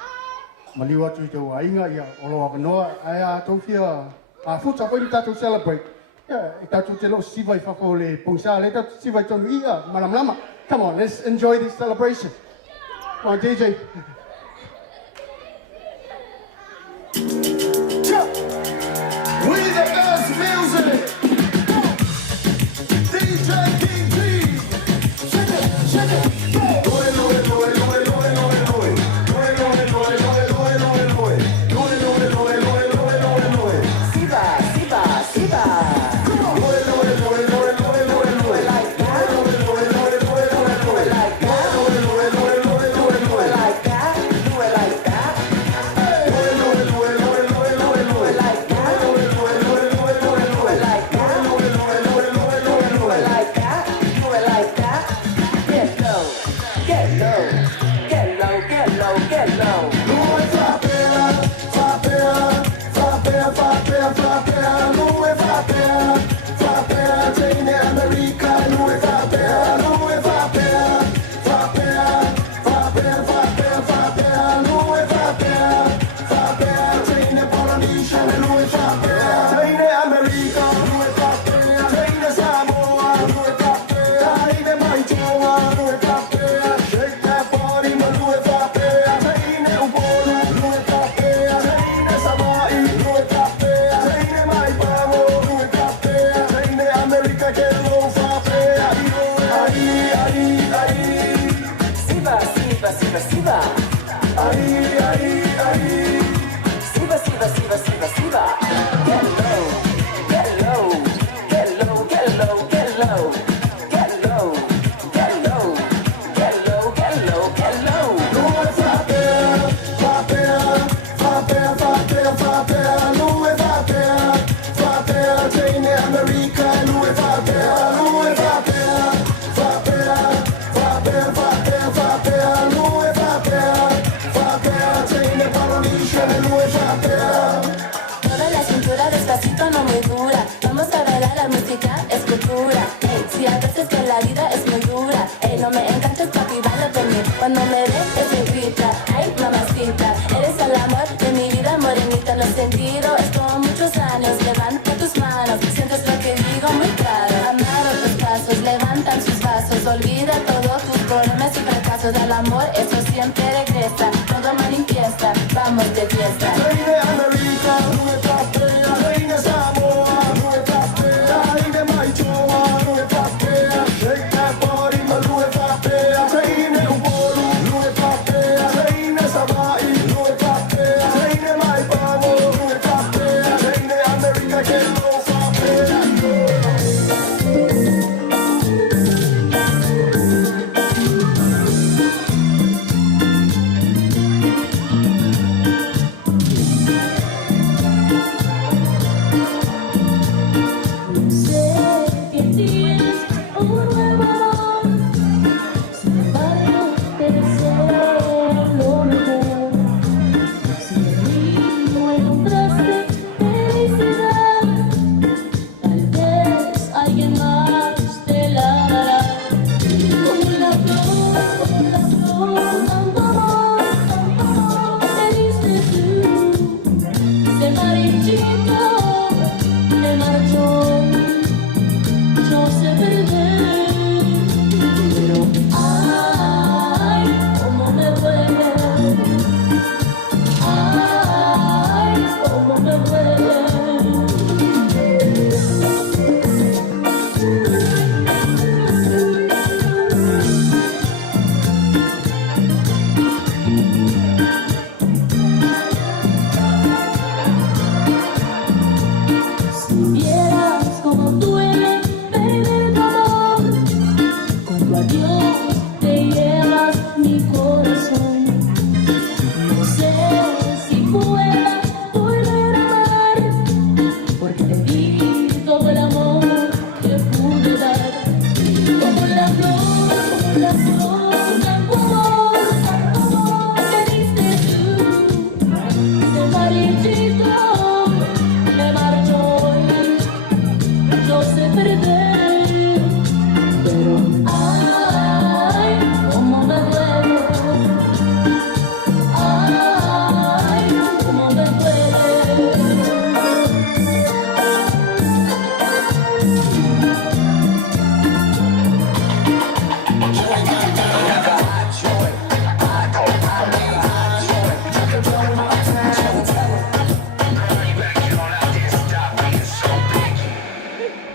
maliu atu i tau ainga, ia olo awanoa, ai a tau whia, a futa koe ni tātou celebrate. I tātou te lo siva i whako le pongsa, le tātou siva i tonu ia, malamlama. Come on, let's enjoy this celebration. Come on, DJ. We the best music. DJ King T. Shake it, go. Fapea, Siva, siva, siva, siva, siva. Get low, get low, get low, get low, get low, get low, get low, get low, get low, get low. Mueve la cintura despacito, no muy dura. Vamos a bailar, la música es cultura. Ey, si a veces que la vida es muy dura. Ey, no me encantes, papi, baila de mí. Cuando me ves, es mi grita. Ay, mamacita, eres el amor de mi vida, morenita. Lo he sentido, es como muchos años. Levanta tus manos, sientes lo que digo muy claro. Amar otros pasos, levantan sus vasos. Olvida todos tus problemas y fracasos. Del amor, eso siempre regresa. Todo manifiesta, vamos de fiesta.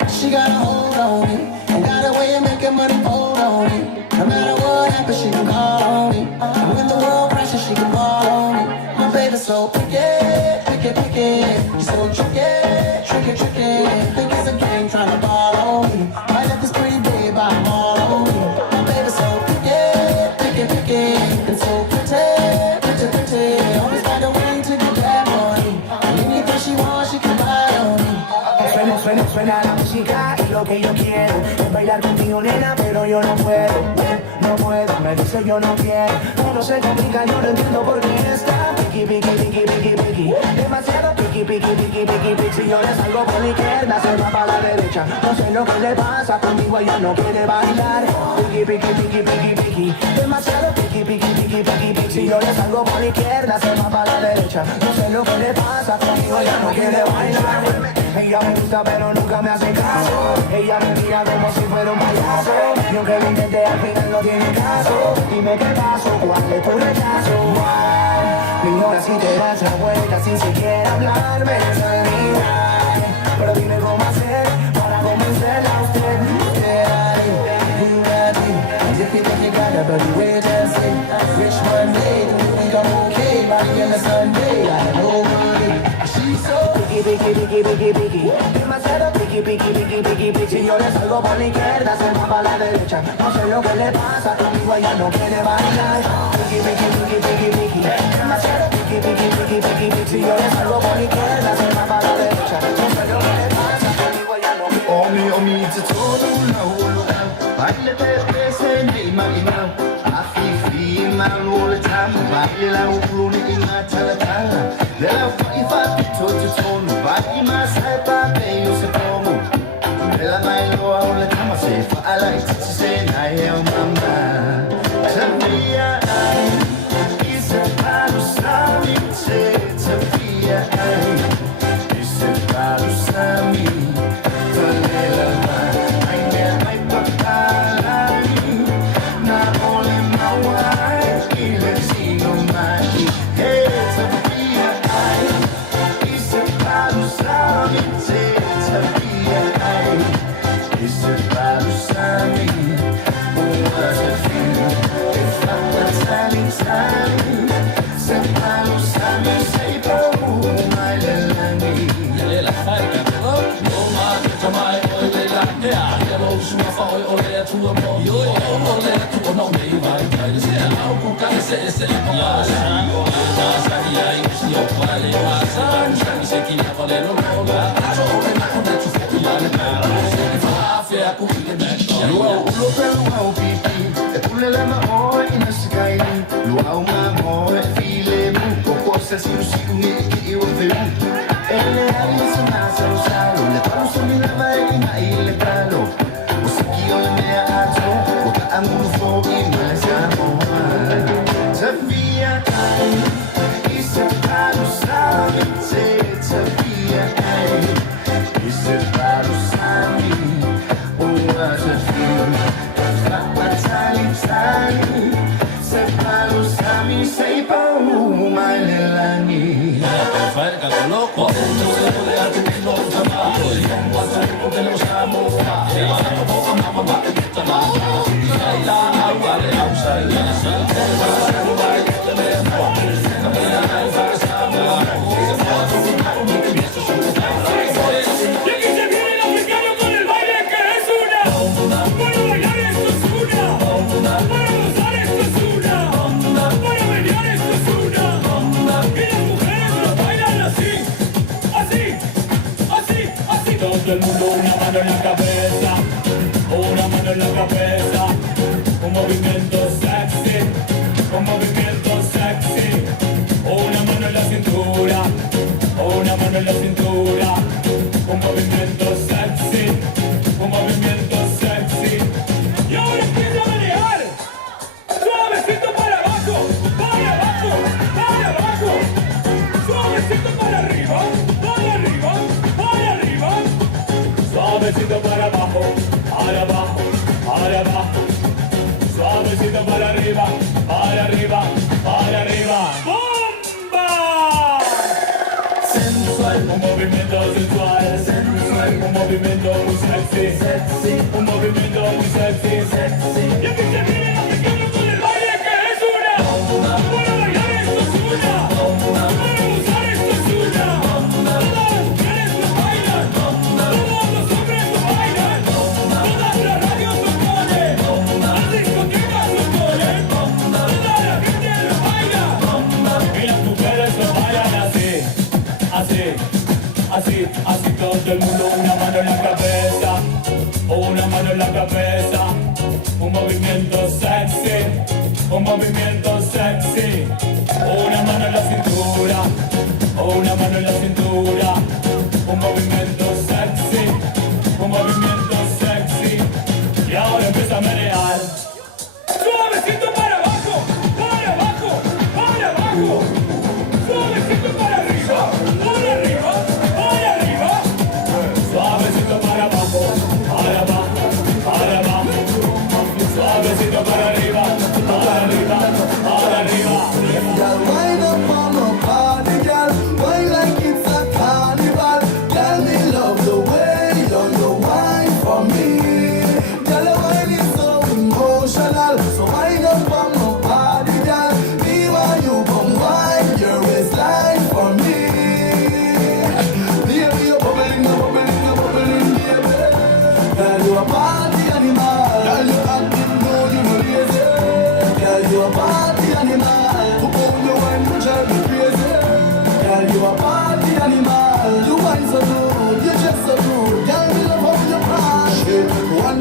She got a hold on me, and got a way of making money fold on me. No matter what happens, she can call on me. And when the world crashes, she can ball on me. My baby's so picky, picky, picky. So tricky, tricky, tricky. Think it's a game trying to ball on me. Might let this pretty babe I'm all on me. My baby's so picky, picky, picky. And so pretty, pretty, pretty. Always find a way to get that money. And anything she wants, she can buy on me. Suena la música y lo que yo quiero es bailar contigo, nena, pero yo no puedo, no puedo, me dice yo no quiero, todo se complica, yo no entiendo por qué está piqui, piqui, piqui, piqui, piqui, demasiado piqui, piqui, piqui, piqui, piqui, si yo le salgo por la izquierda, se va para la derecha, no sé lo que le pasa, conmigo ella no quiere bailar, piqui, piqui, piqui, piqui, piqui, demasiado piqui, piqui, piqui, piqui, piqui, si yo le salgo por la izquierda, se va para la derecha, no sé lo que le pasa, conmigo ella no quiere bailar. Ella me gusta pero nunca me hace caso. Ella me mira como si fuera un payaso. Y aunque lo intenté al final no tiene caso. Dime qué pasó, cuál es tu rechazo. Me ignora si te das la vuelta sin siquiera hablarme de salida. Pero dime cómo hacer para convencerla a usted. If you think you got it, but you wait and see. Which one day do you think I'm on a Sunday, I know money. She's so Biggie. Demasiado biggie. Yo le salgo por la izquierda, se va para la derecha. No sé lo que le pasa, conmigo ella no quiere bailar. Biggie. Demasiado biggie. Yo le salgo por la izquierda, se va para la derecha. No sé lo que le pasa, conmigo ella no quiere Omi, te todo una hologram. Baile te se ni malinao. Afifi mal all the time. Baile la ulu ni ingata la tala. La fa to baile mas hai pa pe yo se como. La mai lo all the time say fa I like to say I am mama. Tafia ai is a palo sami tafia ai is a palo sami. Todo el mundo una mano en la cabeza, un movimiento sexy, una mano en la cintura, un movimiento sexy, y ahora empieza a manejar, suavecito para abajo, suavecito para arriba, suavecito para abajo, suavecito para arriba, ¡bomba! Sensual, un movimiento sensual, un movimiento muy sexy, un movimiento muy sexy. Y aquí se vienen los pequeños con el baile que es una, para bailar esto es una, para usar esto es una, todas las mujeres lo bailan, todos los hombres lo bailan, todas las radios lo ponen, las discotecas lo ponen, toda la gente lo baila, y las mujeres lo bailan así todo el mundo, una mano en la cabeza, un movimiento sexy, una mano en la cintura, un movimiento sexy, y ahora empieza a menear, suavecito para abajo, suavecito para arriba, suavecito para abajo, suavecito para arriba, Girl, wind up on my body, girl. Wine like it's a carnival. Girl, me love the way you wine for me. Girl, your wine is so emotional. So wind up on my body, girl. Me want you come wine.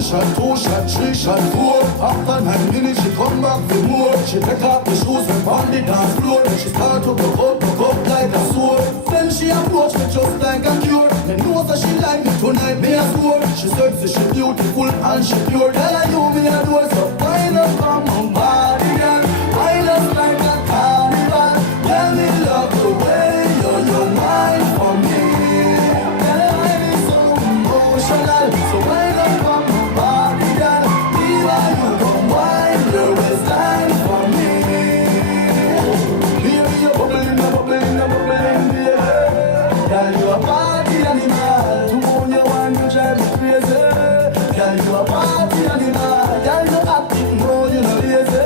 shot, 2 shot, 3 shot, 4. After 9 minutes, she come back for more. She take off the shoes and on the dance floor. Then she start to broke up like a sword. Then she approach me just like a cure. Me know that she like me tonight, me a swore. She sexy, she beautiful and she pure. Tell her you me a door, so wind up on my body, girl. Wind up like a carnival. Tell me love the way you wine for me. Tell her I be so emotional. So wind up on my body, girl. Diva, you come wine your waistline for me. Baby, you're bubbling, baby. Girl, you a party animal. To own your wine, you drive me crazy. Girl, you a party animal. Girl, you acting, no, you know lazy.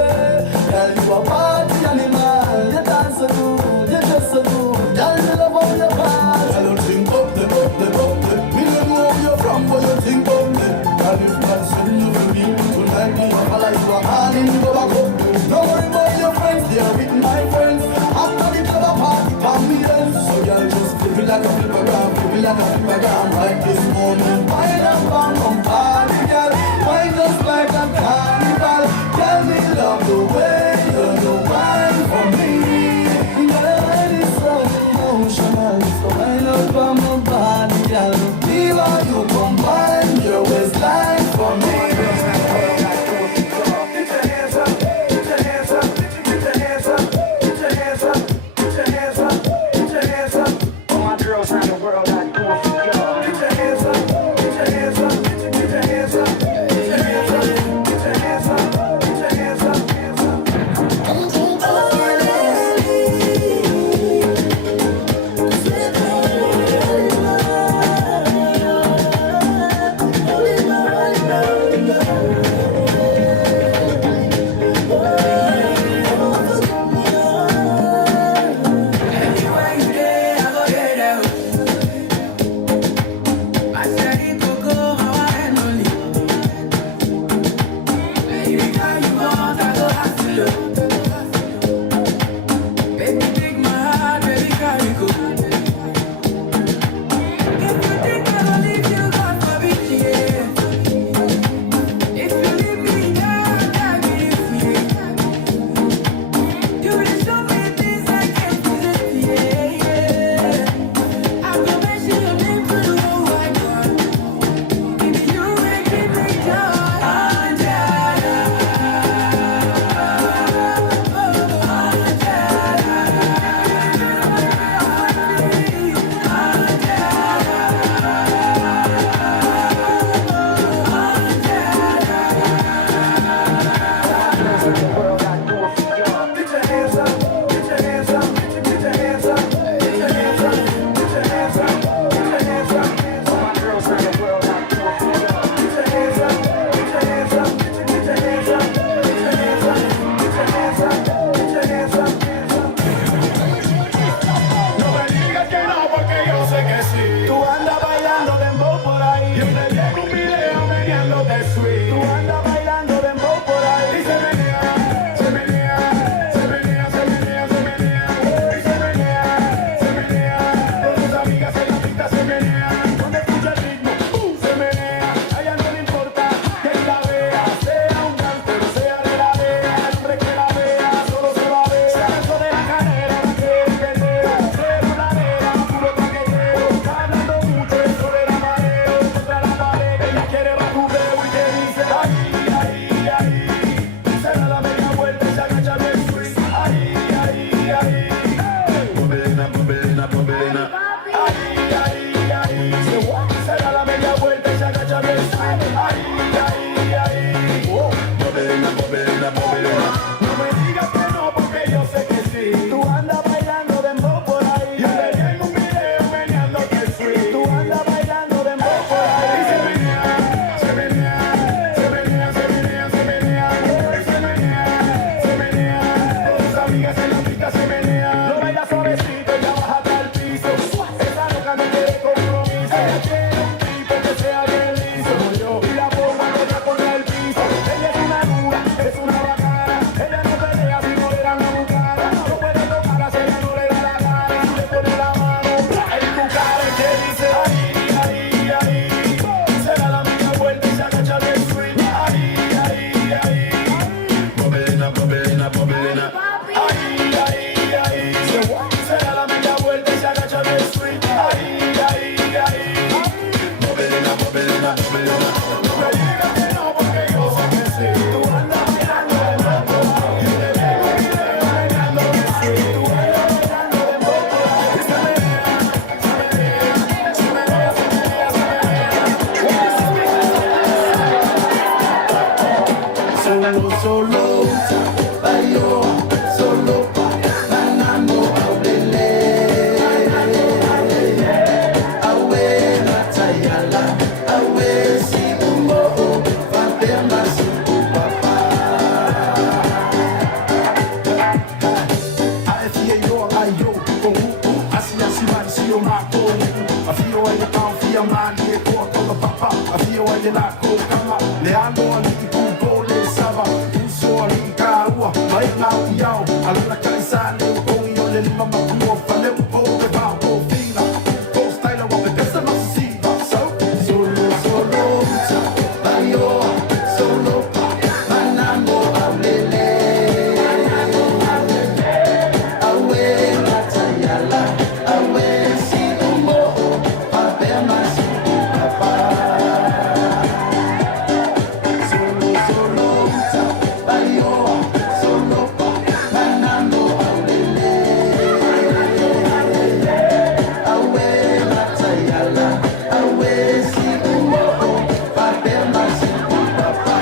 Girl, you a party animal. You dance so good, you dress so good. Girl, you love all your party. Girl, you think up them. Me don't know where you're from, but you think up them. Girl, if God send you for me tonight, me a follow you a hand in go back up. Don't worry about your friends, they are with my friends. After the club a party, come me then. So girl, just flip it like a flippergram, right this moment. Wind up on my body, girl. Wind us like a carnival. Tell me love the way you wine for me. Girl, it is so emotional. So wind up on my body, girl. Diva, you combine your waistline for me. feel my phone. I feel when you can't feel man, you caught on the papa. I feel when you like go come up. Leandro and you go go le saba. Uso ali kaua, mai na yao. Aluna kalisa le go yo le lima makuo fale upo ke ba po fina. Go style wa the best of my see. Solo solo bayo solo manambo ablele. Awe matayala, awe sidombo, abema sibu papa. Solo solo bayo solo manambo ablele. Awe matayala, awe sidombo, abema sibu papa.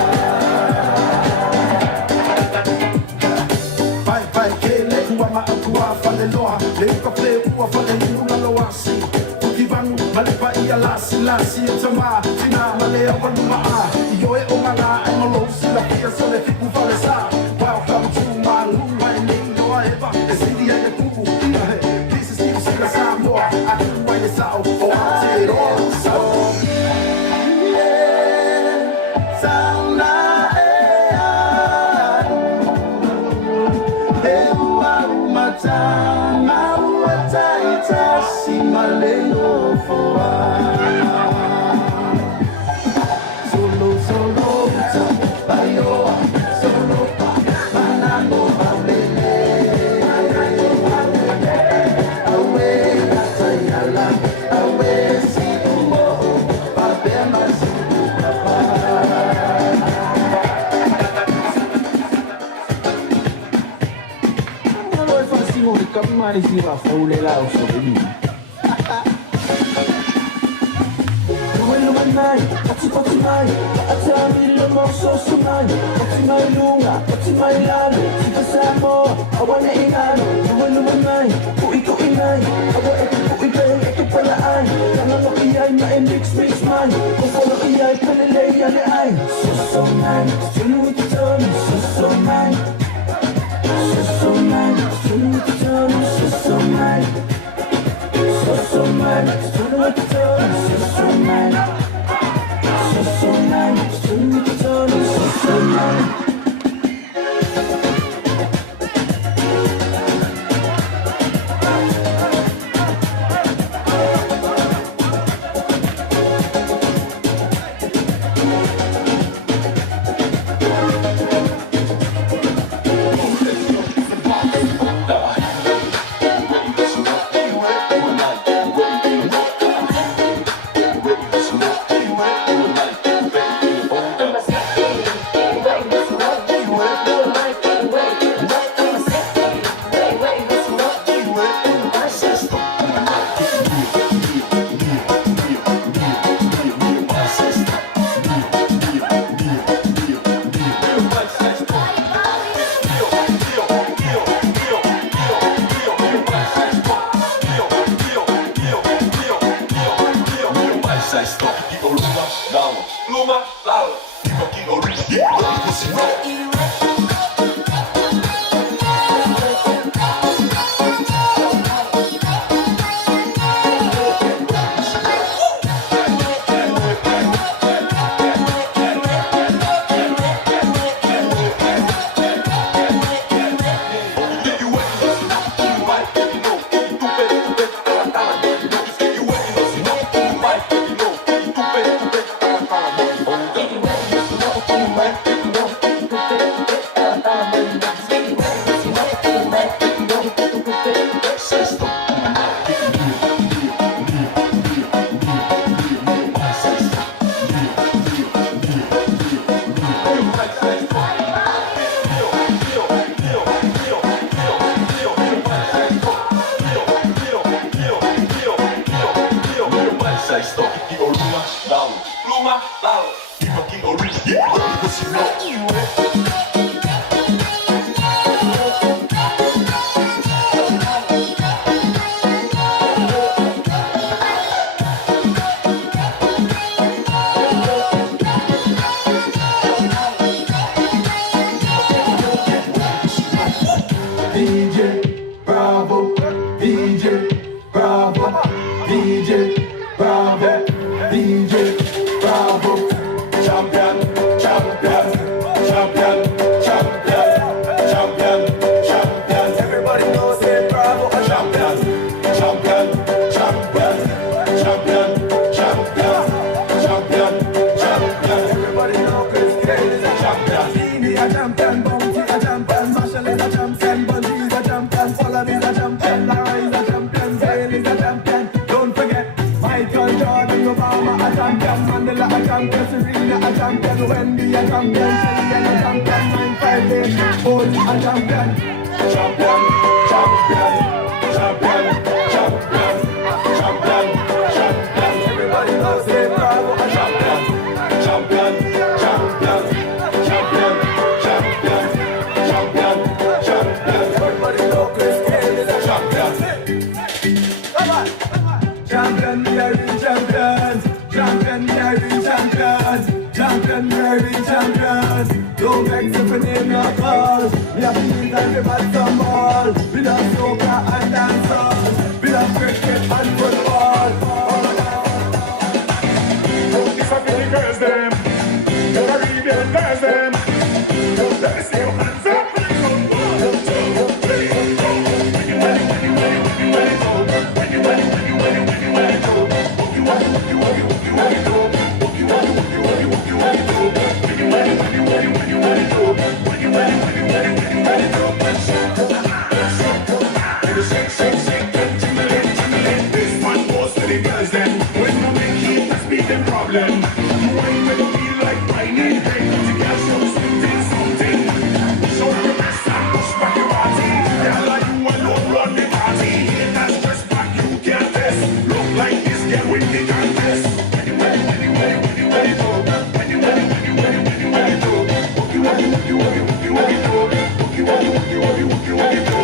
Vai vai kele kuama akua fale loa le ka ple ua fale nuna loasi ukivanu male pa ia lasi lasi tama fina male apanu maa yo e ongala ai malo sila pia sole fiku fale sa welcome to my room my name no eva the city I the kuku ina he this is you sila sa mo I do why it's out oh I it all so sauna matanga wataita simaleno foa solo solo bayo solo manango bablele awe atayala awe sidumo babema sidu papa. Kamari si Rafaul la usobeli. Bueno manai, ati mai, atami lo moso sumai, ati mai lunga, ati mai lalo, sita samo, awana ingano. Bueno manai, ku inai, awa ku ibe pala ai, kana no iyai na mix mai, ko follow iyai pelele yale ai. So nice, you know what to tell me, so nice. So nice, you know what to tell me, so nice. So nice, you know what to tell me, so nice. So nice, you know what to tell me, so nice. DJ Bravo, when we a champion, say we a champion, 958, hold a champion. Champion, champion, champion, champion, champion, champion. Everybody knows say bravo, a champion, champion, champion, champion, champion, champion, champion. Everybody knows Chris Gayle is a champion. Come on, champion, we are the champions. Champion, we are the champions. Champion, we are the champions. Don't vex if a name not called. We have been everybody some ball. We love soca and dancehall. We love cricket and football. Don't be fucking the girls them. The Caribbean girls them. Let me see your hands up. Problem. You ain't gonna feel like whining, hey, to get something. Show your best and push back your body. Girl, like you alone run the party. Haters just back, you can't test. Look like this girl with the contest. When you go. When you go.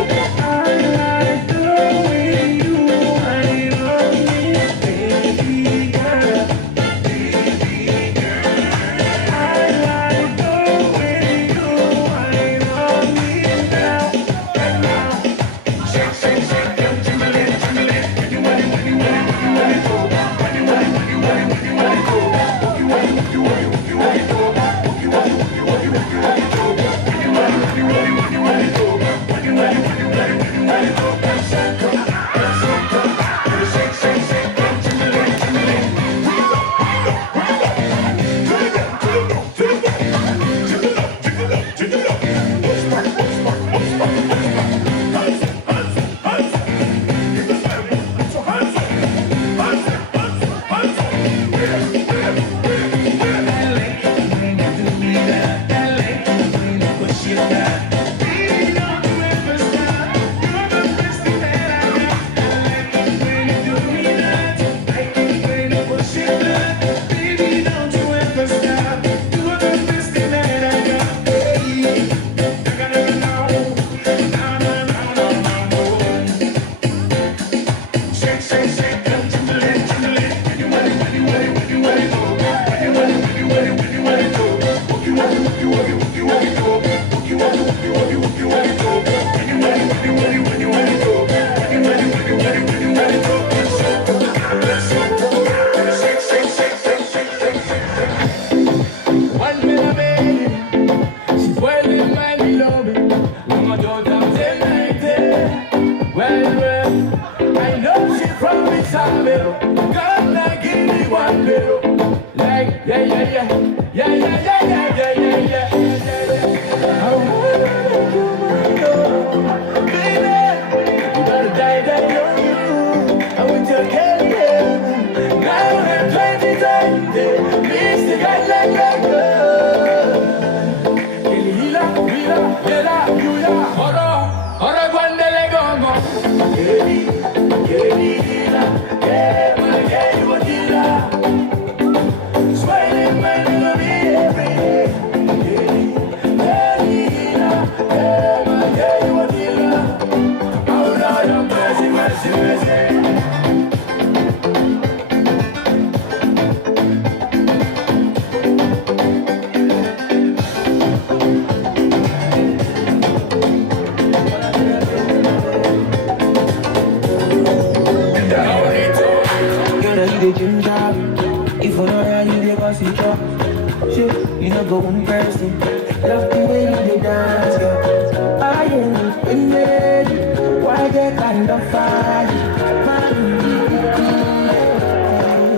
Go one person, love the way you dey dance, girl. I ain't been ready. Why get kind of fire?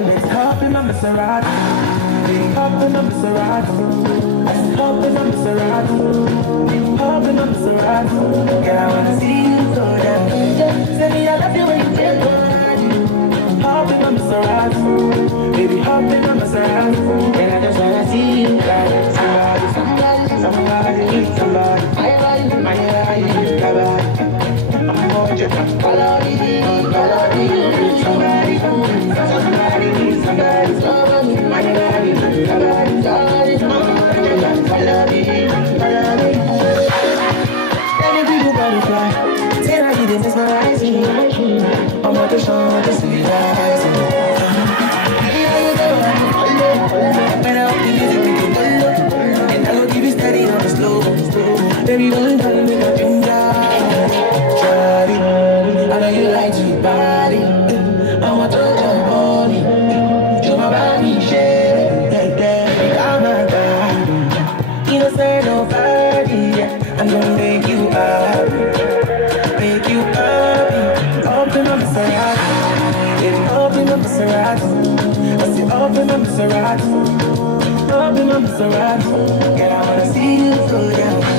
Let's hop in a Maserati. Hop in a Maserati. Let's hop in a Maserati. Hop in a Maserati. Girl, I wanna see you go down. Say me I love you when you get good. Hop in a Maserati. Baby, hop in a Maserati. And I just wanna see you go down. Baby, one time we got you down. Shawty, I know you like to body. I want to touch your body. You my body, shit. Baby, I'm not bad. You don't say nobody. I'm gonna make you happy. Make you happy. Open up Maserati. Yeah, open up Maserati. I say open up Maserati. Open up Maserati. Girl, I wanna see you go down.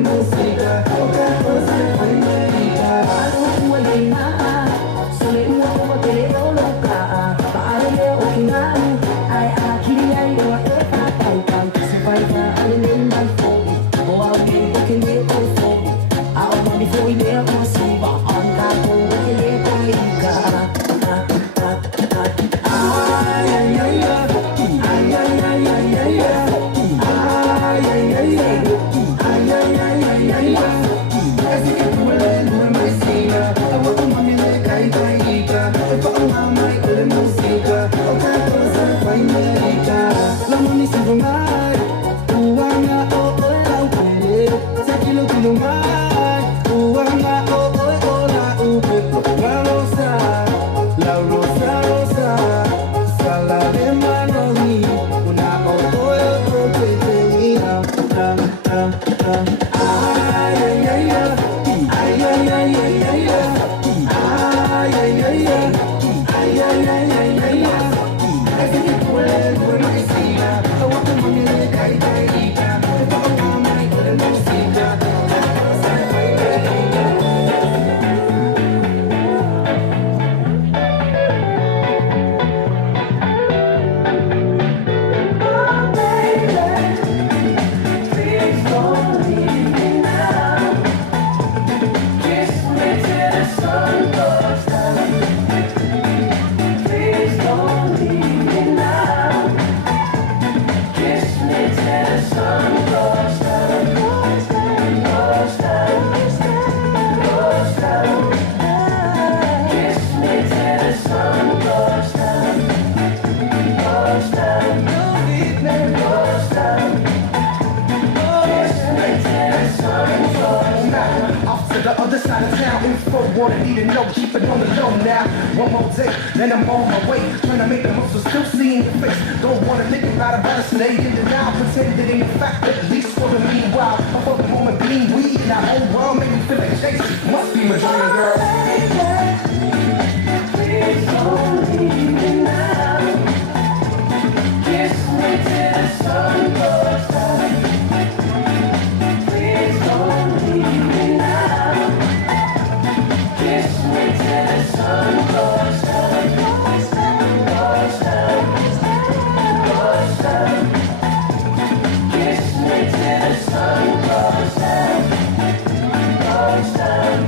música, otra cosa fue médica. Algo fue de nada, solo un poco te le loca. Para le okinau, ai akiri ai o e papai pam. Se vai pa ai nem mai fogo, o alguém que me confo. Ao mami foi me consiva, anda com que le caiga. Ai ai ai ai ai ai ai ai ai ai. Así que tú le me siga, agua con mami le cae caiga, el pa mamá y con la música, otra cosa fue médica, la mami se fue mal, tú anga o la uke, se kilo mal, tú anga o la uke, la rosa, sala de Manoni, una o que tenía, ay ay ay ay ay ay ay ay ay ay ay ay ay. Así que tú eres buena que siga, agua con mami le cae caiga, el pa mamá y con la música, la cosa fue médica. The other side of town, info water need to know, keep it on the low now. One more day, then I'm on my way, trying to make the most of still seeing your face. Don't wanna think about it, rather stay in denial, pretend it ain't a fact, at least for the meanwhile. I fuck the moment, clean weed, now whole world make me feel like Chase. Must be my dream, girl. Please don't leave me now. Kiss me till the sun goes down. Please don't leave me now. Kiss me till the sun goes down, goes down, goes down, goes down. Kiss me till the sun goes down, goes down.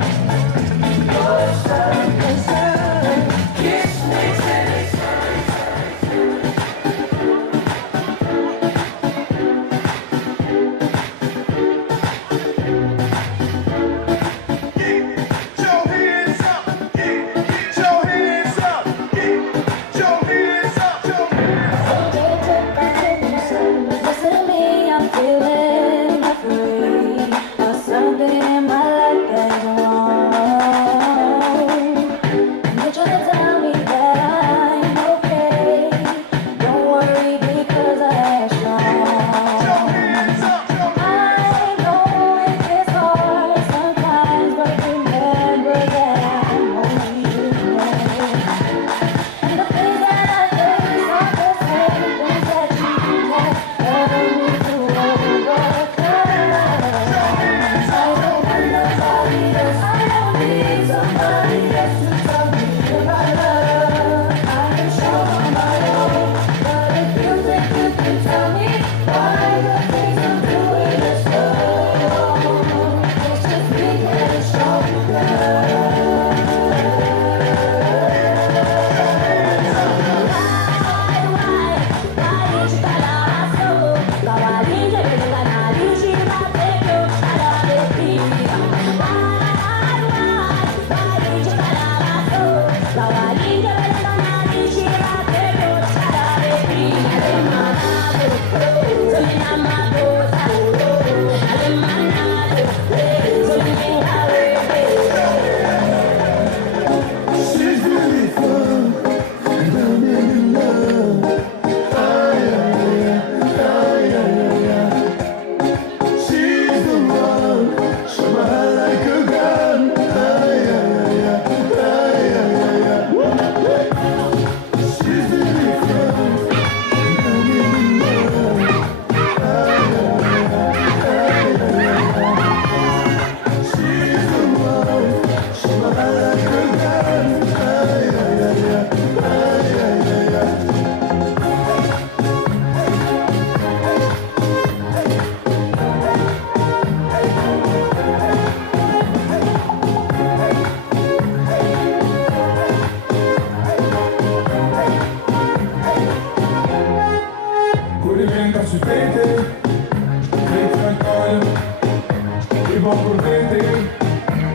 Vivo por dentro,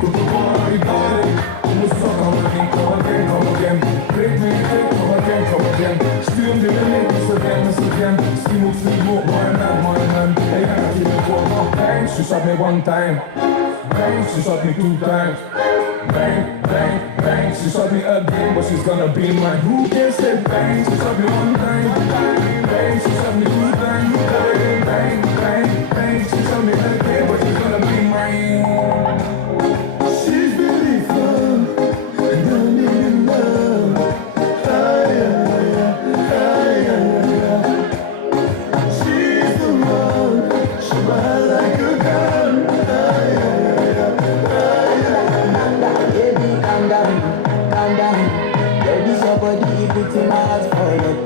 con tu polaridade. Como só come again. Break me, come again. Still in the limit, again. Still, my man. Hey, I got you for more bang. She shot me one time. Bang, she shot me 2 times. Bang, she shot me again, but she's gonna be mine. Who can say bang? She shot me 1 time. Bang, she shot me 2 times. Bang, she shot me again, but she's gonna be mine. She's beautiful, and I need love. She's the one, she ride like a gun. Baby, calm down. Yo, this your body, it puts in my heart. Hold it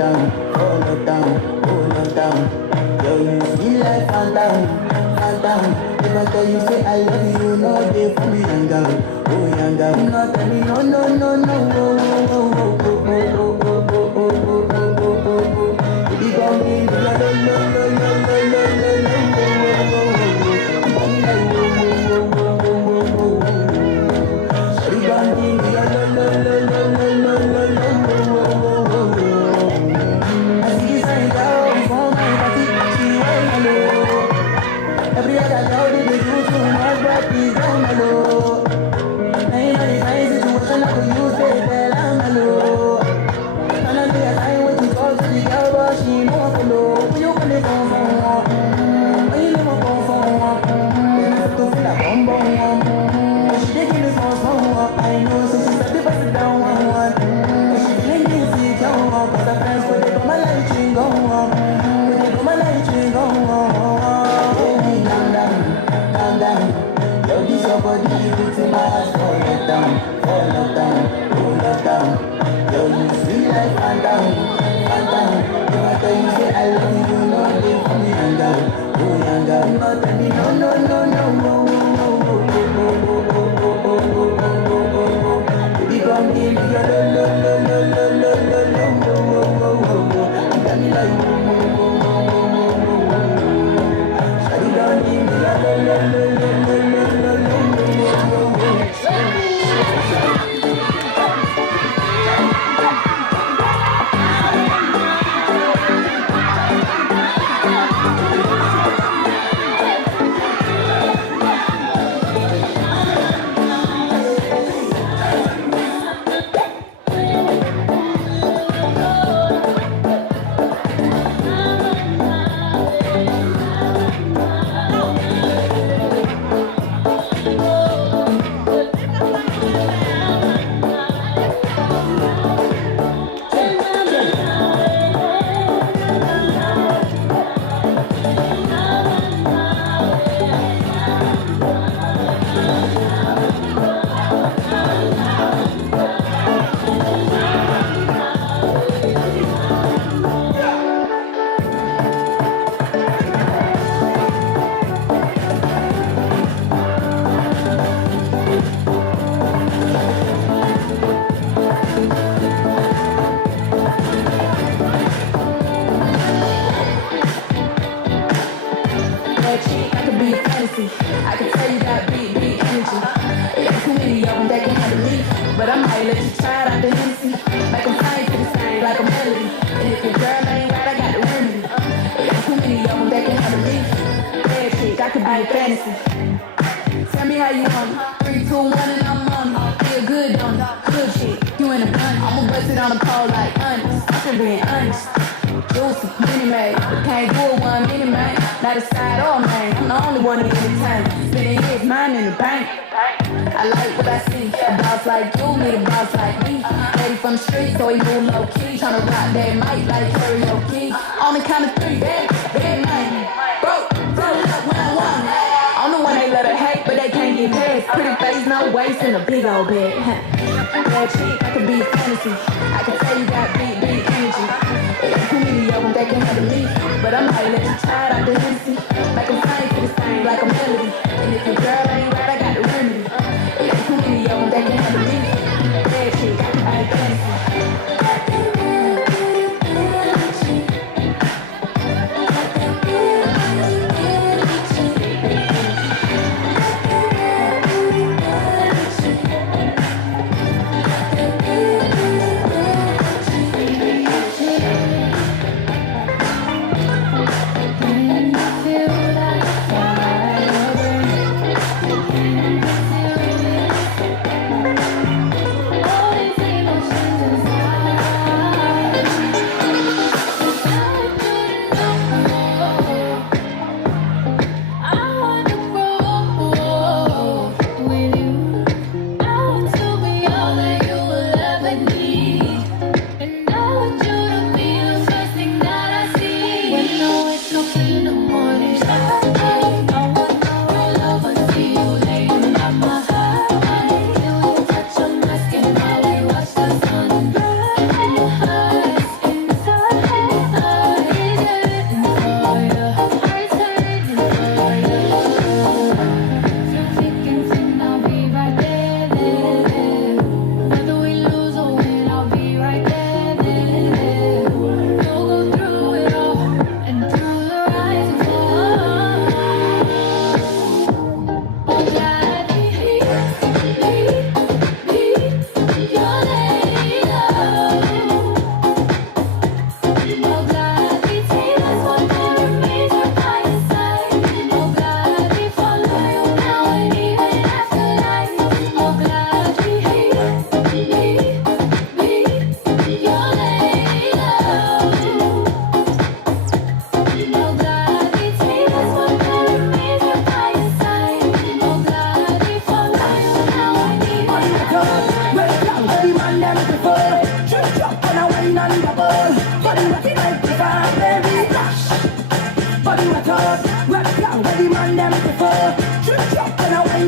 down. Yo, you feel like calm down. If I tell you say I love you, no day for me, young girl. Oh, young girl. No, tell me no. Baby, gon' give me every other girl they do too much, but please don't mellow. Ain't no kind situation I could use, baby, I'm mellow. And I do a time when you talk to the girl, but she ain't no follow. When you gonna go for when you never go for then I have to feel like bum. She taking this one, I know, so she said, pass it down one. She feeling music, cause her friends when they come my light ring go on. When they come my light ring go on. Calm down. Yo, this your body, it's in my heart. Fall it down. Yo, you feel like calm down. If I tell you say I love you, no day for me, young girl. Oh, young girl. No, tell me no. Baby, come give me your lo. You got me like Shawty, don't give me your lo. I could be a fantasy. I could tell you got big energy. It's too many of them that can handle me, but I might let you try it out the Hennessy. Make them sing to the same like a melody. And if your girl ain't right, I got the remedy. It's too many of them that can handle me. Bad chick, I could be a fantasy. Tell me how you want it. 3, 2, 1, and I'm on it. Feel good on it. Good shit, you in a gun. I'ma bust it on the pole like honest. I'm being honest. Juicy, mini made, but can't do it 1 minute, man. Not a side or man, I'm the only one in the time. Spending his mine in the bank. I like what I see. A boss like you, need a boss like me. Ready from the street, so he move low key. Tryna rock that mic like karaoke. On the count of 3, bad night. Bro, roll it up when I want it. I'm the one they let her hate, but they can't get past. Pretty face, no waist, and a big old bed. Bad chick, I could be a fantasy. I can tell you got big energy. Too many of them that can handle me, but I might let you try it out the Hennessy. Make them sing to the same like a melody. And if your girl ain't right, I got the remedy. Too many of them that can handle me. Bad chick, I ain't fantasy.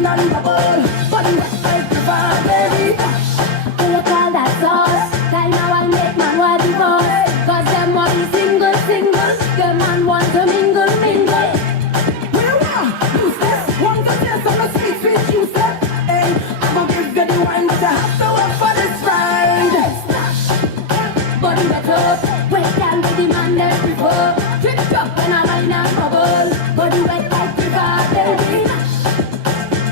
wine and bubble. Body wet like the bar, baby. Do you call that sauce? Kind of one make man want divorce. Cause them want be single, single. Them man want to mingle, mingle. Where are you step? Want to taste on the sweet, sweet juice? Hey, I'm gonna give you the wine, but you have to work for this ride. Body wet up, wet down with the man that prefer. Trip drop and a wine and bubble. Body wet like the bar, baby.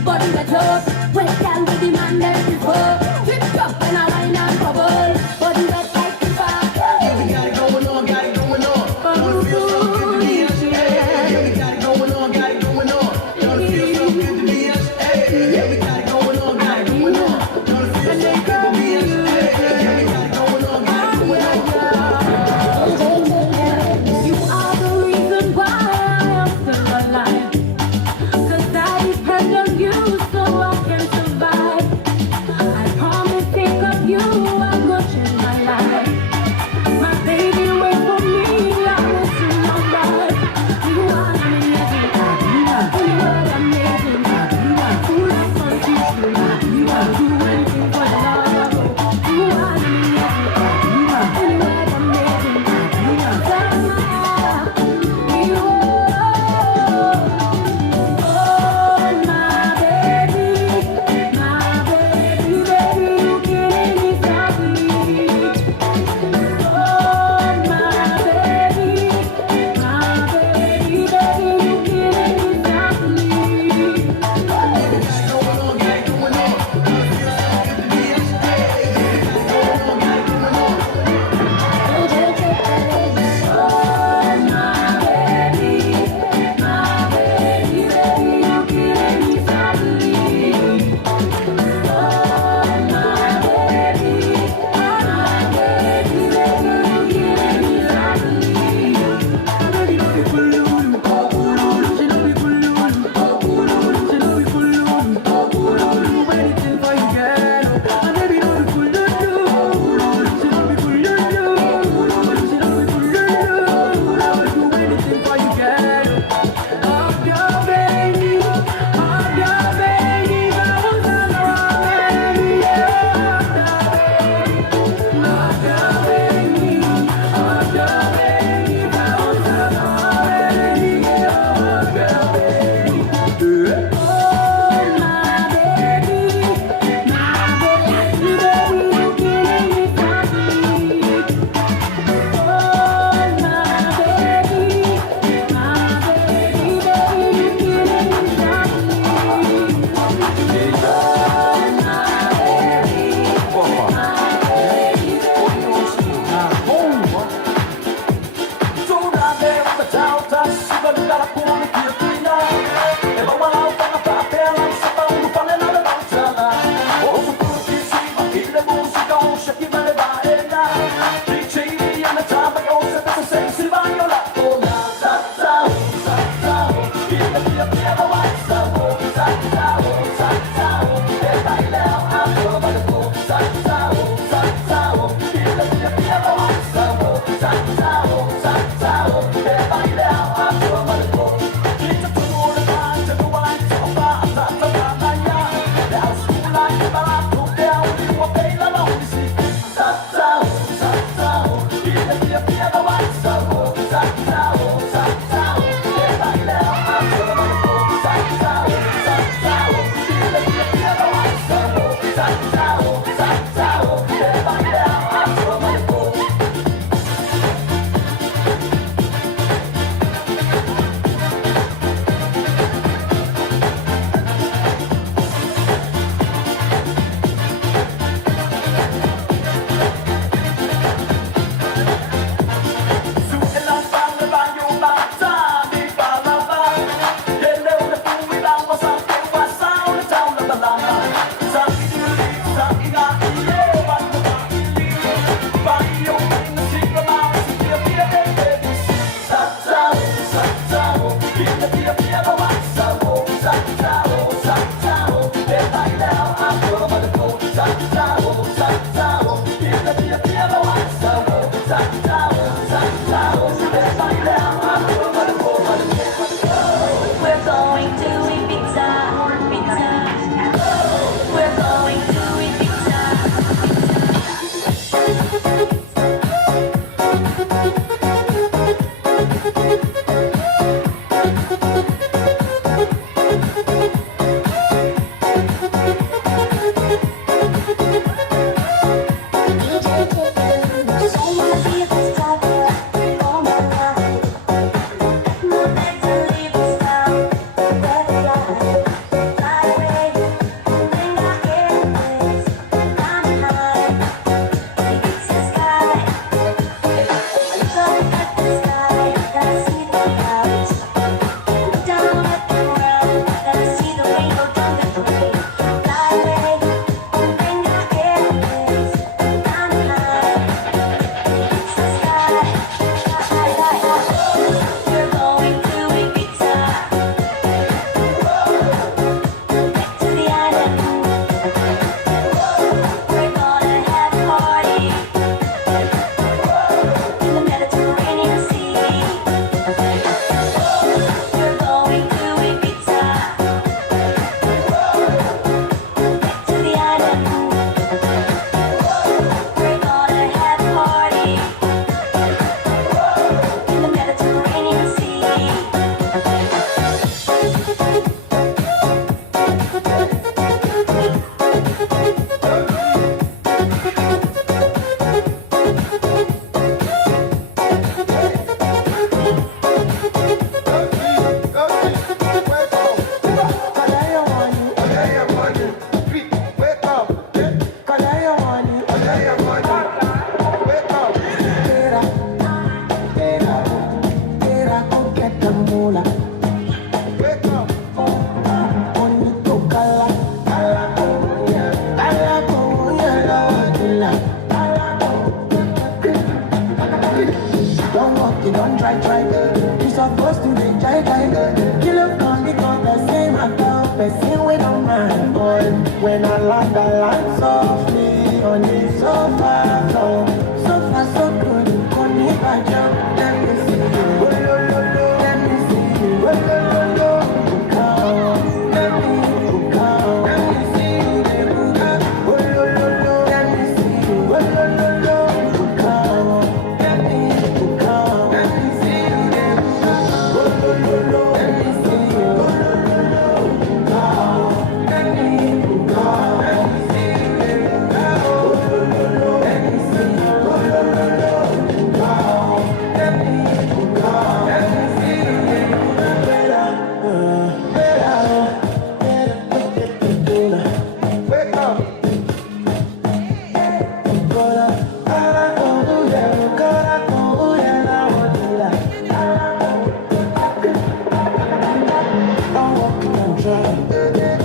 Body wet up, wet down with the man that prefer. Trip drop and a wine and bubble. Body wet like the bar. Yeah, we got it going on, got it going on. Wanna feel so good to be us, hey. Yeah, we got it going on, got it going on. Wanna feel so good to be us, hey. Yeah, we got it going on, got it going on. Wanna feel so good to be us, hey. Yeah, we got it going on, got it going on. You are the reason why I am still alive. 'Cause I depend on you so I can survive. I promise think of you, I'm gonna change my life. My baby, wait for me, I will soon arrive. You are amazing, you are amazing. Full of fun, you are do anything for the love. You are amazing, you are amazing. We're going to Ibiza. When I land softly on the sofa floor. So far so good, on me by jump. Let me see you. Let me see you. Come, let me come. Let me see you. Let me see you. Come, let me come. Let me see you. Let me see you. Come, let me come.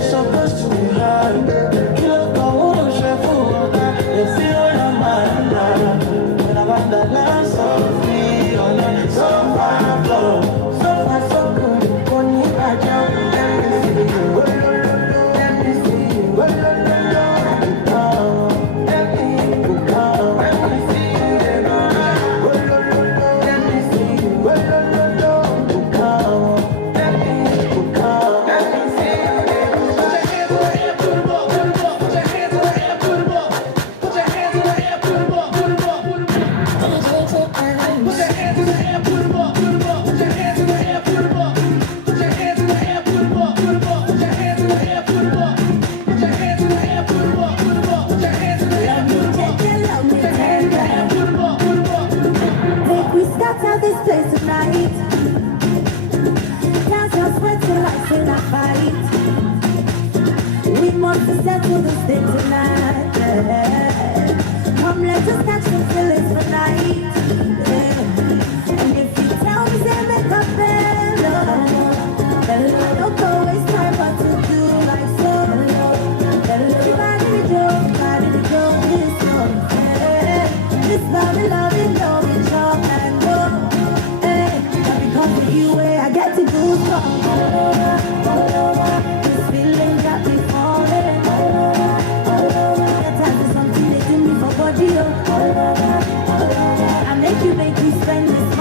Supposed to be hard. Kilo como chef it's you on my mind. When I got the last of me on the sofa floor. So far so good, on me I jump. Let me see you. Let me see you. Come, let me come. Let me see you. Let me see you. Come, let me come. Let me see you. Make we scatter this place tonight. Dance your sweat till I say that fight. We must settle this thing tonight. Yeah. Come, let us catch the feelings tonight. Yeah. And if you tell me they make a better, then don't go waste time but to do like so. Everybody the joke, this love. This love is no job and go. But because of you, I get to do strong. This feeling got me falling. That time is something they do me for body. I make you spend this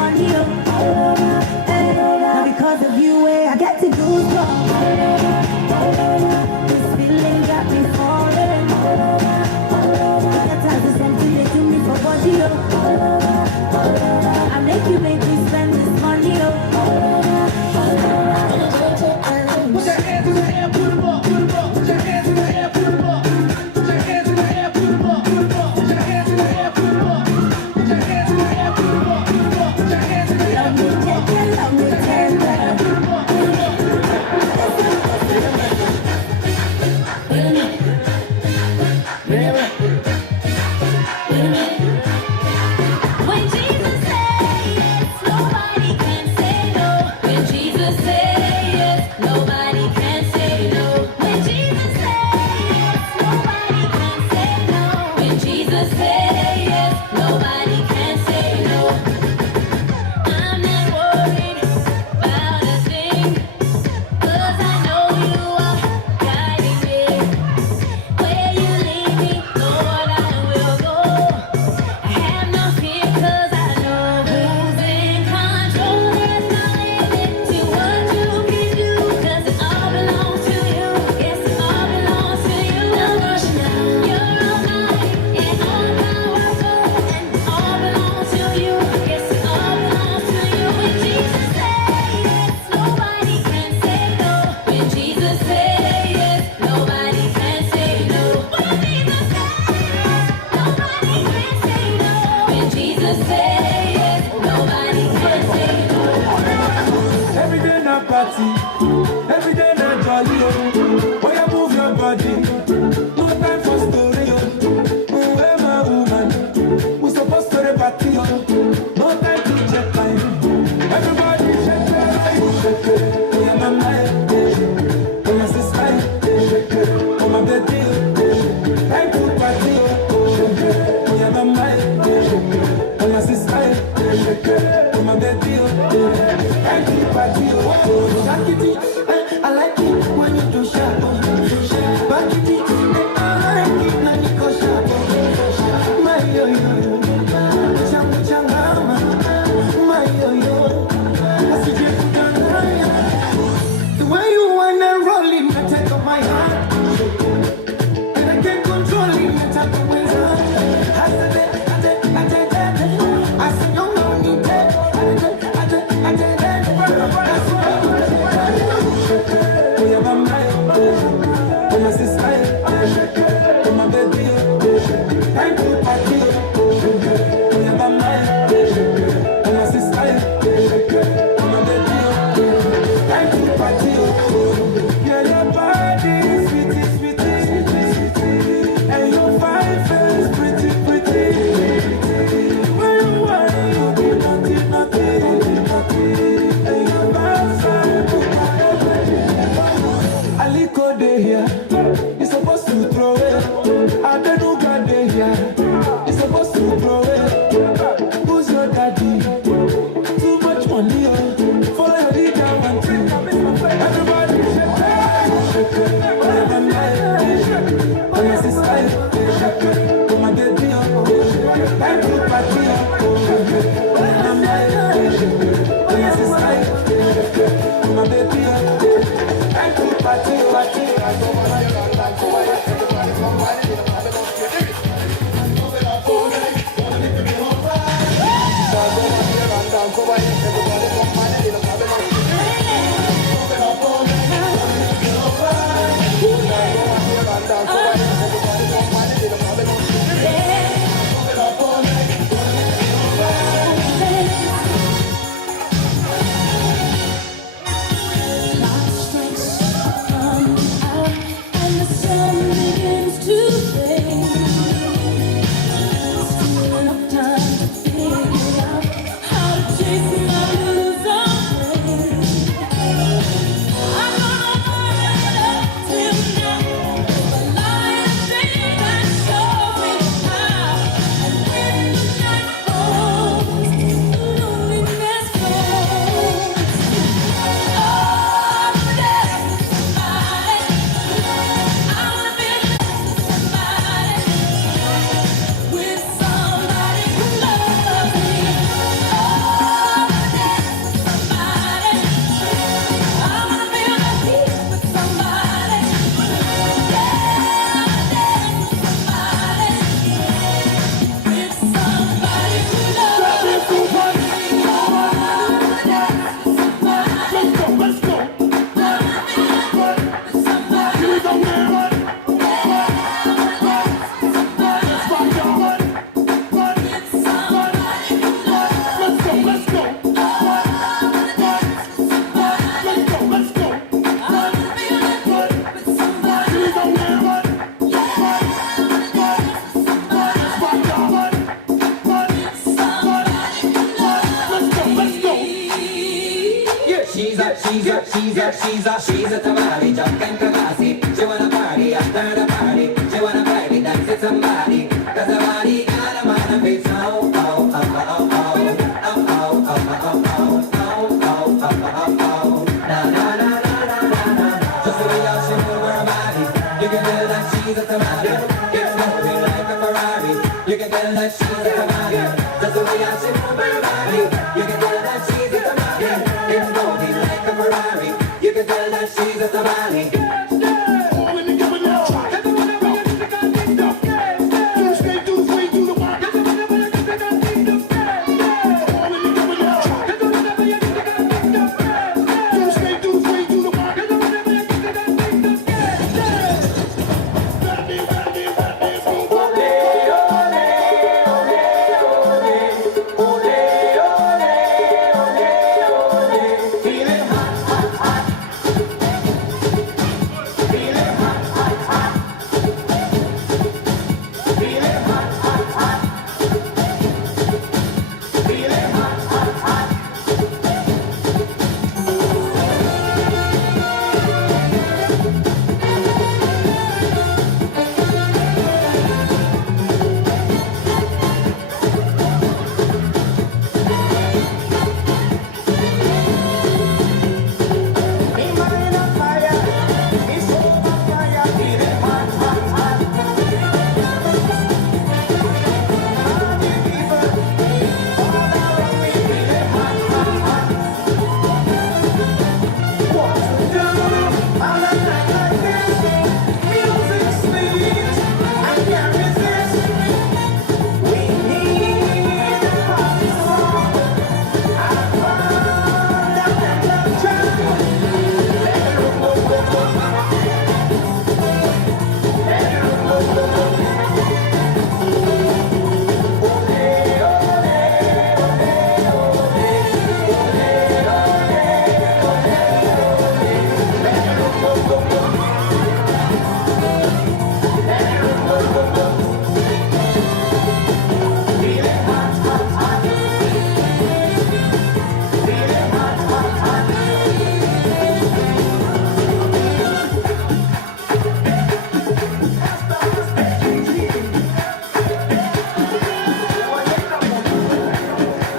she's a tamale, jumping Kagasi. She wanna party after the party. She wanna baby dance with somebody. Cause her body got a man of its own. Oh, oh, oh, oh, oh. Oh, oh, oh, oh, oh, oh. Oh, oh, oh, oh, oh. Na, na, na, na, na, na, na. Just the way how she move her body. You can tell that she's a tamale. It's moving like a Ferrari. You can tell that she's a tamale. Just the way how she move her body. You can tell that she's a tamale. It's moving like a Ferrari. You can tell that she's a tamale.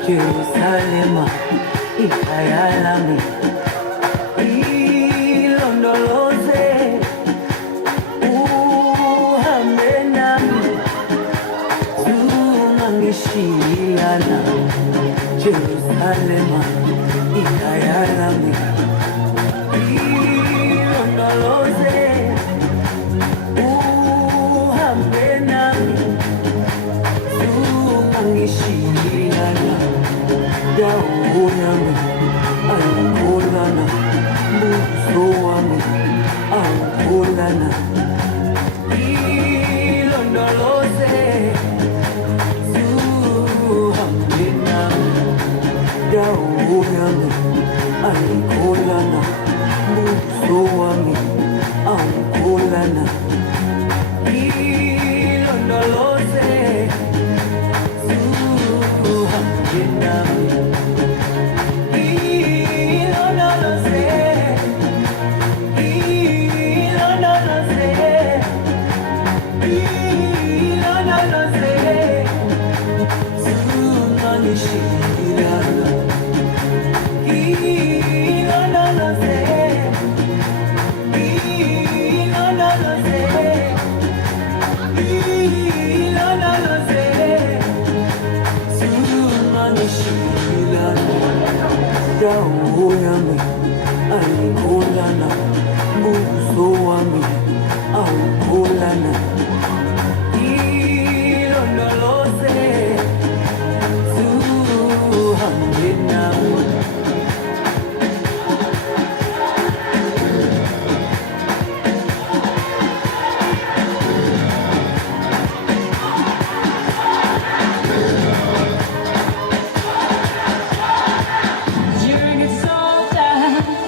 Jerusalema, ikayalami, ilondoloze, uhambe nami, tunangishiana. Jerusalema, ikayalami, ilondoloze, uhambe nami, tunangishiana. Dawo yami awukholana, buso wami awukholana. Ilondoloze, uhambe nami. Dawo yami awukholana, buso wami awukholana. Ilondoloze, uhambe nami. Dawo yami awukholana, buso wami awukholana. Ilondoloze, uhambe nami.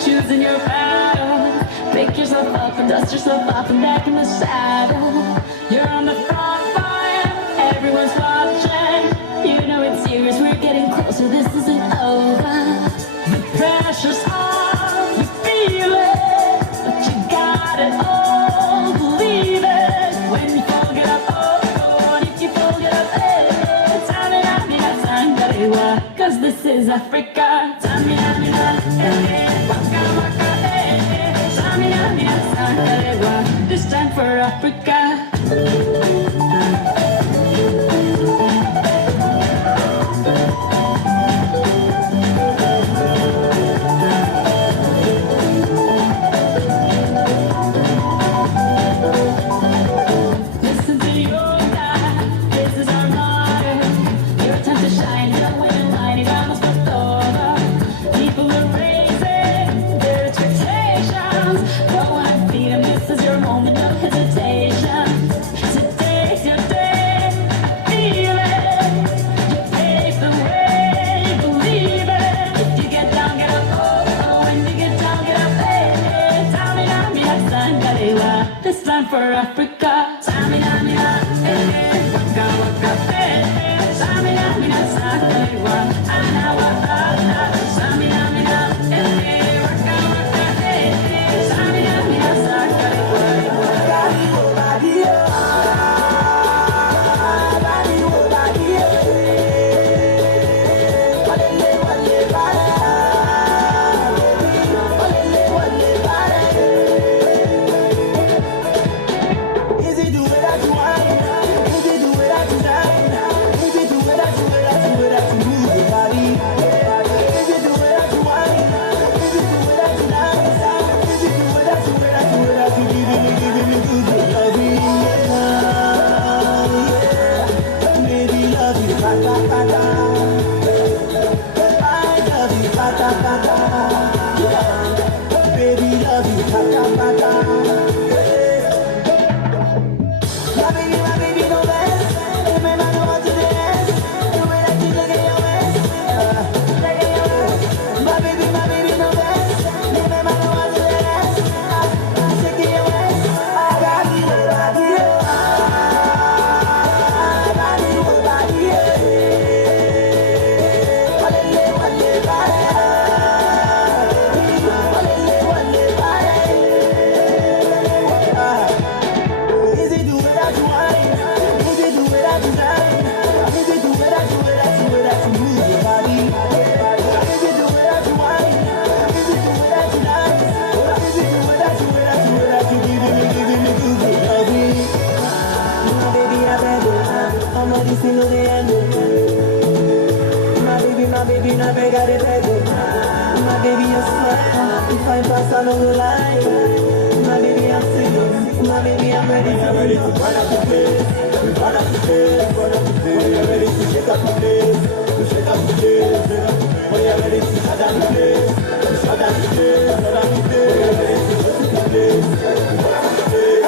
Choosing your battle, pick yourself up and dust yourself off and back in the saddle. You're on the front line, everyone's watching. You know it's serious, we're getting closer, this isn't over. The pressure's on, you feel is Africa. Samina, mina, waka, waka, Samina, mina, sakalewa. This time for Africa. Listen to your God, this is our motto. Your time to shine, your winning line, y vamos por todo. People are raising their expectations. Go and feed them, this is your moment of hesitation. Today's your day, feel it. You pave the way, believe it. If you get down, get up, oh, when you get down, get up, hey. Tamina, mina, sangalewa. This time for Africa. Tamina, mina, waka, waka, Tamina, mina, sangalewa. Ana, waka, Tamina, mina, waka, waka, Tamina, mina, sangalewa. Is it the way that you want? Is it the way that you shine? Is it the way that you move your body? Is it the way that you want? Is it the way that you dance? Is it the way that you giving me good loving? Baby, love you, pata pata. I love you, pata pata. Baby, love you, pata pata. My baby, no less. You may not know what to dance. The way that you look at your waist. My baby, no less. You may not know what to dance. Shaking your waist. I got you, body, body, Is it the way that you want? Is it the way that you shine? Is it the way that you move your body? Is it the way that you want? Is it the way that you dance? Is it the way that you giving me good loving? My baby, I beg you, I'm not this thing on the end. My baby, I beg I beg you. My baby, you're smart. If I pass along the line, my baby, I'm serious. My baby, I'm ready to run up the place. Run up the place, run up the place. When you're ready to shake up the place, to shake up the place. When you're ready to shut down the place, to shut down the place, shut down the place. When you're ready to go to the place, to go to the place.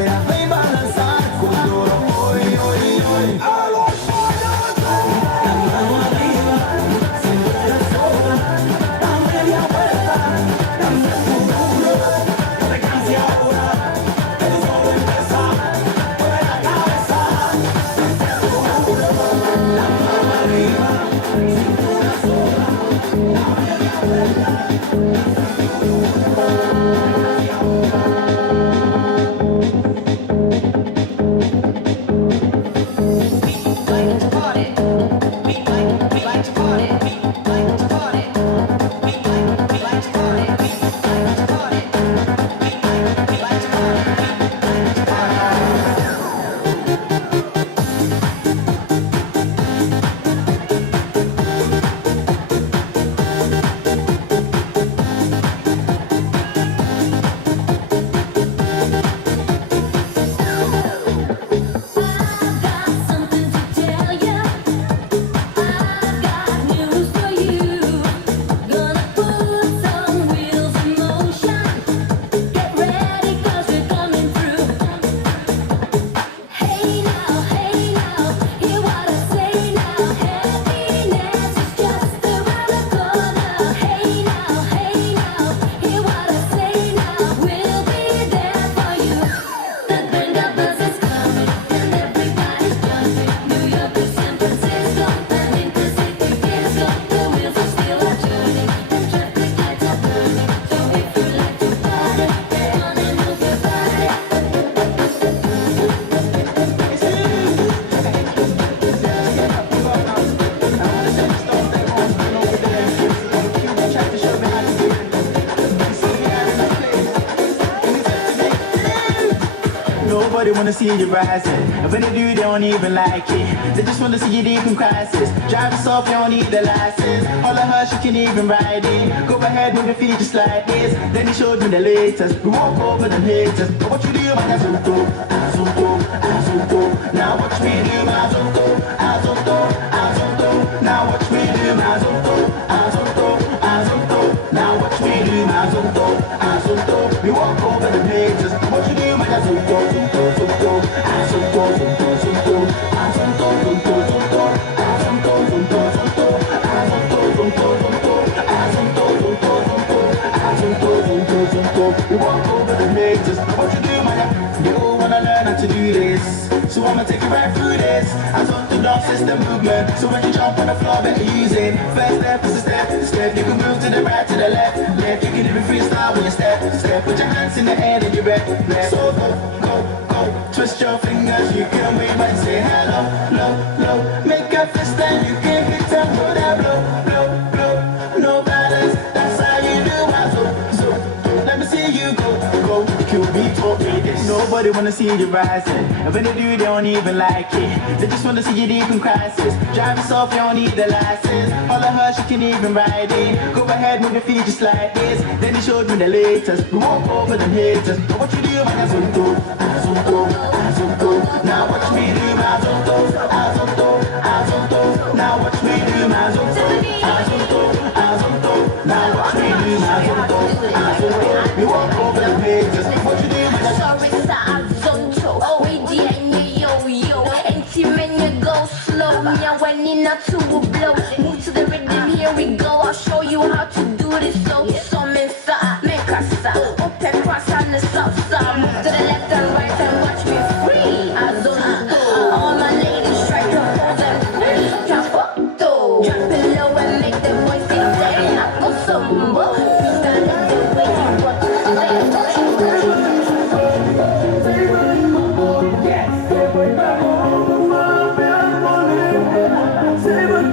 ya play balançar com duro, oi, oi, oi. Alô, La mano arriba, cintura sola, dame media vuelta, dame tu culo, no te canses ahora, que tú solo empiezas, mueve la cabeza, dame tu culo, la mano arriba, cintura sola, dame media vuelta. Nobody wanna see you rising. And when they do, they don't even like it. They just wanna see you deep in crisis. Drive yourself, you don't need the license. All of her, she can even ride it. Go ahead, move your feet just like this. Then he showed me the latest. We walk over them haters. But what you do, man, Azonto, Azonto, Azonto. Now watch me do my Azonto, Azonto, Azonto. Now watch me do my Azonto, Azonto, Azonto. Now watch me do my Azonto, Azonto. We walk over them haters. What you do, man, Azonto, Azonto, Azonto, Azonto, Azonto, Azonto, Azonto, Azonto, Azonto, Azonto, Azonto, Azonto, Azonto. We walk over the haters. What you do, man? You wanna learn how to do this, so I'ma take you right through this. I talk the dance system movement, so when you jump on the floor, better use it. First step is a step. You can move to the right, to the left. You can even freestyle when you step. Put your hands in the air and you're ready. So go. Twist your fingers, you can wave and say hello, low. Make a fist and you can hit and go that blow. No balance, that's how you do my so. Let me see you go. QB taught me this. Nobody wanna see you rising. And when they do, they don't even like it. They just wanna see you deep in crisis. Drive yourself, you don't need the license. All of her, she can even ride it. Go ahead, move your feet just like this. Then he showed me the latest. We walk over them haters. But what you do, man, Azonto, Azonto, Azonto. Now watch me do my Azonto, Azonto, Azonto. Now watch me do my Azonto, Azonto, Azonto. Now watch me do my Azonto, Azonto. We walk over them haters. What you do, man? Sorry, Azonto. OED and yo. When you go slow, me I went in to a blow. Move to the rhythm, here we go. I'll show you how to do this. So mensa, menkasa, open cross on the south side. Move to the left and right and watch me free. Azonto, all my ladies try to hold them free. Drop up, drop it low and make them boys say, "Dang, I go somewhere." Stand up and wait, what to say? Say what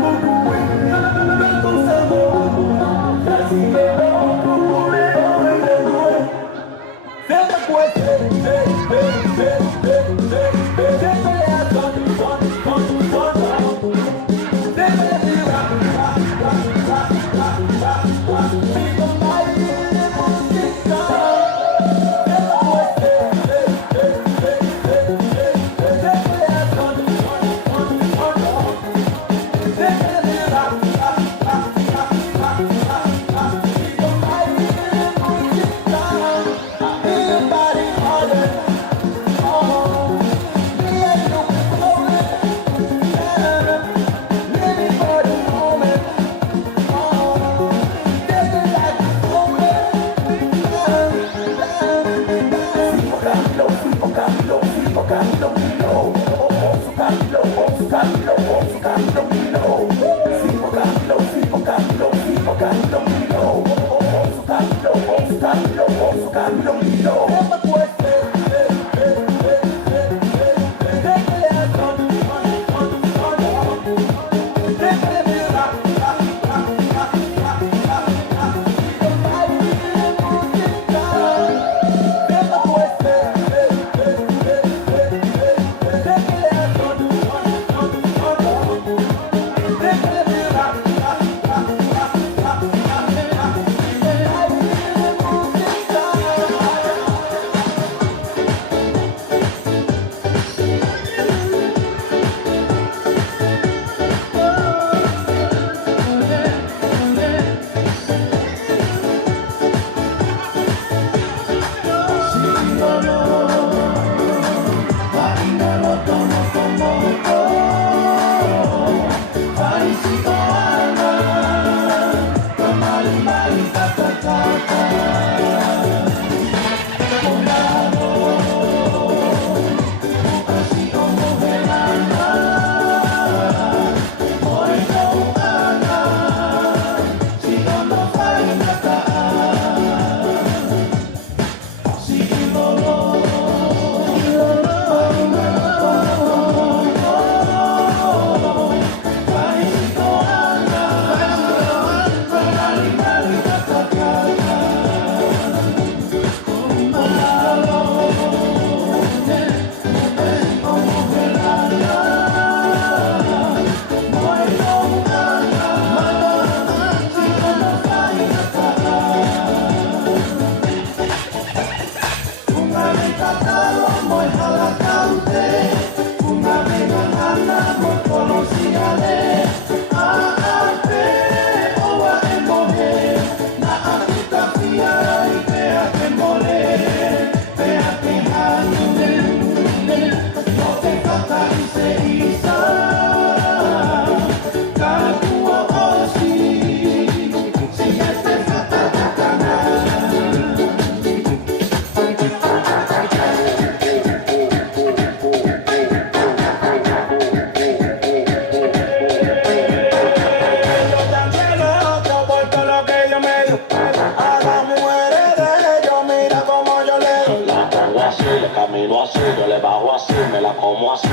así, yo le bajo así, me la como así.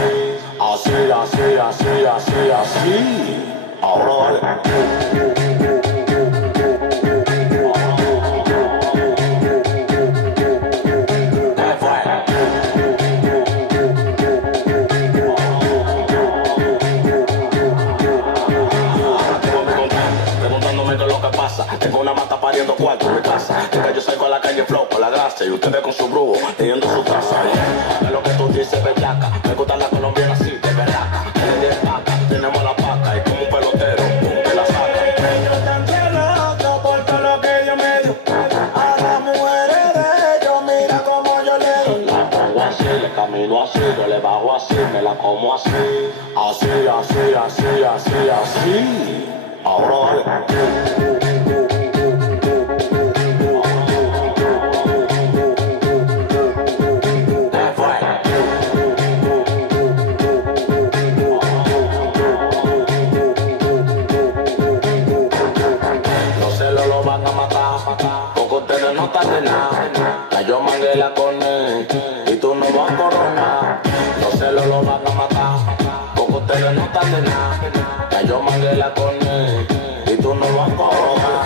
Así, así, así, así, así. Ahora dale. Preguntándome qué es lo que pasa. Tengo una mata pariendo cuarto en mi casa. Que yo salgo a la calle flow con la grasa y ustedes con su brujo teniendo su taza. Es lo que tú dices, bellaca. Me gusta la colombiana así, de berraca. De paca, tenemos la paca y como un pelotero, que la saca. Ellos tan celosos por todo lo que yo me dio. A las mujeres de ellos, mira como yo le doy. La pongo así, le camino así, yo le bajo así, me la como así. Así, así, así, así, así. Ahora dale. Los celos lo van a matar, porque ustedes no están de nada. Ya yo mangué la con él y tú no vas a coronar. Los celos lo van a matar, porque ustedes no están de nada. Ya yo mangué la con él y tú no vas a coronar.